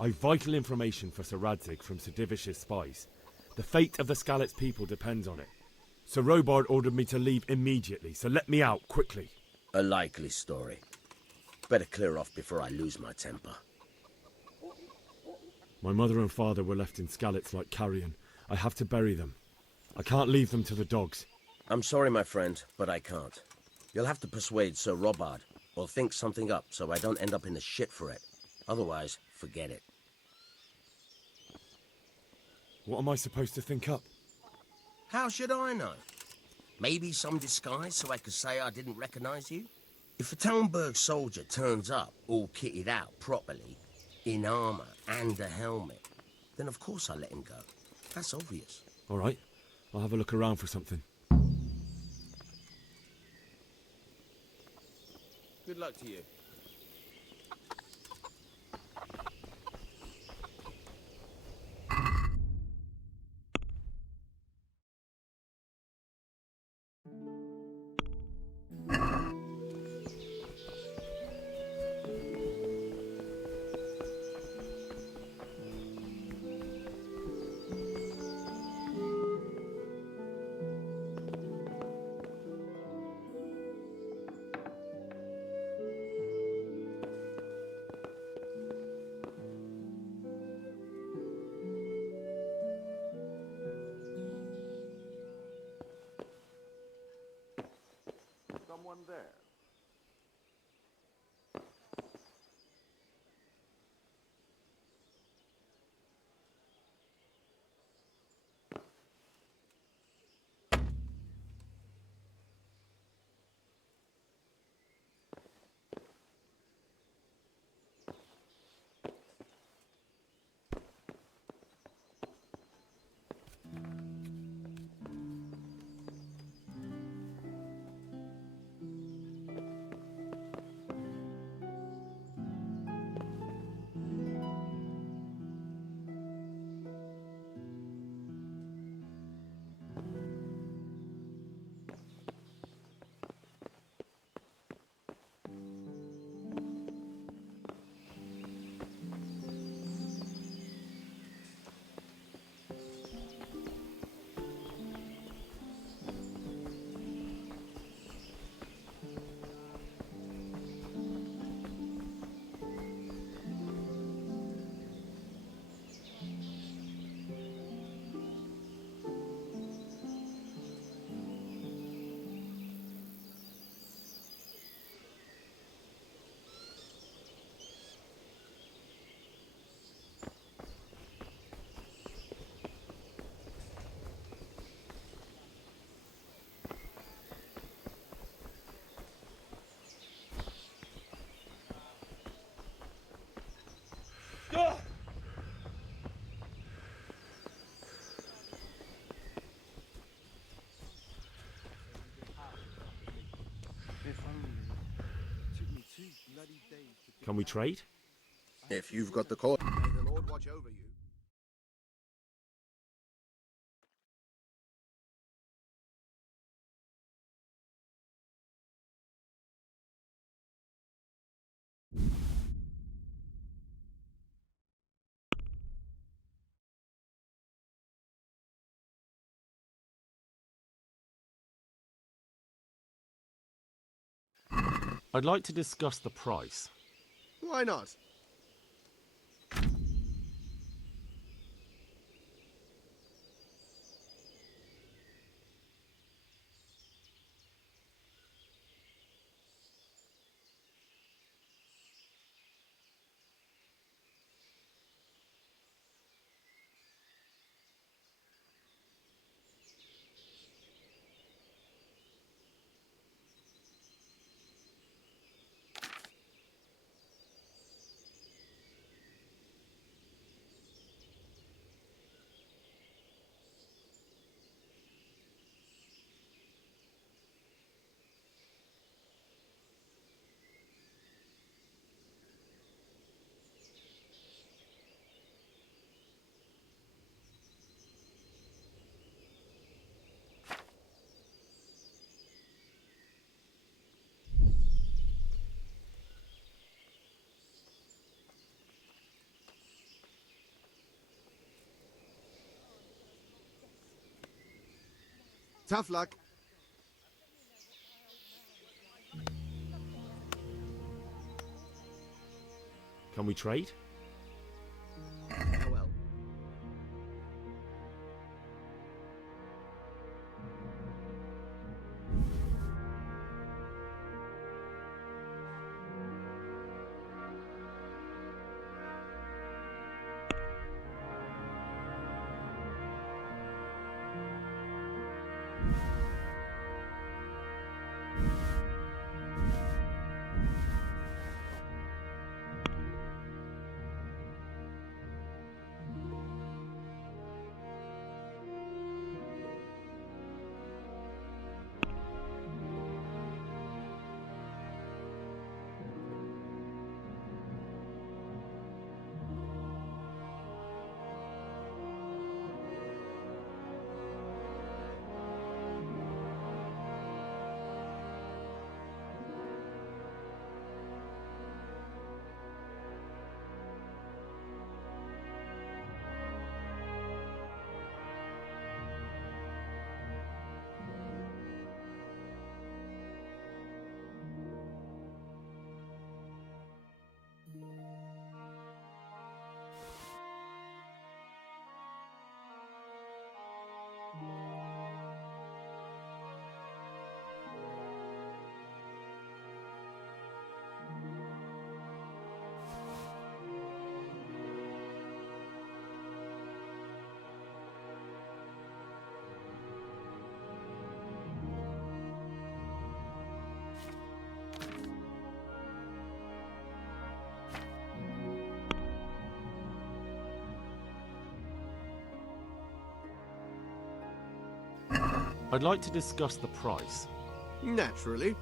I've vital information for Sir Radzig from Sir Divish's spies. The fate of the Skalitz people depends on it. Sir Robard ordered me to leave immediately, so let me out, quickly. A likely story. Better clear off before I lose my temper. My mother and father were left in Skalitz like carrion. I have to bury them. I can't leave them to the dogs. I'm sorry, my friend, but I can't. You'll have to persuade Sir Robard, or think something up so I don't end up in the shit for it. Otherwise, forget it. What am I supposed to think up? How should I know? Maybe some disguise so I could say I didn't recognize you? If a Talmberg soldier turns up all kitted out properly, in armour and a helmet, then of course I let him go. That's obvious. All right, I'll have a look around for something. Good luck to you. Someone there. Can we trade? If you've got the call. May the Lord watch over you. I'd like to discuss the price. Why not? Tough luck. Can we trade? Farewell. I'd like to discuss the price. Naturally.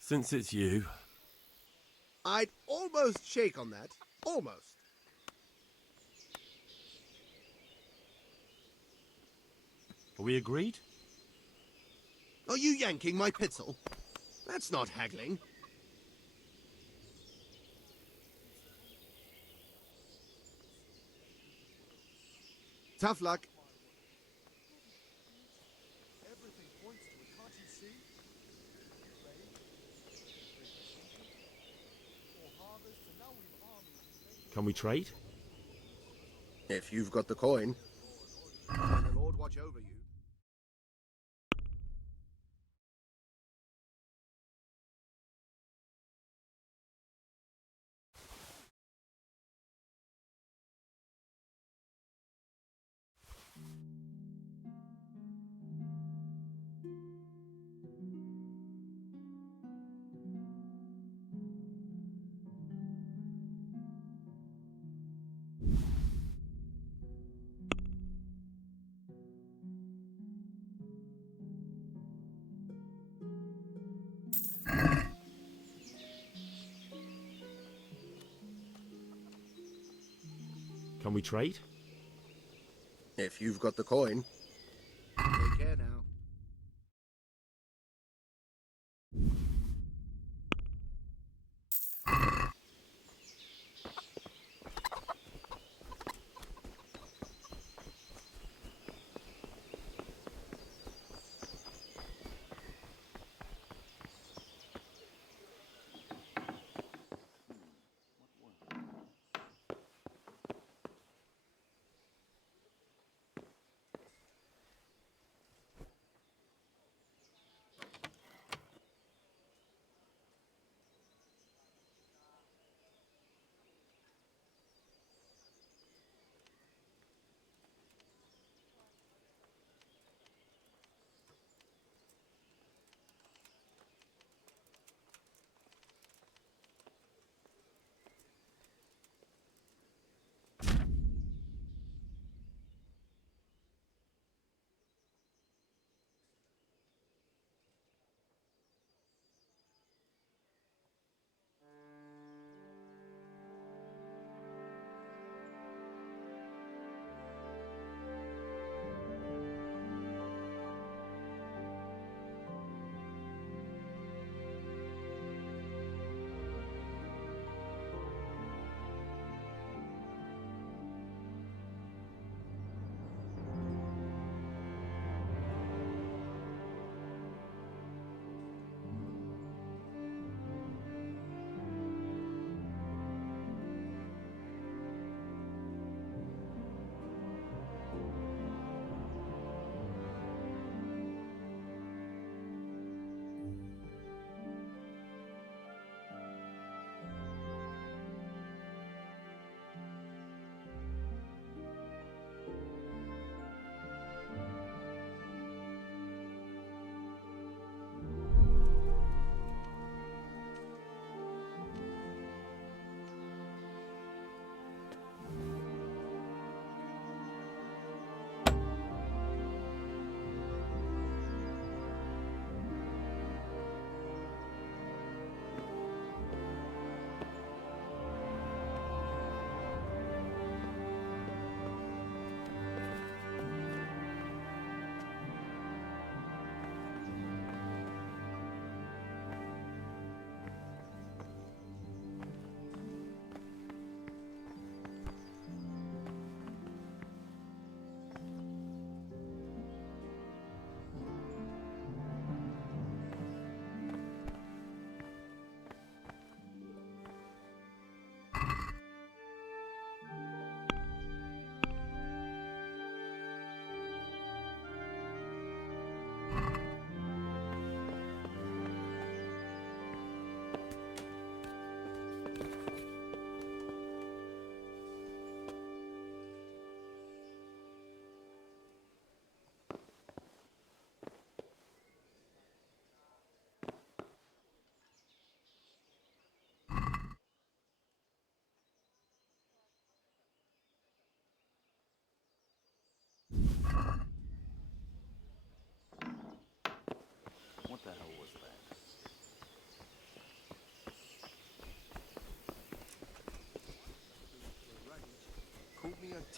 Since it's you, I'd almost shake on that. Almost. are we agreed? Are you yanking my pitzel? That's not haggling. Tough luck. Can we trade? If you've got the coin. May the Lord watch over you. Can we trade? If you've got the coin. Take care now.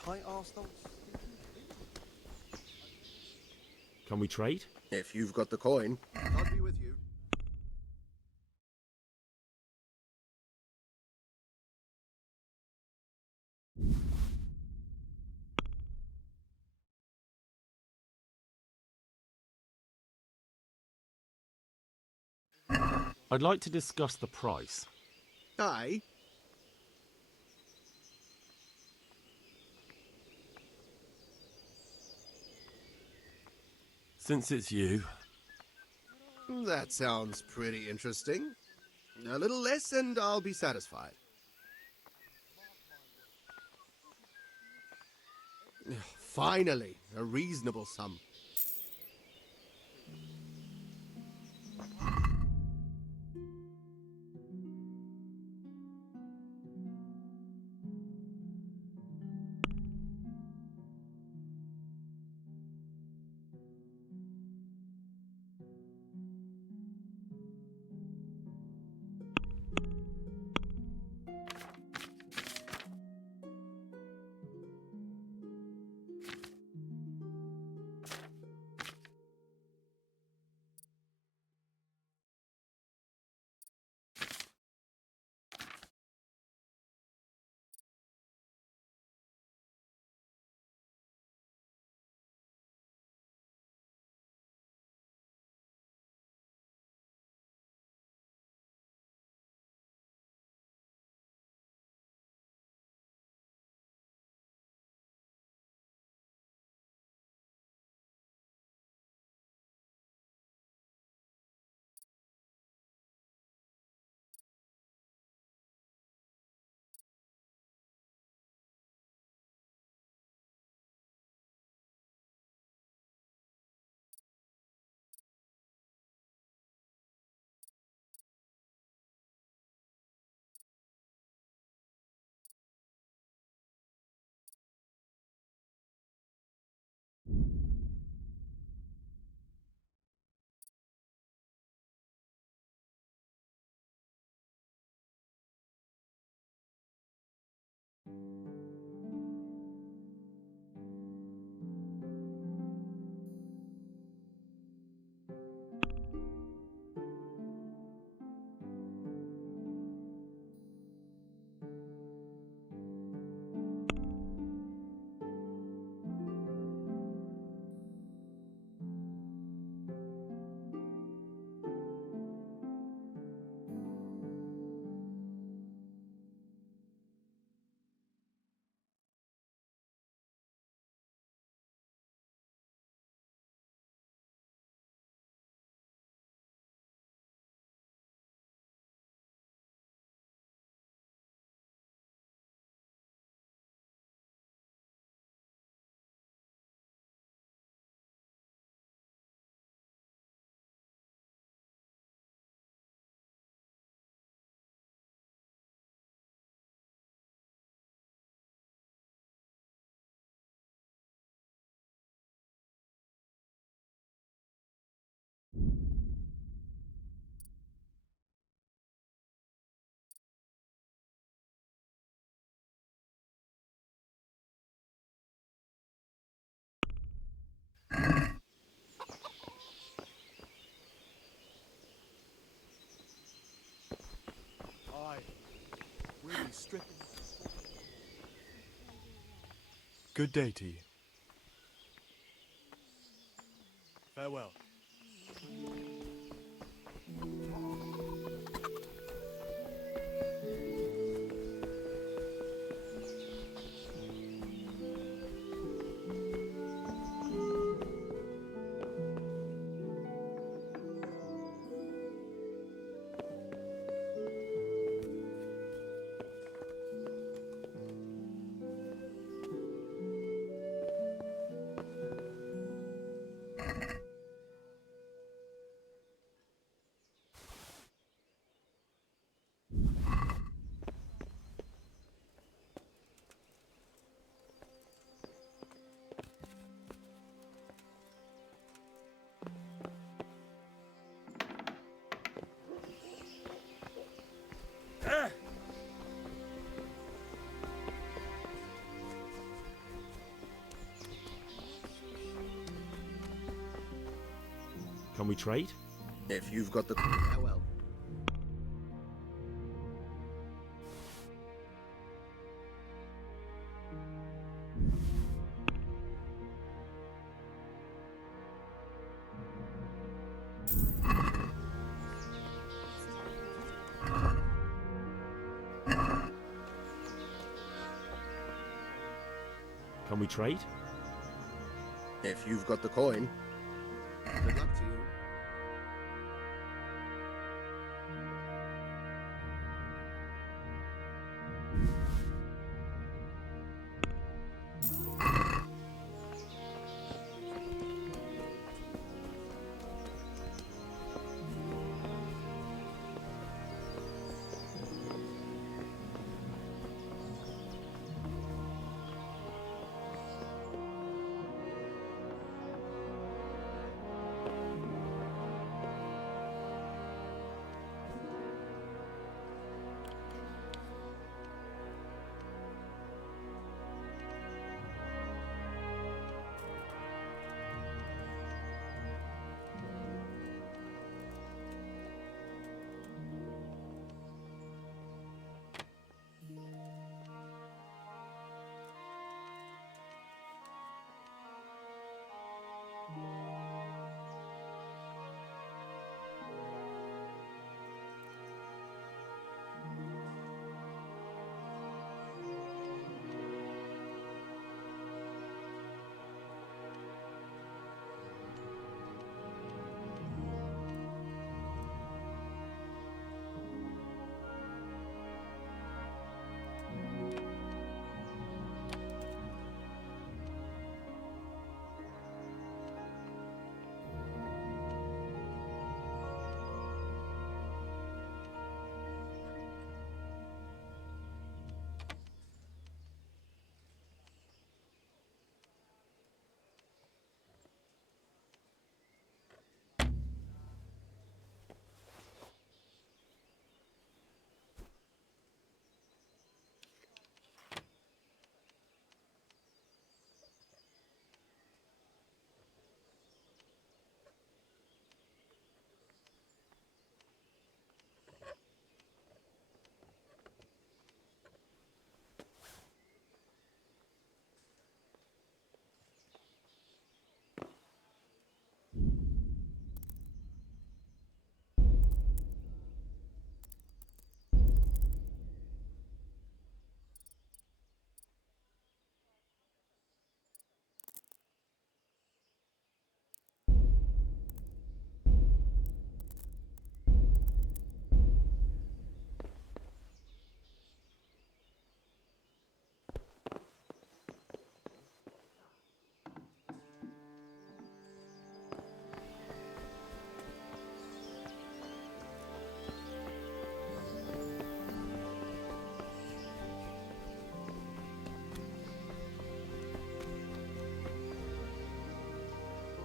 tight arseholes. Can we trade? If you've got the coin, I'll be with you. I'd like to discuss the price. Aye. Since it's you. That sounds pretty interesting. A little less and I'll be satisfied. Finally, a reasonable sum. We'll be stripping. Good day to you. Farewell. Can we trade? If you've got the... Farewell. Can we trade? If you've got the coin. Good luck to you.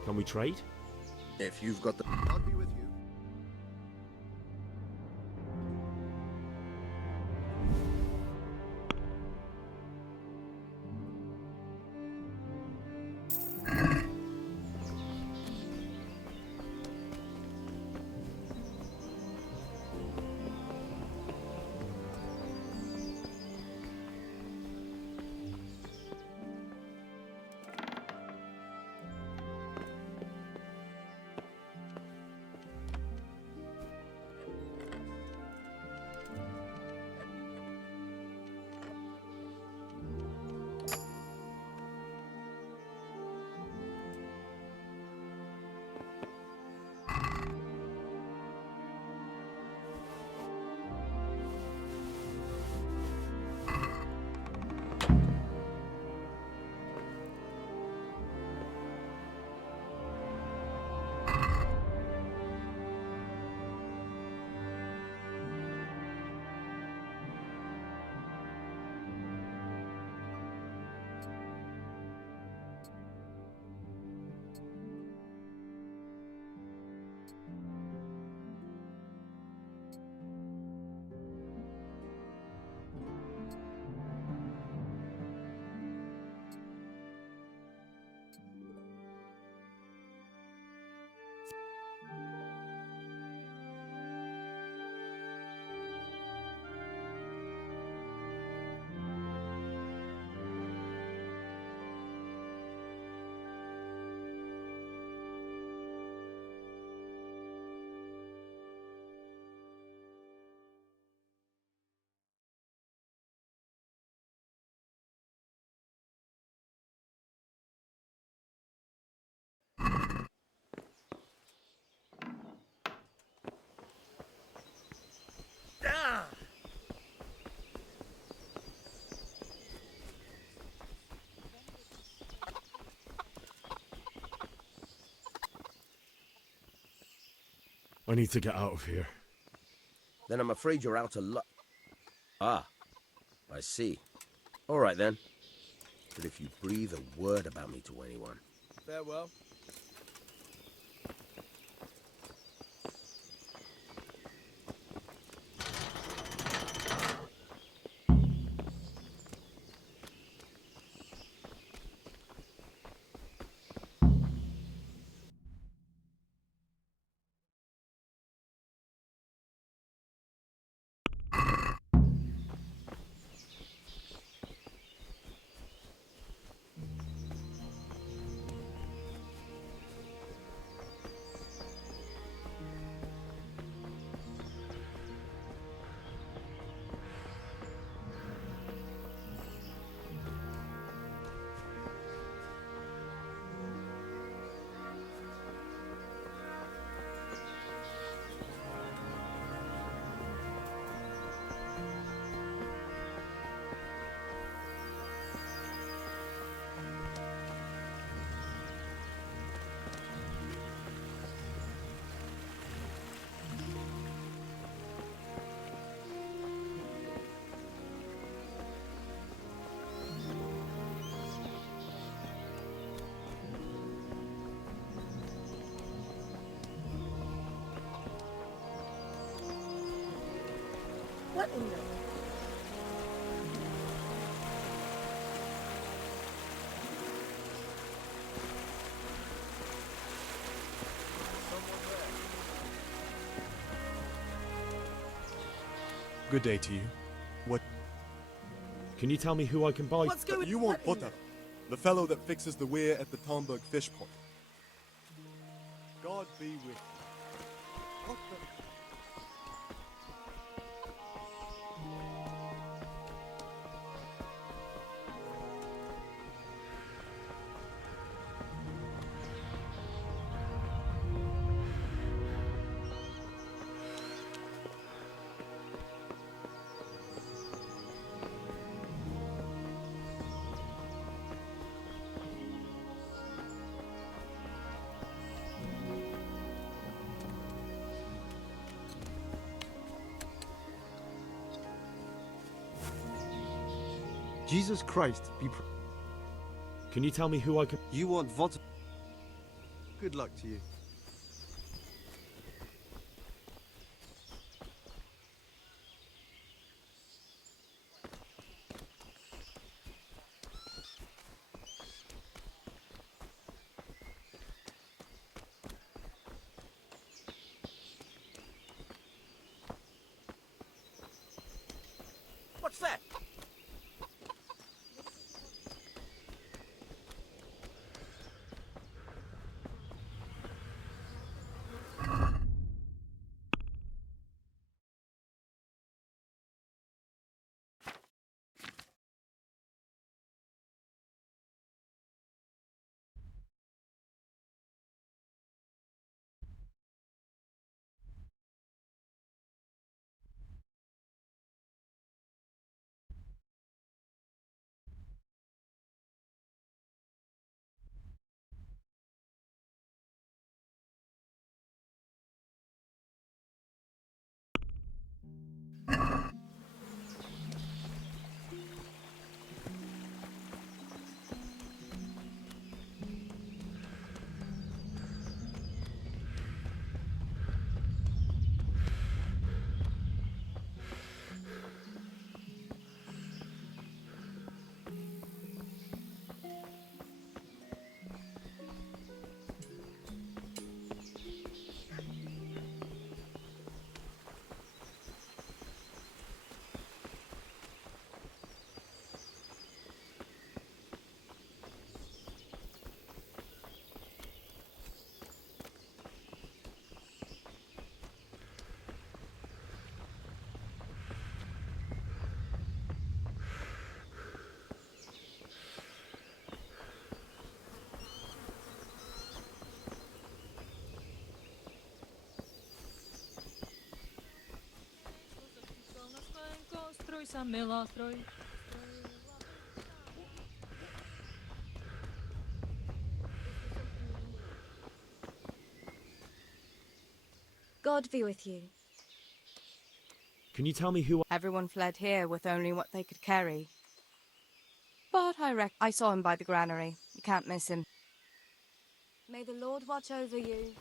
Can we trade? If you've got the... I'll be with you. I need to get out of here. Then I'm afraid you're out of luck. Ah, I see. All right then. But if you breathe a word about me to anyone... Farewell. What in the... Good day to you. What? Can you tell me who I can buy? What's going on? You want Potter, the fellow that fixes the weir at the Talmberg fish pond. God be with you. What the... Jesus Christ be... Can you tell me who I can... You want what? Good luck to you. What's that? God be with you. Can you tell me who Everyone fled here with only what they could carry. But I saw him by the granary. You can't miss him. May the Lord watch over you.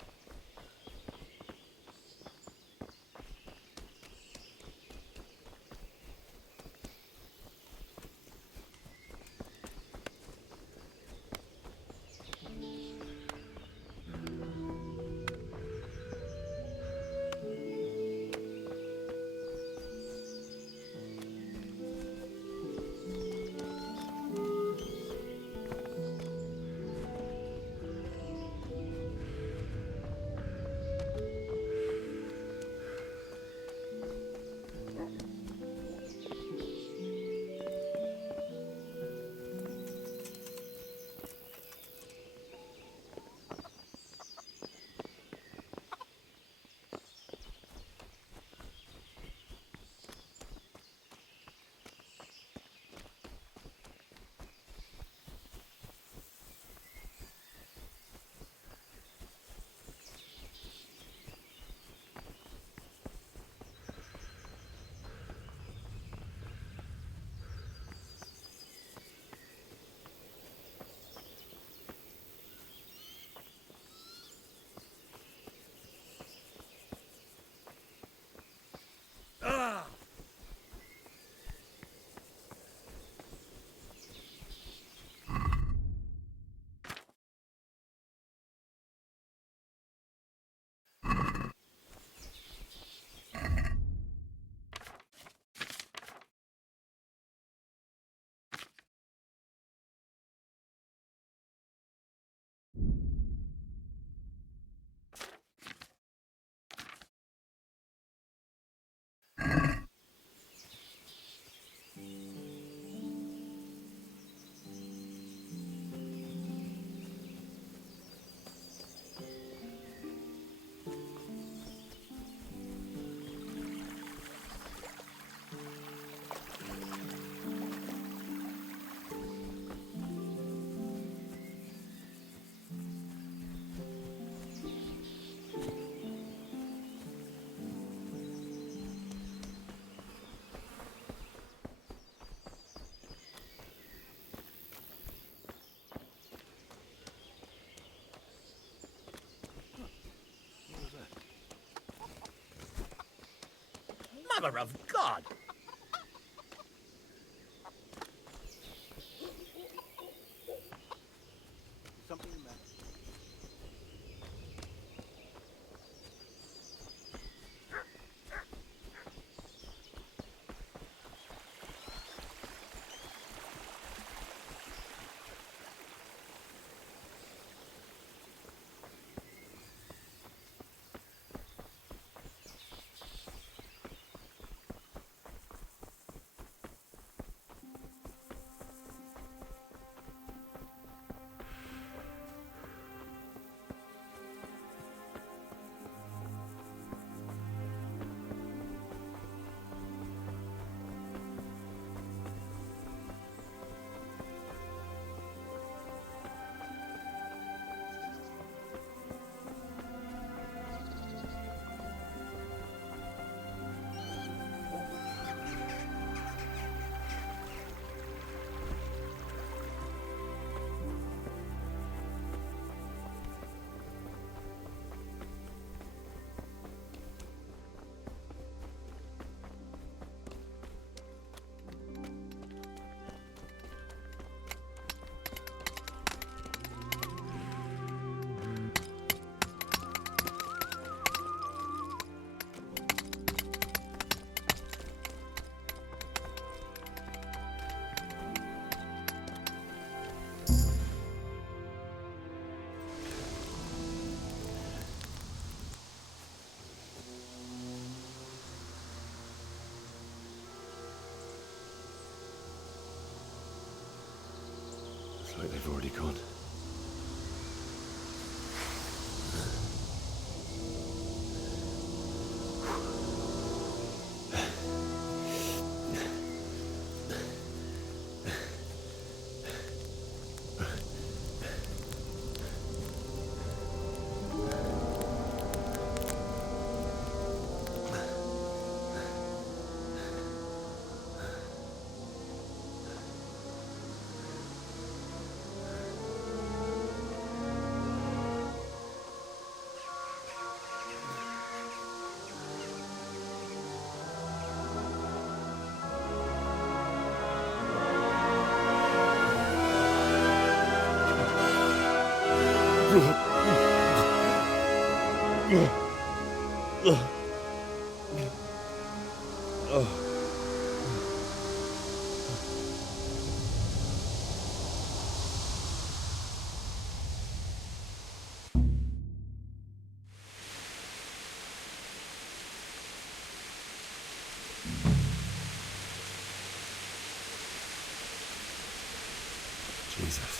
Mother of God! Something the matter? It's like they've already gone. Jesus.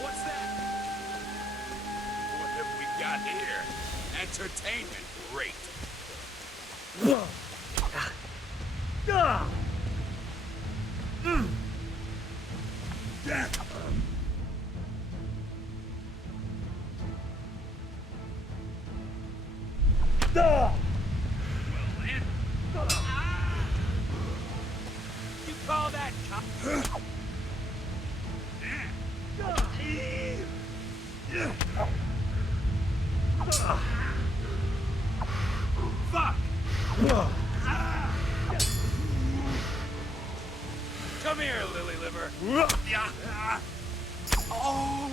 What's that? What have we got here? Entertainment, great. You call that Fuck! Come here, lily liver. Oh!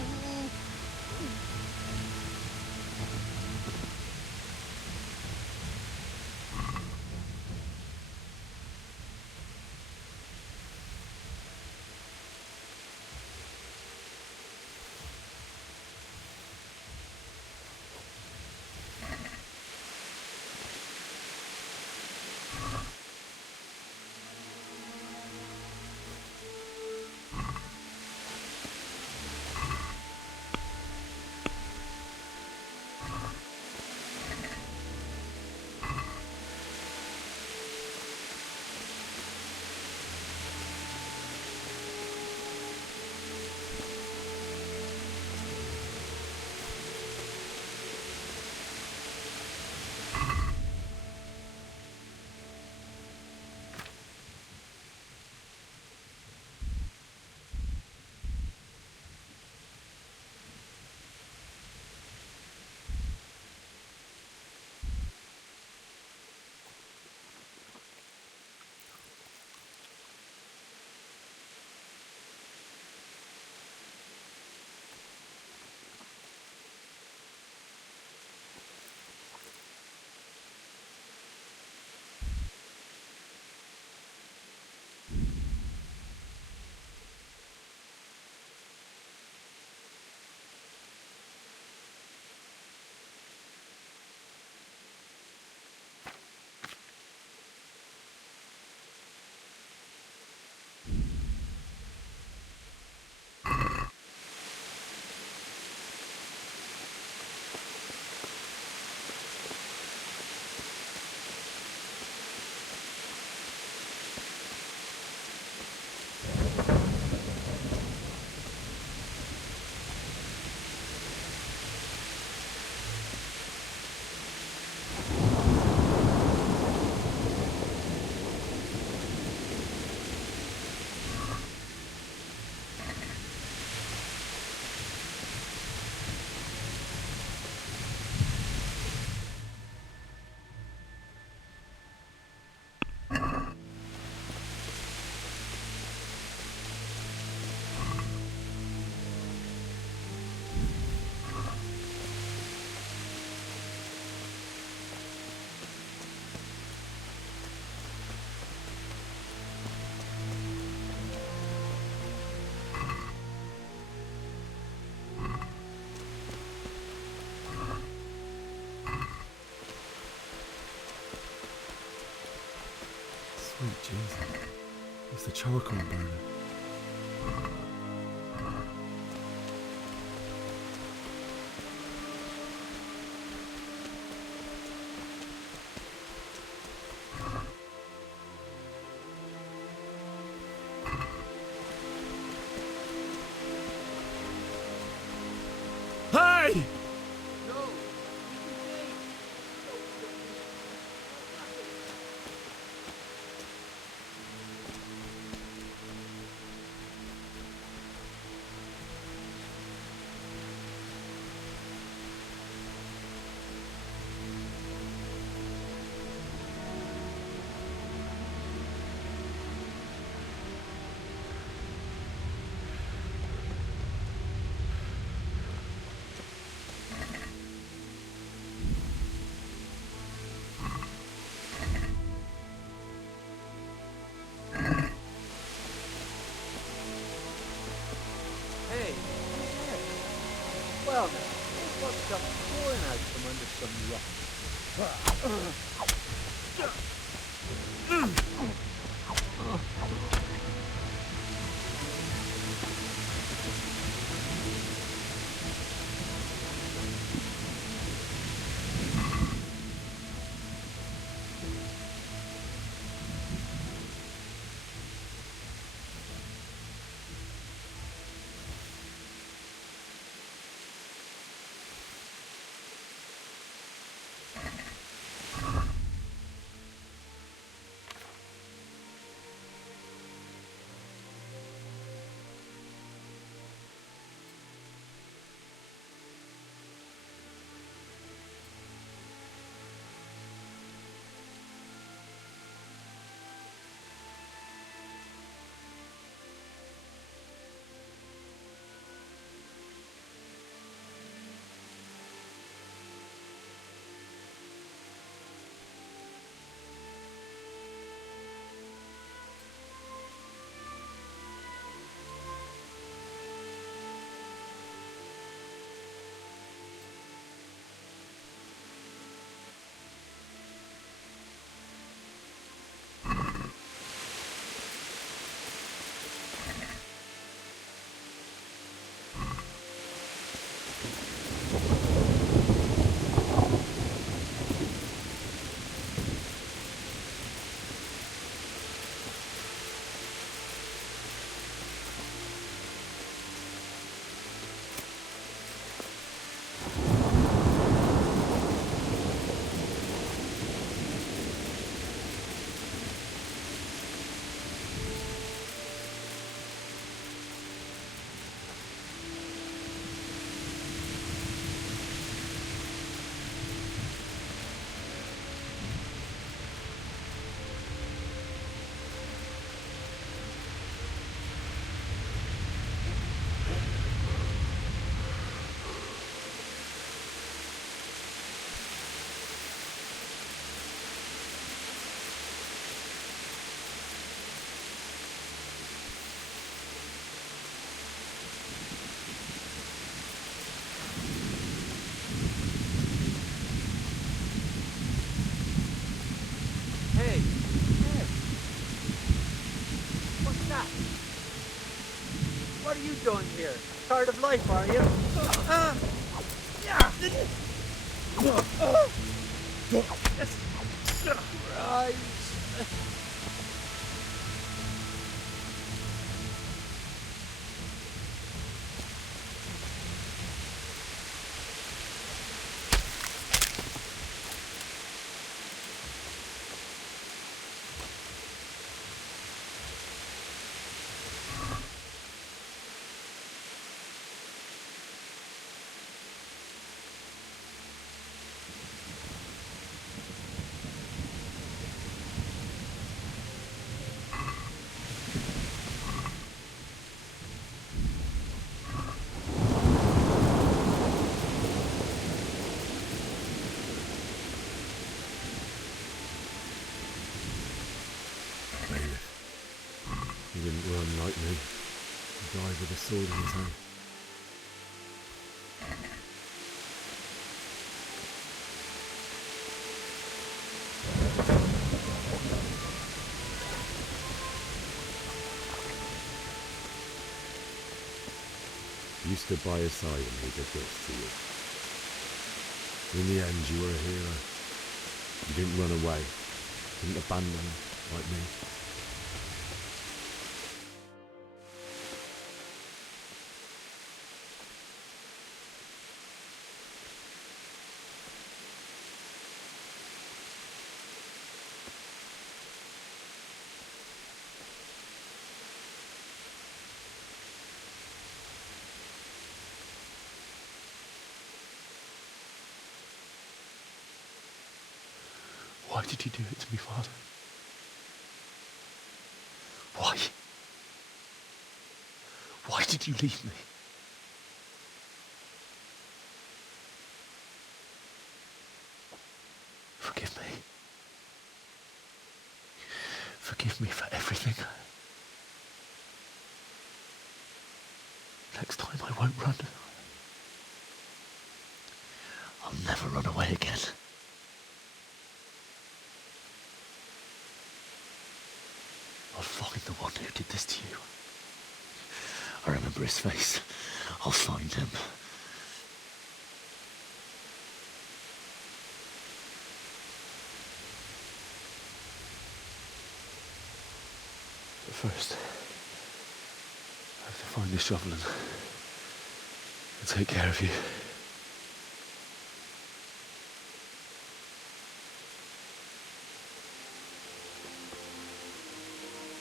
Sweet Jesus. It's the charcoal burner. Hey! Hey, well now, what's come pouring out from under some rock? Hey, hey, what's that? What are you doing here? Tired of life, are you? Right. He didn't run like me. He died with a sword in his hand. you stood by his side when he did this to you. In the end, you were a hero. You didn't run away. Didn't abandon him like me. Why did you do it to me, Father? Why? Why did you leave me? Forgive me. Forgive me for everything. Next time I won't run. I'll never run away again. I'll find the one who did this to you. I remember his face. I'll find him. But first, I have to find this shovel and take care of you.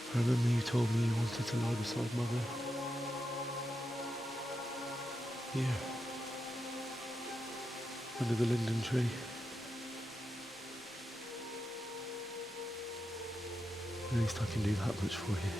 I remember you told me you wanted to lie beside Mother. Here. Under the linden tree. At least I can do that much for you.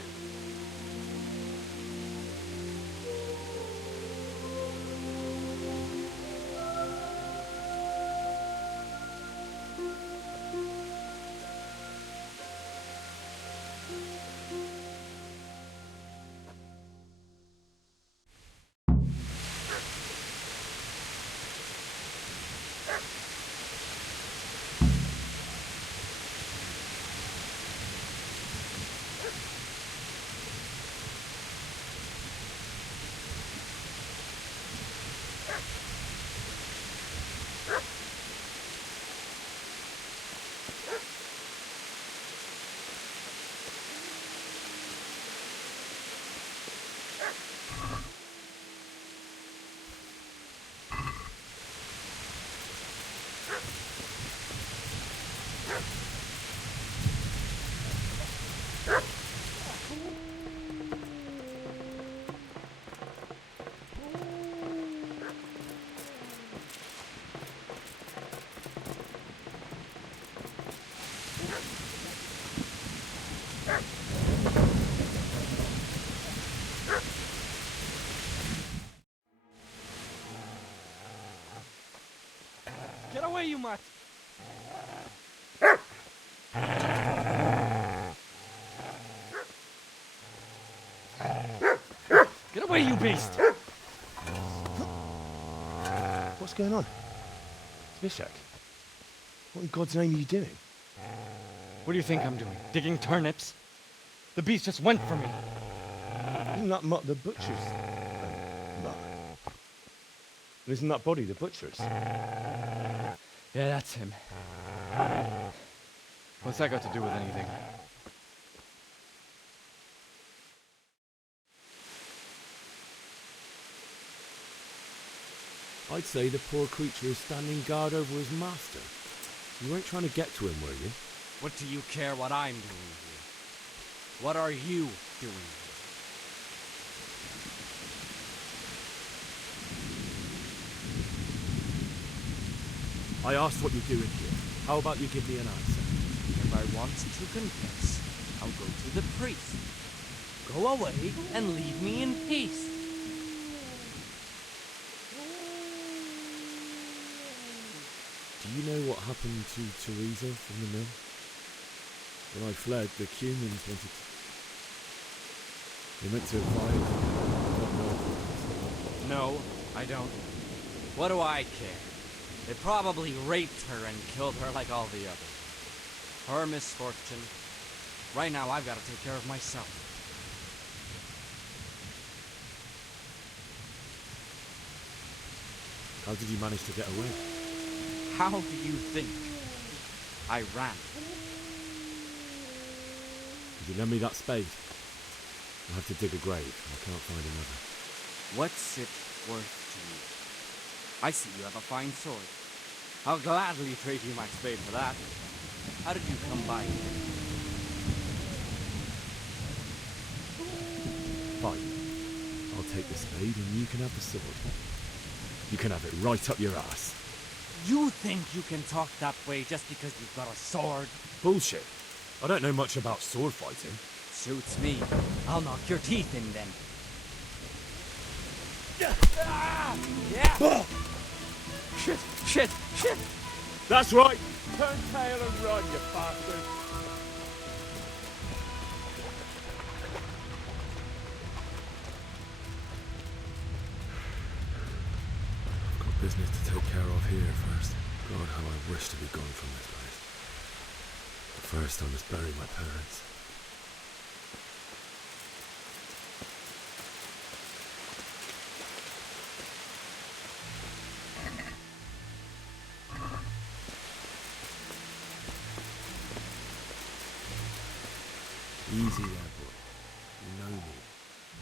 Get away, you mutt! Get away, you beast! What's going on? Vishak, what in God's name are you doing? What do you think I'm doing? Digging turnips? The beast just went for me. Isn't that Mutt the butcher's? Mutt. Isn't that body the butcher's? Yeah, that's him. What's that got to do with anything? I'd say the poor creature is standing guard over his master. You weren't trying to get to him, were you? What do you care what I'm doing here? What are you doing here? I asked what you're doing here. How about you give me an answer? If I want to confess, I'll go to the priest. Go away and leave me in peace. Do you know what happened to Teresa from the mill? When I fled, the Cumans wanted to... They meant to advise. No, I don't. What do I care? They probably raped her and killed her like all the others. Her misfortune. Right now, I've got to take care of myself. How did you manage to get away? How do you think I ran? Could you lend me that spade? I'll have to dig a grave. I can't find another. What's it worth to you? I see you have a fine sword. I'll gladly trade you my spade for that. How did you come by it? Fine. I'll take the spade and you can have the sword. You can have it right up your ass. You think you can talk that way just because you've got a sword? Bullshit. I don't know much about sword fighting. Suits me. I'll knock your teeth in then. Yeah! Shit! That's right! Turn tail and run, you bastard! I've got business to take care of here first. God, how I wish to be gone from this place. But first, I must bury my parents. Easy there, boy. You know me.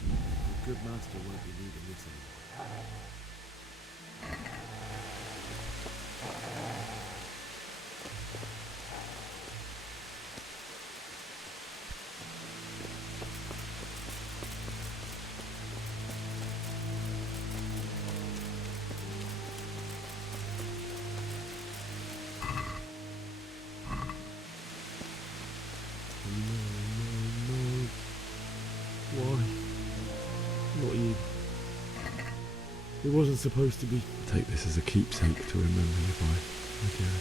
The good master won't be needing this anymore. It wasn't supposed to be. Take this as a keepsake to remember you by, again.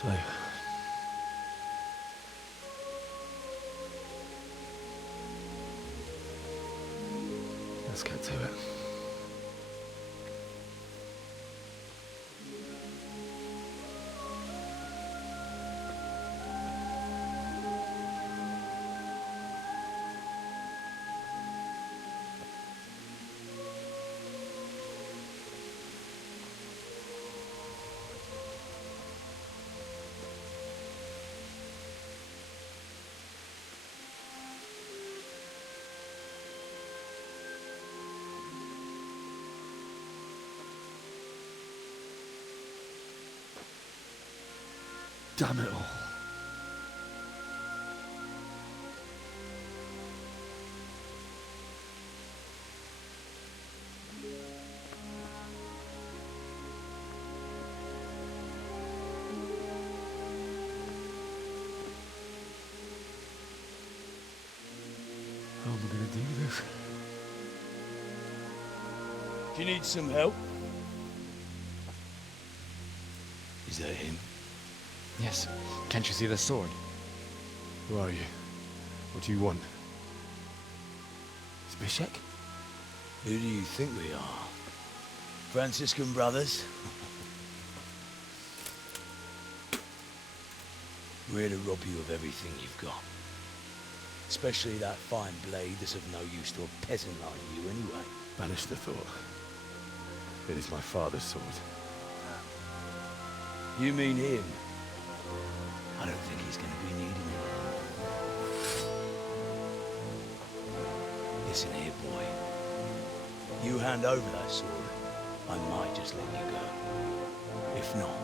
So, let's get to it. Damn it all. How am I going to do this? Do you need some help? Is that him? Yes. Can't you see the sword? Who are you? What do you want? Zbyszek? Who do you think we are? Franciscan brothers? We're here to rob you of everything you've got. Especially that fine blade that's of no use to a peasant like you anyway. Banish the thought. It is my father's sword. You mean him? I don't think he's going to be needing it. Listen here, boy. You hand over that sword, I might just let you go. If not,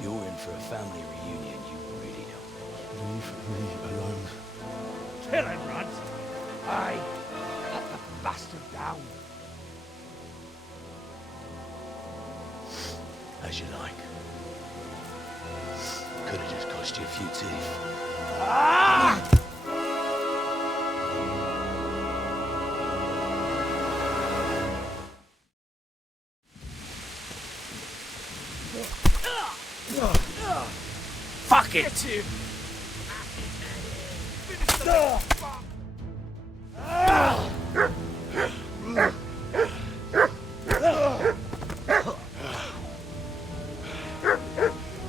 you're in for a family reunion you really don't. Leave me alone. Kill him, Runt! Aye, cut the bastard down. As you like. Could have just cost you a few teeth. Ah! Fuck it! Get you!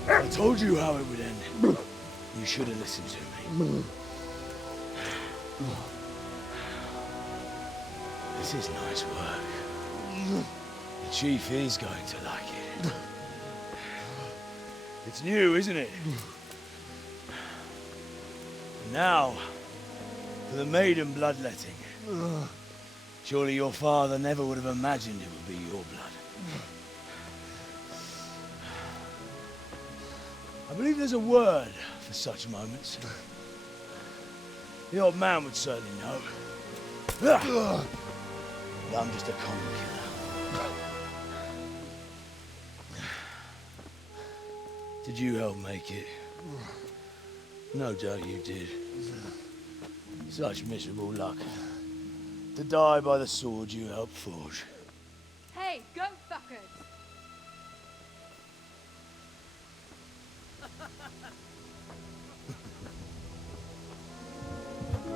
I told you how it would end. You should have listened to me. This is nice work. The chief is going to like it. It's new, isn't it? Now, for the maiden bloodletting. Surely your father never would have imagined it would be your blood. I believe there's a word for such moments. The old man would certainly know. But I'm just a common killer. Did you help make it? No doubt you did. Such miserable luck. To die by the sword you helped forge. Hey, go fuckers!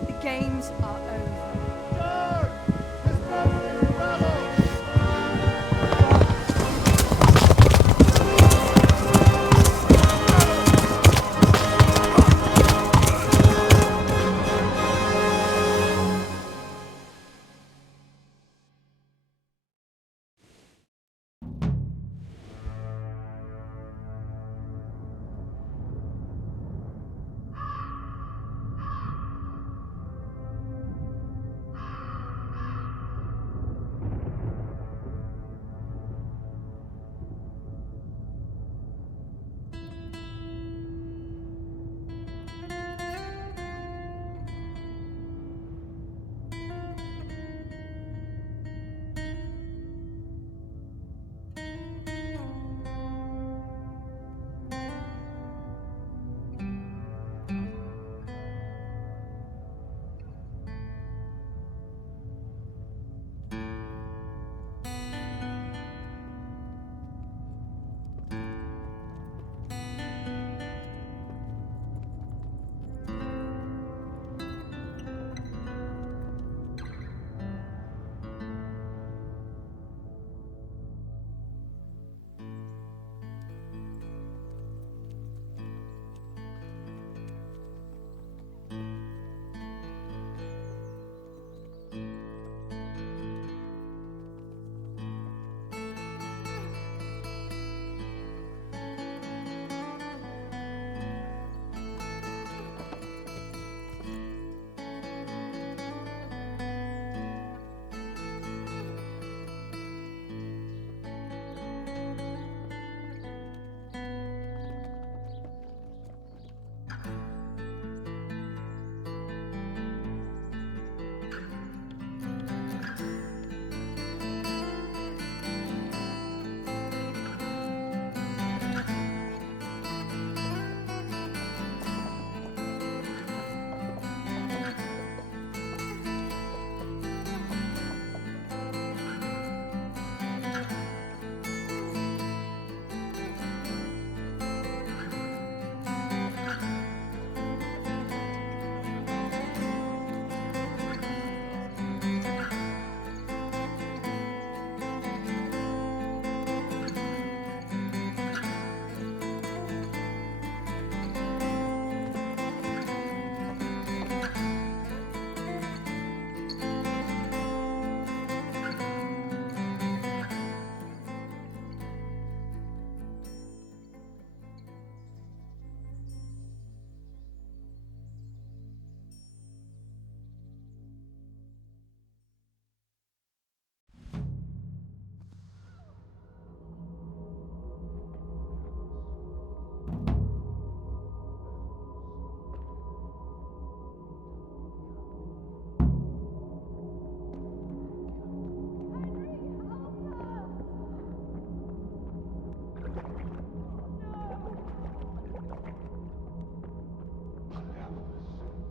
The games are over.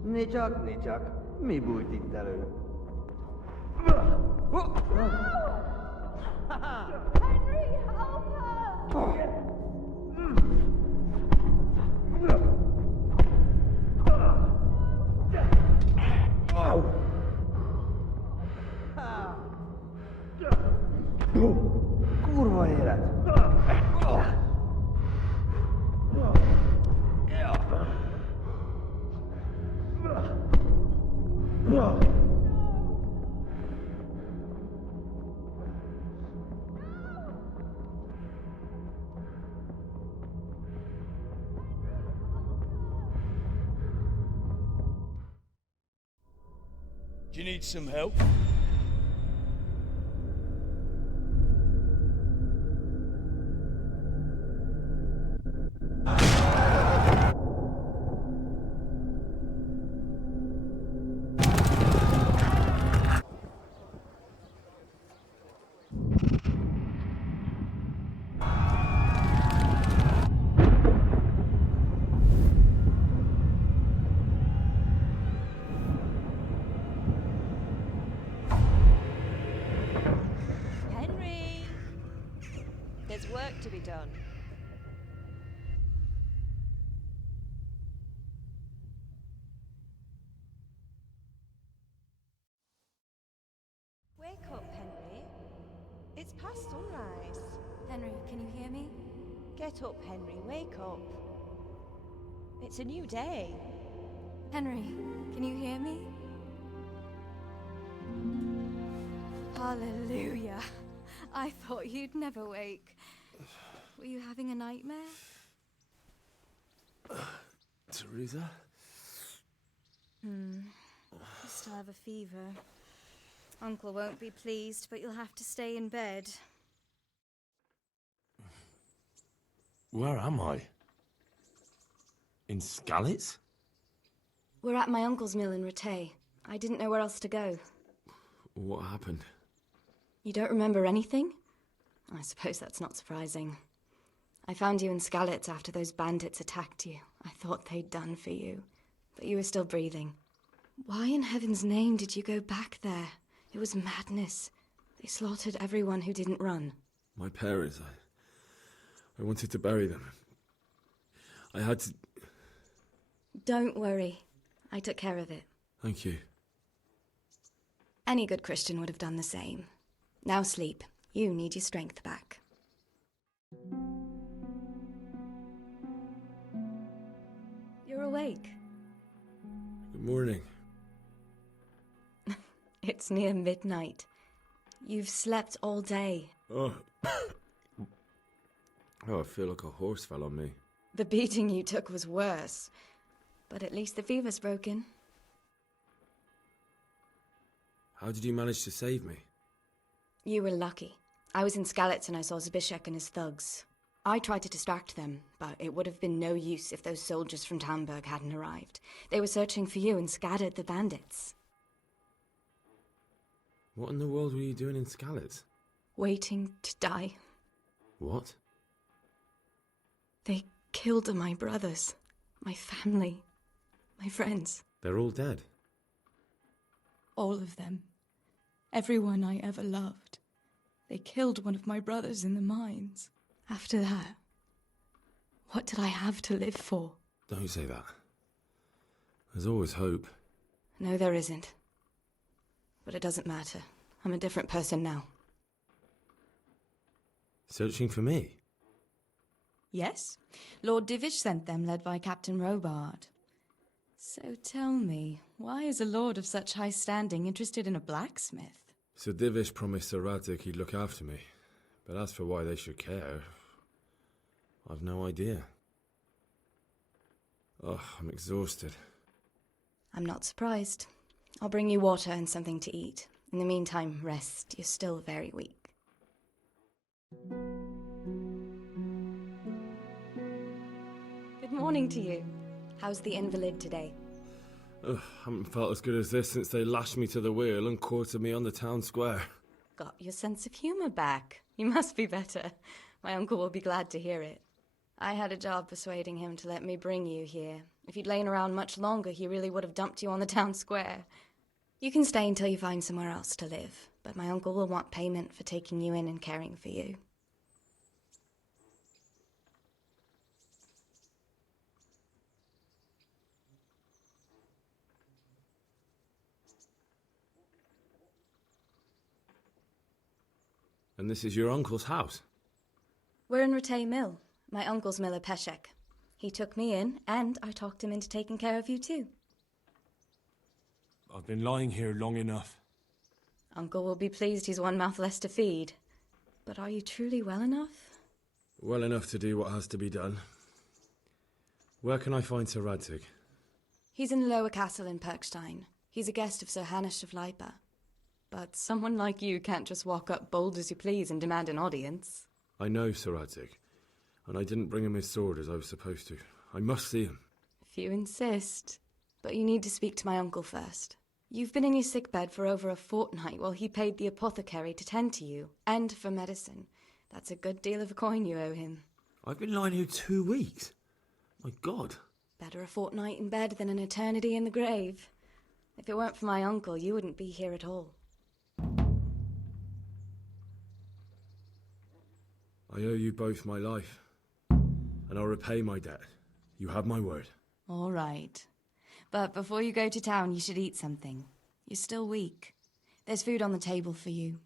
Nicsak, mi bújt itt elő? Henry, help us! Kurva élet! Do you need some help? Henry! There's work to be done. Wake up, Henry. It's past sunrise. Henry, can you hear me? Get up, Henry. Wake up. It's a new day. Henry, can you hear me? Hallelujah. I thought you'd never wake. Were you having a nightmare? Teresa? You still have a fever. Uncle won't be pleased, but you'll have to stay in bed. Where am I? In Skalitz? We're at my uncle's mill in Rattay. I didn't know where else to go. What happened? You don't remember anything? I suppose that's not surprising. I found you in Skalitz after those bandits attacked you. I thought they'd done for you, but you were still breathing. Why in heaven's name did you go back there? It was madness. They slaughtered everyone who didn't run. My parents, I wanted to bury them. I had to... Don't worry. I took care of it. Thank you. Any good Christian would have done the same. Now sleep. You need your strength back. You're awake. Good morning. It's near midnight. You've slept all day. Oh. I feel like a horse fell on me. The beating you took was worse. But at least the fever's broken. How did you manage to save me? You were lucky. I was in Skalitz and I saw Zbyszek and his thugs. I tried to distract them, but it would have been no use if those soldiers from Tamburg hadn't arrived. They were searching for you and scattered the bandits. What in the world were you doing in Skalitz? Waiting to die. What? They killed my brothers, my family, my friends. They're all dead. All of them. Everyone I ever loved. They killed one of my brothers in the mines. After that, what did I have to live for? Don't say that. There's always hope. No, there isn't. But it doesn't matter. I'm a different person now. Searching for me? Yes. Lord Divish sent them, led by Captain Robard. So tell me, why is a lord of such high standing interested in a blacksmith? Sir Divish promised Sir Radek he'd look after me. But as for why they should care, I've no idea. Oh, I'm exhausted. I'm not surprised. I'll bring you water and something to eat. In the meantime, rest. You're still very weak. Good morning to you. How's the invalid today? Ugh, haven't felt as good as this since they lashed me to the wheel and quartered me on the town square. Got your sense of humour back. You must be better. My uncle will be glad to hear it. I had a job persuading him to let me bring you here. If you'd lain around much longer, he really would have dumped you on the town square. You can stay until you find somewhere else to live, but my uncle will want payment for taking you in and caring for you. And this is your uncle's house? We're in Ratay Mill. My uncle's miller Peshek. He took me in, and I talked him into taking care of you too. I've been lying here long enough. Uncle will be pleased he's one mouth less to feed. But are you truly well enough? Well enough to do what has to be done. Where can I find Sir Radzig? He's in the lower castle in Perkstein. He's a guest of Sir Hanush of Leipa. But someone like you can't just walk up bold as you please and demand an audience. I know Sir Radzig, and I didn't bring him his sword as I was supposed to. I must see him. If you insist. But you need to speak to my uncle first. You've been in your sickbed for over a fortnight while he paid the apothecary to tend to you, and for medicine. That's a good deal of a coin you owe him. I've been lying here 2 weeks. My God. Better a fortnight in bed than an eternity in the grave. If it weren't for my uncle, you wouldn't be here at all. I owe you both my life, and I'll repay my debt. You have my word. All right. But before you go to town, you should eat something. You're still weak. There's food on the table for you.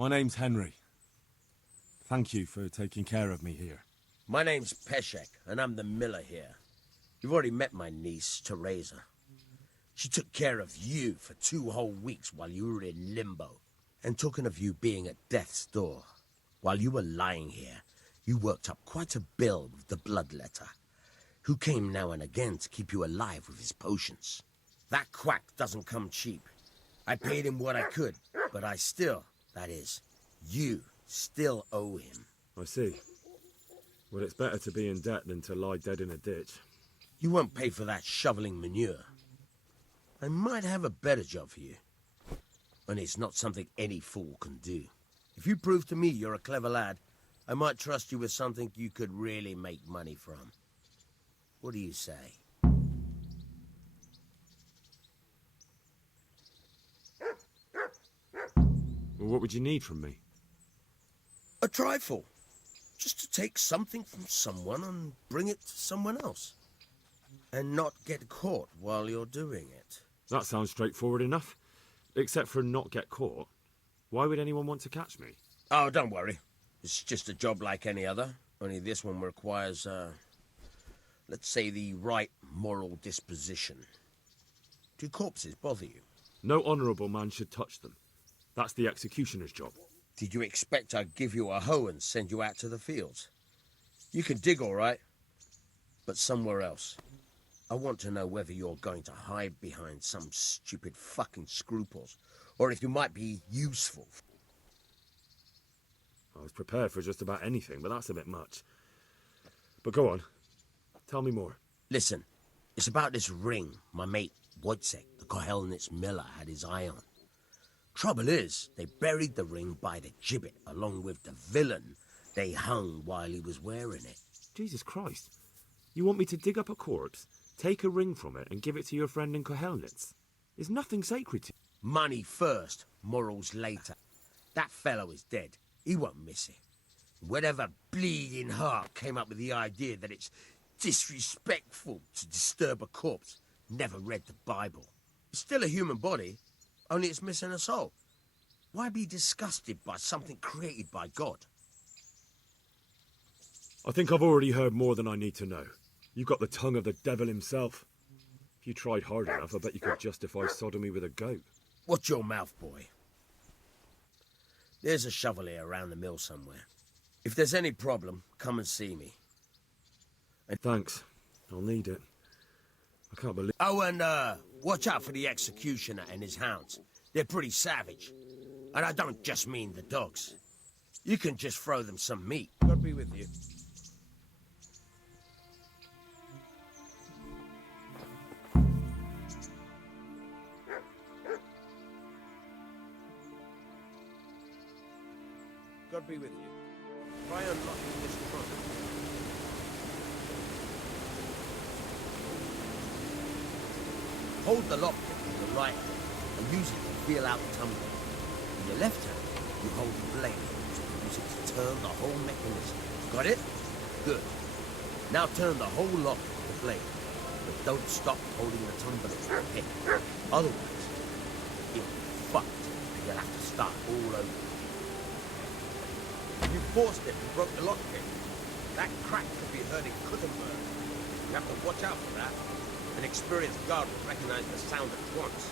My name's Henry. Thank you for taking care of me here. My name's Peshek, and I'm the miller here. You've already met my niece, Teresa. She took care of you for 2 whole weeks while you were in limbo. And talking of you being at death's door, while you were lying here, You worked up quite a bill with the bloodletter, who came now and again to keep you alive with his potions. That quack doesn't come cheap. I paid him what I could, but I still, that is, you still owe him. I see. Well, it's better to be in debt than to lie dead in a ditch. You won't pay for that shoveling manure. I might have a better job for you. And it's not something any fool can do. If you prove to me you're a clever lad, I might trust you with something you could really make money from. What do you say? Well, what would you need from me? A trifle. Just to take something from someone and bring it to someone else. And not get caught while you're doing it. That sounds straightforward enough. Except for not get caught. Why would anyone want to catch me? Oh, don't worry. It's just a job like any other. Only this one requires, let's say, the right moral disposition. Do corpses bother you? No honourable man should touch them. That's the executioner's job. Did you expect I'd give you a hoe and send you out to the fields? You can dig all right, but somewhere else. I want to know whether you're going to hide behind some stupid fucking scruples, or if you might be useful. I was prepared for just about anything, but that's a bit much. But go on. Tell me more. Listen, it's about this ring my mate Wojciech, the Kohelnitz miller, had his eye on. Trouble is, they buried the ring by the gibbet, along with the villain they hung while he was wearing it. Jesus Christ. You want me to dig up a corpse, take a ring from it, and give it to your friend in Kohelnitz? There's nothing sacred to you. Money first, morals later. That fellow is dead. He won't miss it. Whatever bleeding heart came up with the idea that it's disrespectful to disturb a corpse never read the Bible. It's still a human body, only it's missing a soul. Why be disgusted by something created by God? I think I've already heard more than I need to know. You've got the tongue of the devil himself. If you tried hard enough, I bet you could justify sodomy with a goat. Watch your mouth, boy. There's a shovel here around the mill somewhere. If there's any problem, come and see me. And thanks. I'll need it. I can't believe... Oh, and watch out for the executioner and his hounds. They're pretty savage. And I don't just mean the dogs. You can just throw them some meat. God be with you. God be with you. Try unlocking this trunk. Hold the lockpick in your right hand and use it to feel out the tumbler. In your left hand, you hold the blade and use it to turn the whole mechanism. Got it? Good. Now turn the whole lock with the blade, but don't stop holding the tumbler with the pick. Otherwise, you'll be fucked and you'll have to start all over. If you forced it and broke the lockpick, that crack could be heard in Kuttenberg. You have to watch out for that. An experienced guard will recognize the sound at once.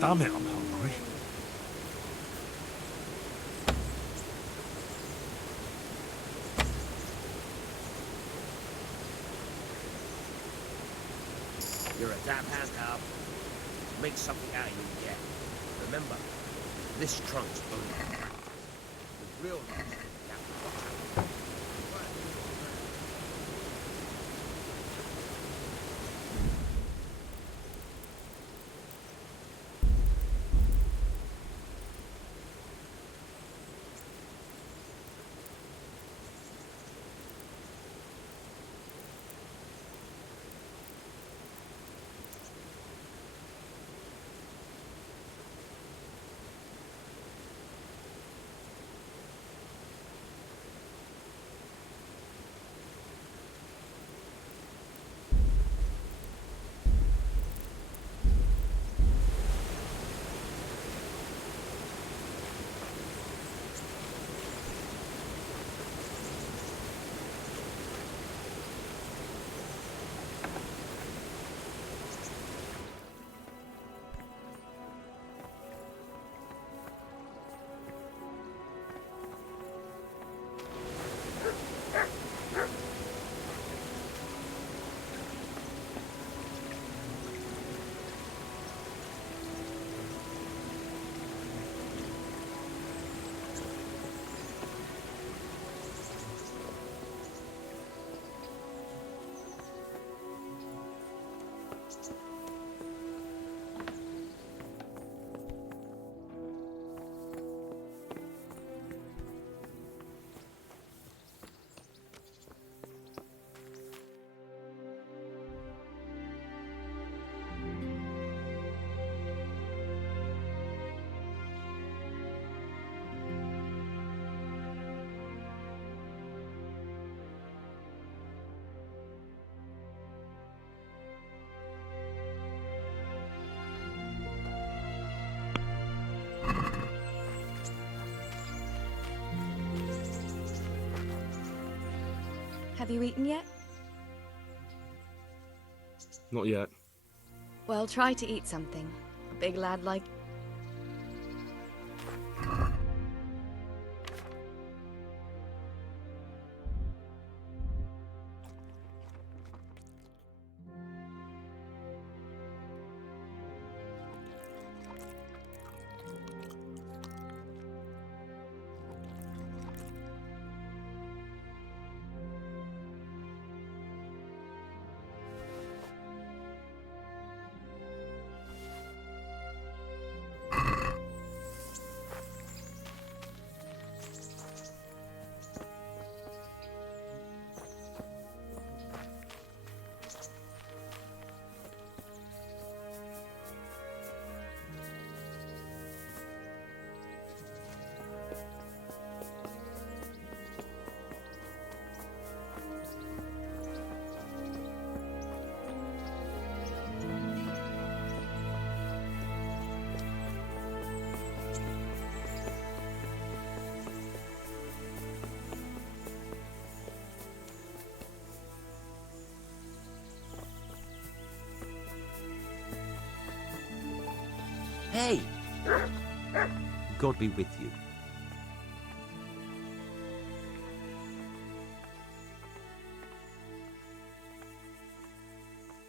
Damn it, I'm hungry. You're a damn hand, Hal. Make something out of you yet. Remember, this trunk's only the real loss. You have to watch out. Have you eaten yet? Not yet. Well, try to eat something. A big lad like... Hey! God be with you.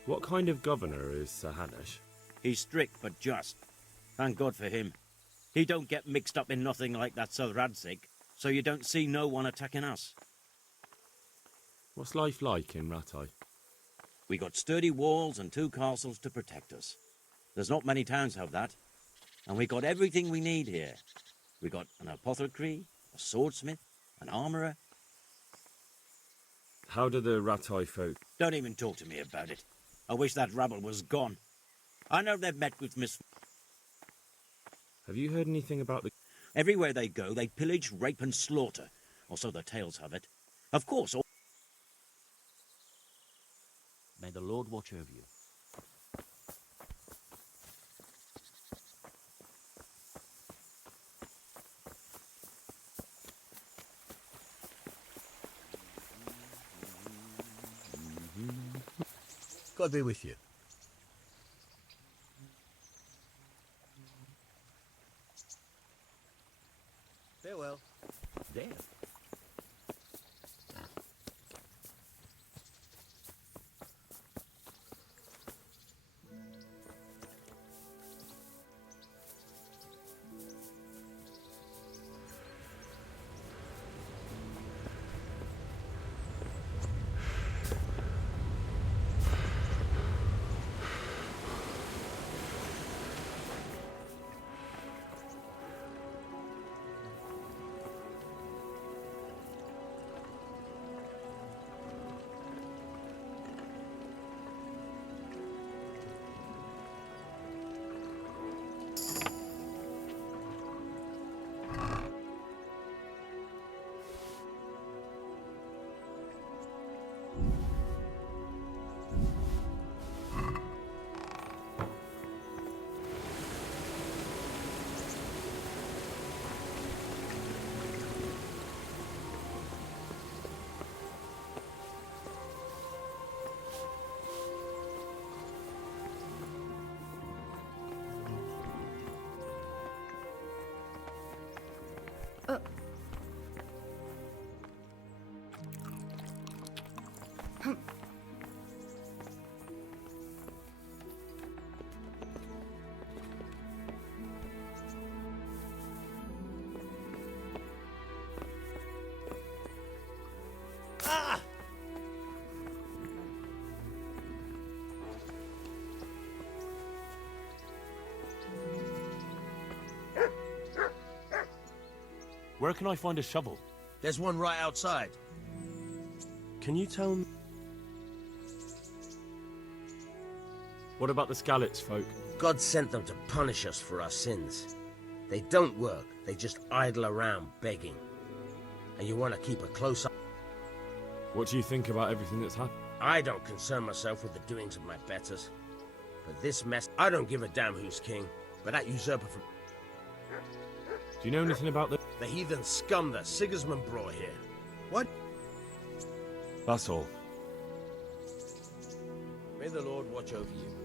What kind of governor is Sir Hanush? He's strict but just. Thank God for him. He don't get mixed up in nothing like that Sir Radzig, so you don't see no one attacking us. What's life like in Rattay? We got sturdy walls and 2 castles to protect us. There's not many towns have that. And we got everything we need here. We got an apothecary, a swordsmith, an armourer. How do the Rattay folk... Don't even talk to me about it. I wish that rabble was gone. I know they've met with Have you heard anything about the... Everywhere they go, they pillage, rape and slaughter. Or so the tales have it. Of course, all... May the Lord watch over you. God be with you. Farewell. There. Where can I find a shovel? There's one right outside. Can you tell me... What about the Skalitz folk? God sent them to punish us for our sins. They don't work, they just idle around begging. And you want to keep a close eye. What do you think about everything that's happened? I don't concern myself with the doings of my betters. But this mess, I don't give a damn who's king. But that usurper from... Do you know anything about the... The heathen scum that Sigismund brought here. What? That's all. May the Lord watch over you.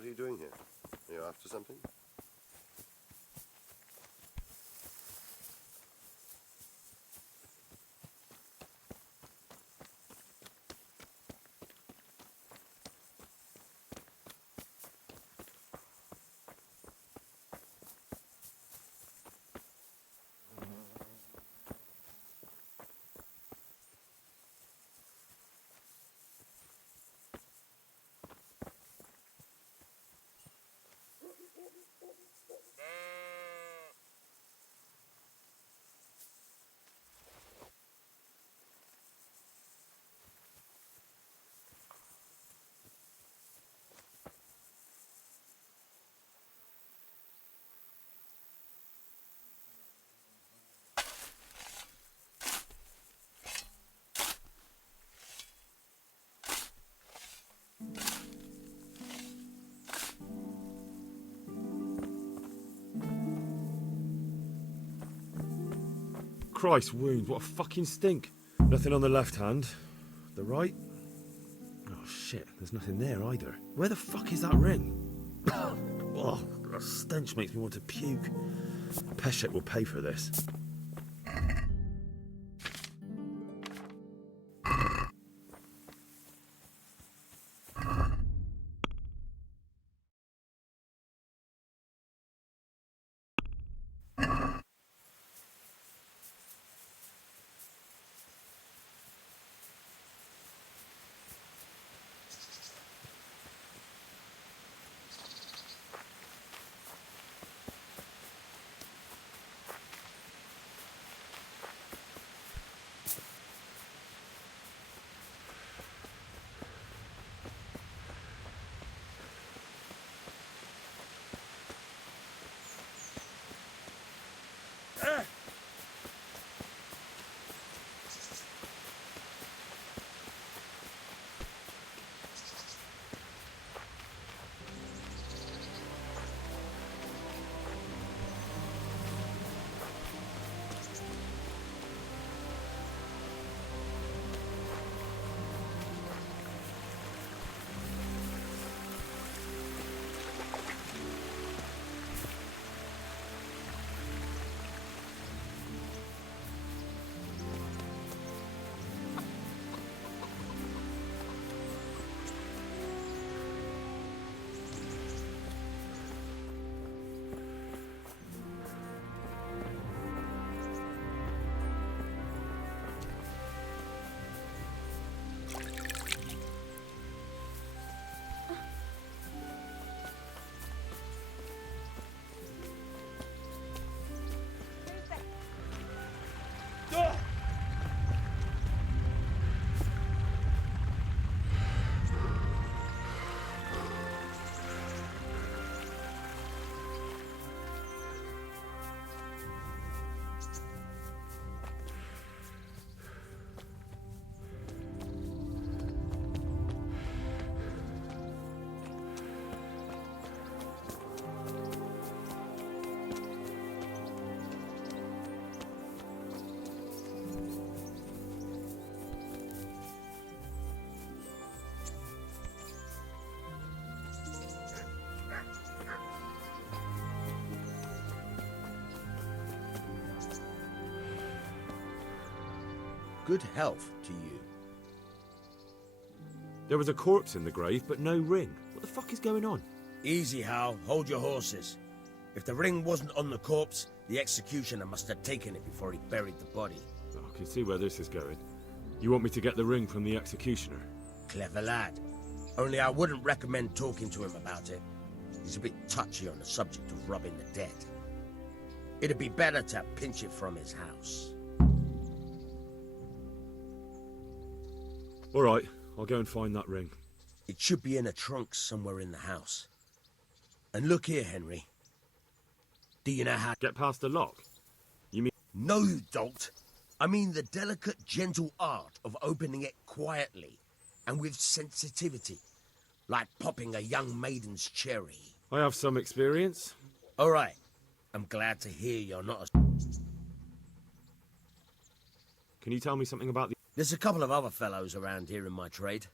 What are you doing here? Are you after something? Christ, wound, what a fucking stink. Nothing on the left hand. The right? Oh shit, there's nothing there either. Where the fuck is that ring? Oh, that stench makes me want to puke. Peshek will pay for this. Good health to you. There was a corpse in the grave, but no ring. What the fuck is going on? Easy, Hal. Hold your horses. If the ring wasn't on the corpse, the executioner must have taken it before he buried the body. I can see where this is going. You want me to get the ring from the executioner? Clever lad. Only I wouldn't recommend talking to him about it. He's a bit touchy on the subject of robbing the dead. It'd be better to pinch it from his house. All right, I'll go and find that ring. It should be in a trunk somewhere in the house. And look here, Henry. Do you know how... Get past the lock? You mean... No, you don't. I mean the delicate, gentle art of opening it quietly and with sensitivity, like popping a young maiden's cherry. I have some experience. All right. I'm glad to hear you're not a... Can you tell me something about the... There's a couple of other fellows around here in my trade.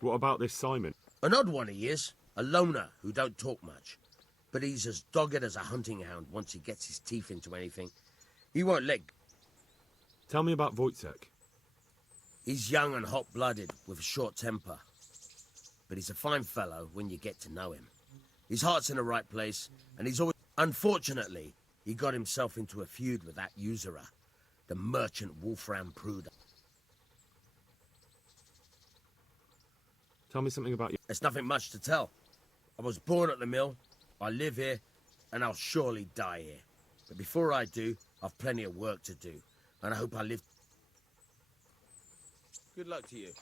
What about this Simon? An odd one he is. A loner who don't talk much. But he's as dogged as a hunting hound once he gets his teeth into anything. He won't let... Tell me about Wojciech. He's young and hot-blooded, with a short temper. But he's a fine fellow when you get to know him. His heart's in the right place, and he's always... Unfortunately, he got himself into a feud with that usurer, the merchant Wolfram Pruder. Tell me something about you. There's nothing much to tell. I was born at the mill, I live here, and I'll surely die here. But before I do, I've plenty of work to do, and I hope I live... Good luck to you.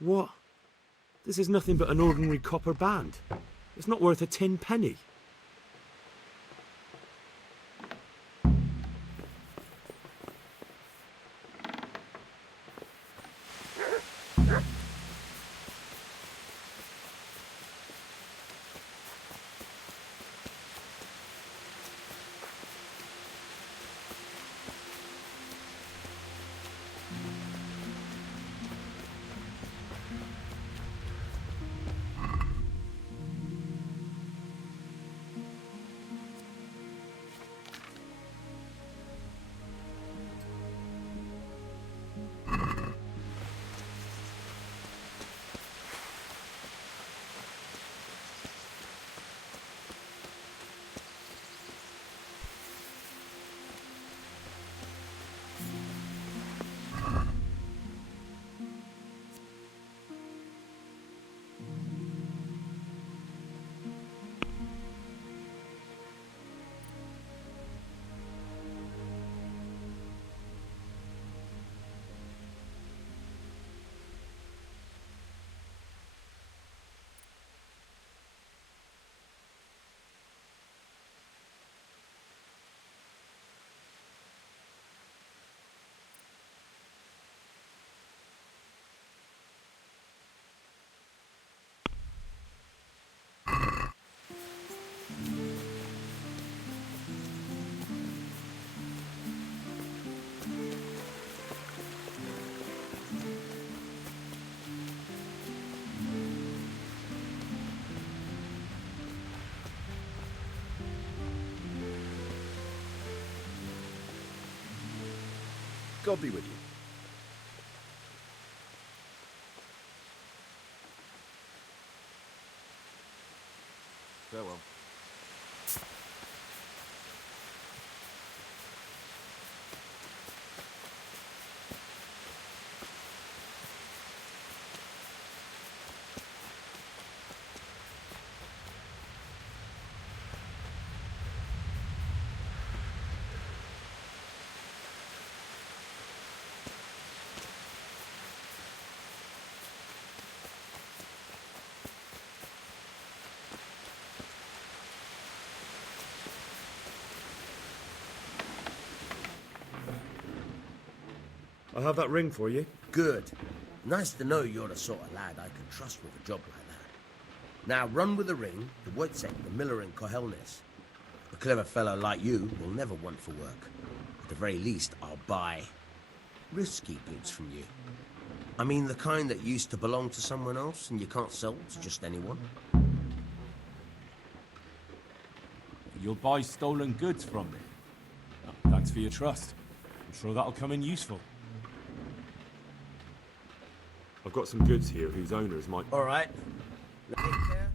What? This is nothing but an ordinary copper band. It's not worth a 10 penny. God be with you. Farewell. I have that ring for you. Good. Nice to know you're the sort of lad I can trust with a job like that. Now run with the ring to Wojciech, the miller in Kohelnis. A clever fellow like you will never want for work. At the very least, I'll buy risky goods from you. I mean the kind that used to belong to someone else and you can't sell to just anyone. You'll buy stolen goods from me. Oh, thanks for your trust. I'm sure that'll come in useful. I've got some goods here whose owners might... All right. Take care.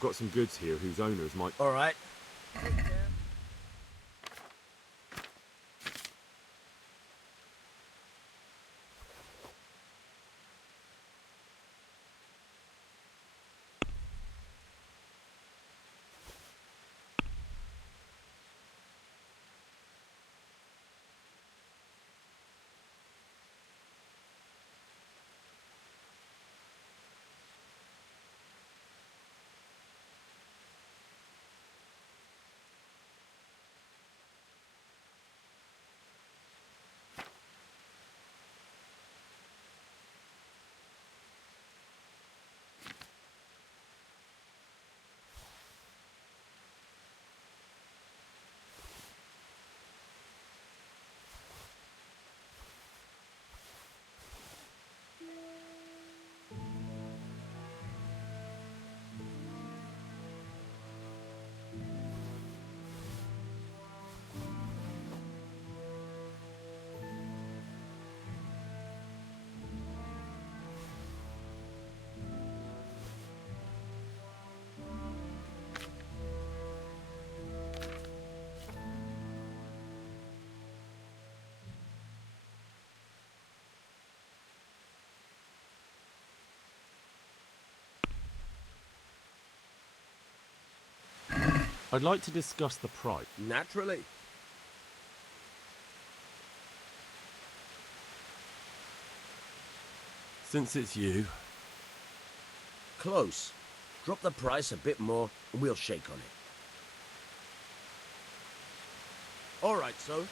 I've got some goods here whose owners might... All right. I'd like to discuss the price. Naturally. Since it's you... Close. Drop the price a bit more and we'll shake on it. All right, so.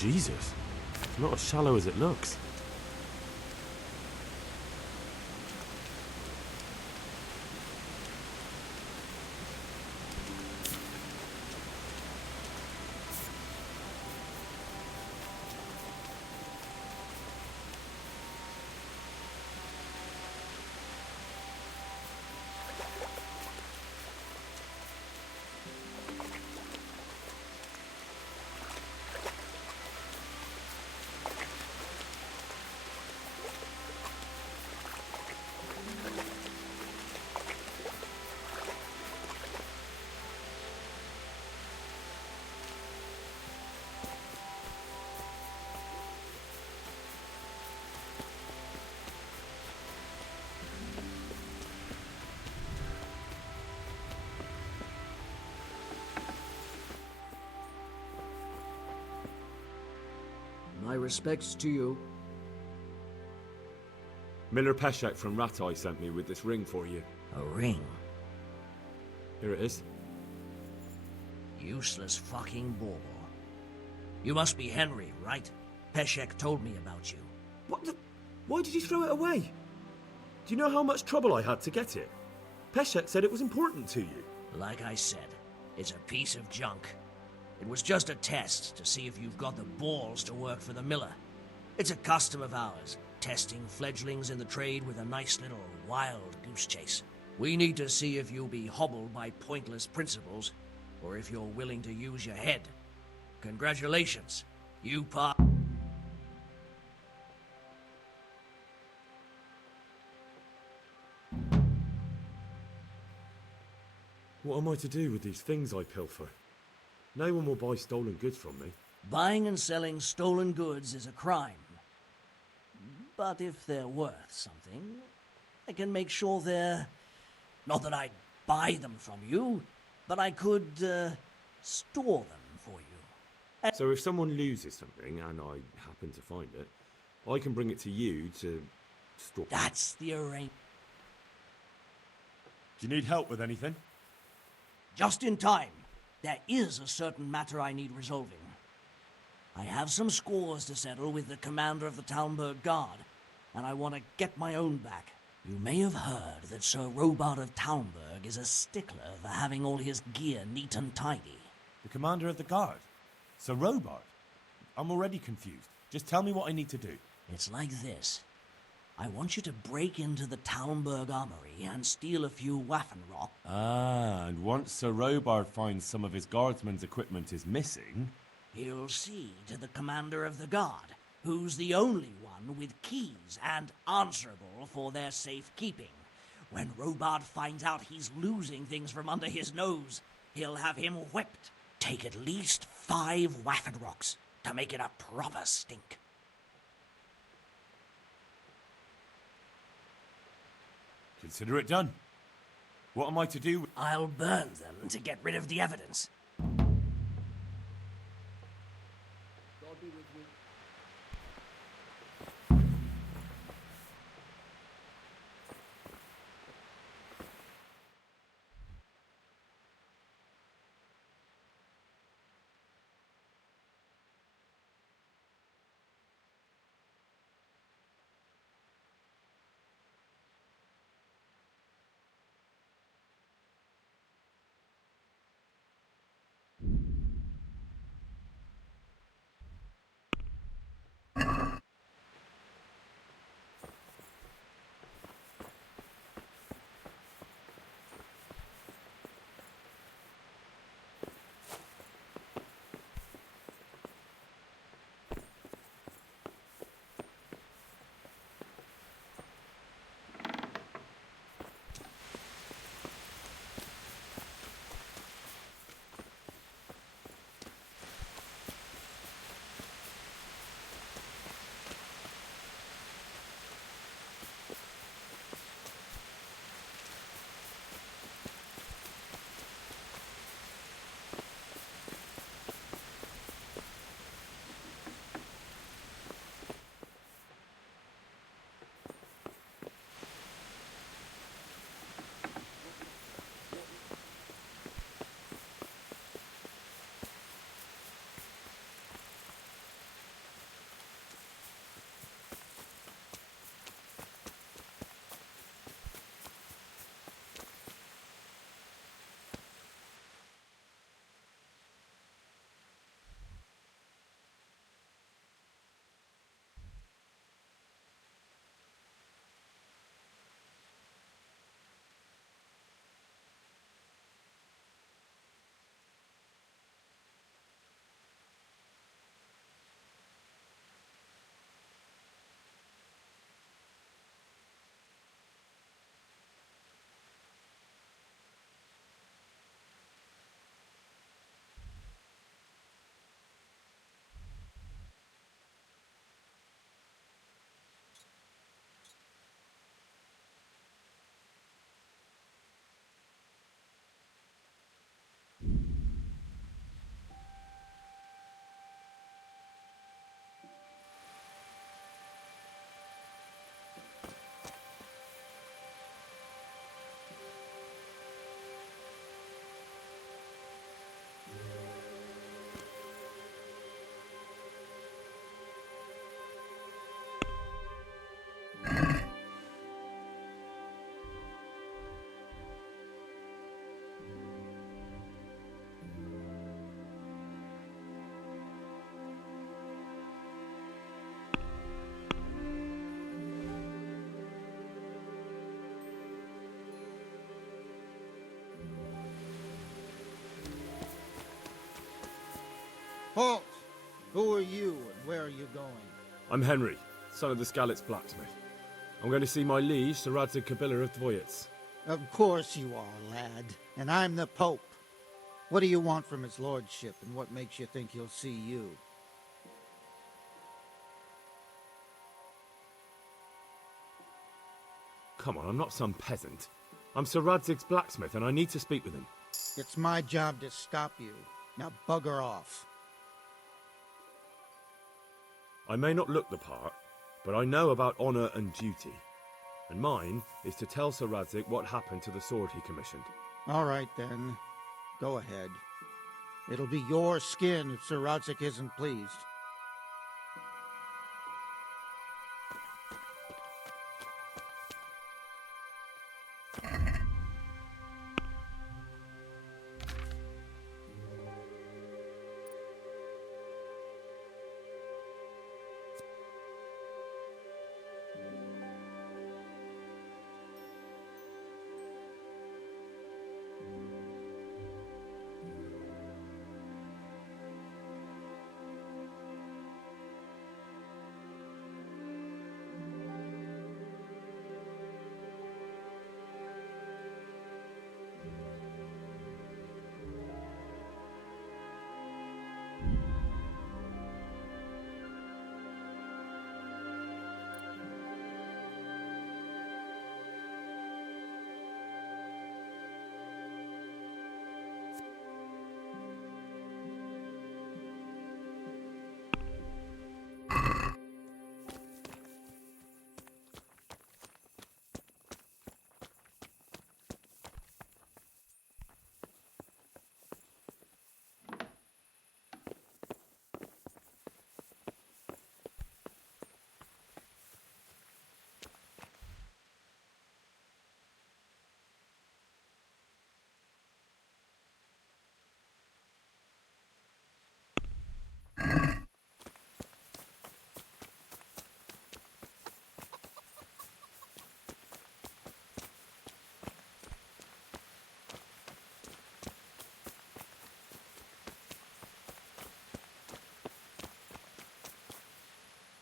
Jesus, it's not as shallow as it looks. My respects to you. Miller Peshek from Ratai sent me with this ring for you. A ring? Here it is. Useless fucking bauble. You must be Henry, right? Peshek told me about you. What the... Why did you throw it away? Do you know how much trouble I had to get it? Peshek said it was important to you. Like I said, it's a piece of junk. It was just a test to see if you've got the balls to work for the miller. It's a custom of ours, testing fledglings in the trade with a nice little wild goose chase. We need to see if you'll be hobbled by pointless principles, or if you're willing to use your head. Congratulations, you pa... What am I to do with these things I pilfer? No one will buy stolen goods from me. Buying and selling stolen goods is a crime. But if they're worth something, I can make sure they're... Not that I'd buy them from you, but I could, store them for you. So if someone loses something, and I happen to find it, I can bring it to you to store. That's the arrangement. Do you need help with anything? Just in time. There is a certain matter I need resolving. I have some scores to settle with the commander of the Talmberg Guard, and I want to get my own back. You may have heard that Sir Robard of Talmberg is a stickler for having all his gear neat and tidy. The commander of the guard? Sir Robard? I'm already confused. Just tell me what I need to do. It's like this. I want you to break into the Talmberg armory and steal a few Waffenrock. Ah, and once Sir Robard finds some of his guardsmen's equipment is missing... He'll see to the commander of the guard, who's the only one with keys and answerable for their safekeeping. When Robard finds out he's losing things from under his nose, he'll have him whipped. Take at least 5 Waffenrocks to make it a proper stink. Consider it done. What am I to do? I'll burn them to get rid of the evidence. Halt! Who are you and where are you going? I'm Henry, son of the Skalitz blacksmith. I'm going to see my liege, Sir Radzig Kabiller of Dvoyitz. Of course you are, lad. And I'm the Pope. What do you want from his lordship, and what makes you think he'll see you? Come on, I'm not some peasant. I'm Sir Radzig's blacksmith, and I need to speak with him. It's my job to stop you. Now bugger off. I may not look the part, but I know about honour and duty. And mine is to tell Sir Radzig what happened to the sword he commissioned. All right, then. Go ahead. It'll be your skin if Sir Radzig isn't pleased.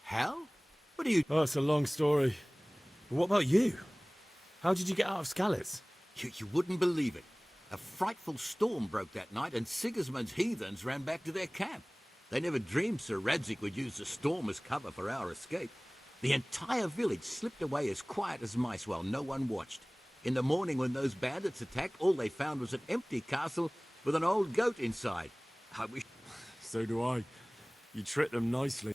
Hell? What are you... Oh, it's a long story. But what about you? How did you get out of Skalitz? You wouldn't believe it. A frightful storm broke that night, and Sigismund's heathens ran back to their camp. They never dreamed Sir Radzig would use the storm as cover for our escape. The entire village slipped away as quiet as mice while no one watched. In the morning when those bandits attacked, all they found was an empty castle with an old goat inside. I wish... So do I. You tricked them nicely.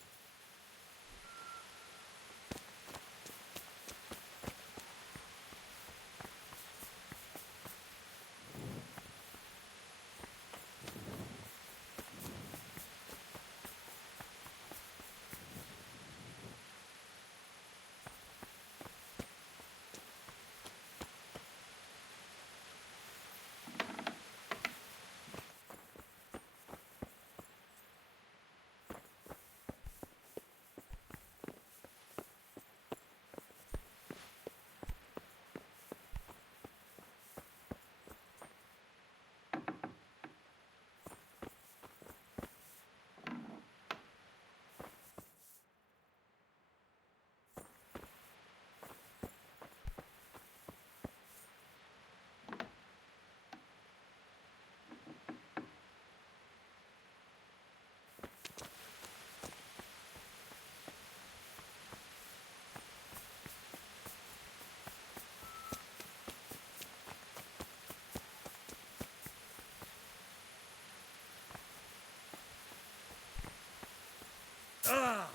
Ah!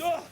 Ah!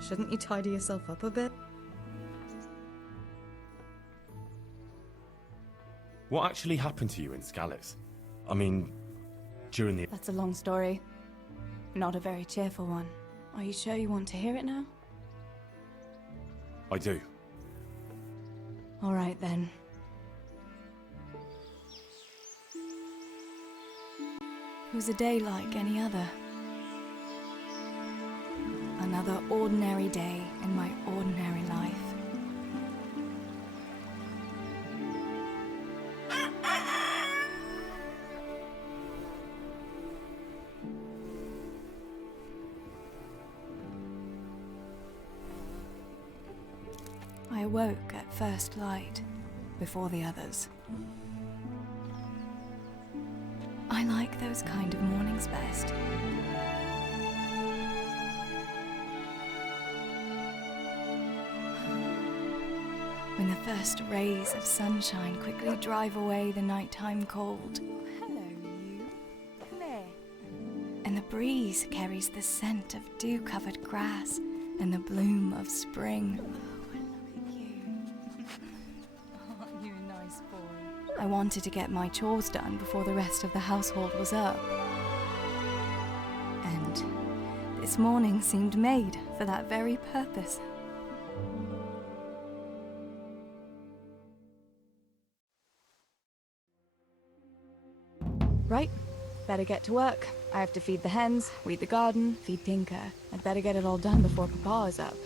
Shouldn't you tidy yourself up a bit? What actually happened to you in Skalitz? I mean, during the... That's a long story. Not a very cheerful one. Are you sure you want to hear it now? I do. All right then. It was a day like any other. Another ordinary day in my ordinary life. I awoke at first light, before the others. I like those kind of mornings best. When the first rays of sunshine quickly drive away the nighttime cold. Hello, you. Come here. And the breeze carries the scent of dew-covered grass and the bloom of spring. Aren't you a nice boy? I wanted to get my chores done before the rest of the household was up. And this morning seemed made for that very purpose. Right, better get to work. I have to feed the hens, weed the garden, feed Tinker. I'd better get it all done before Papa is up.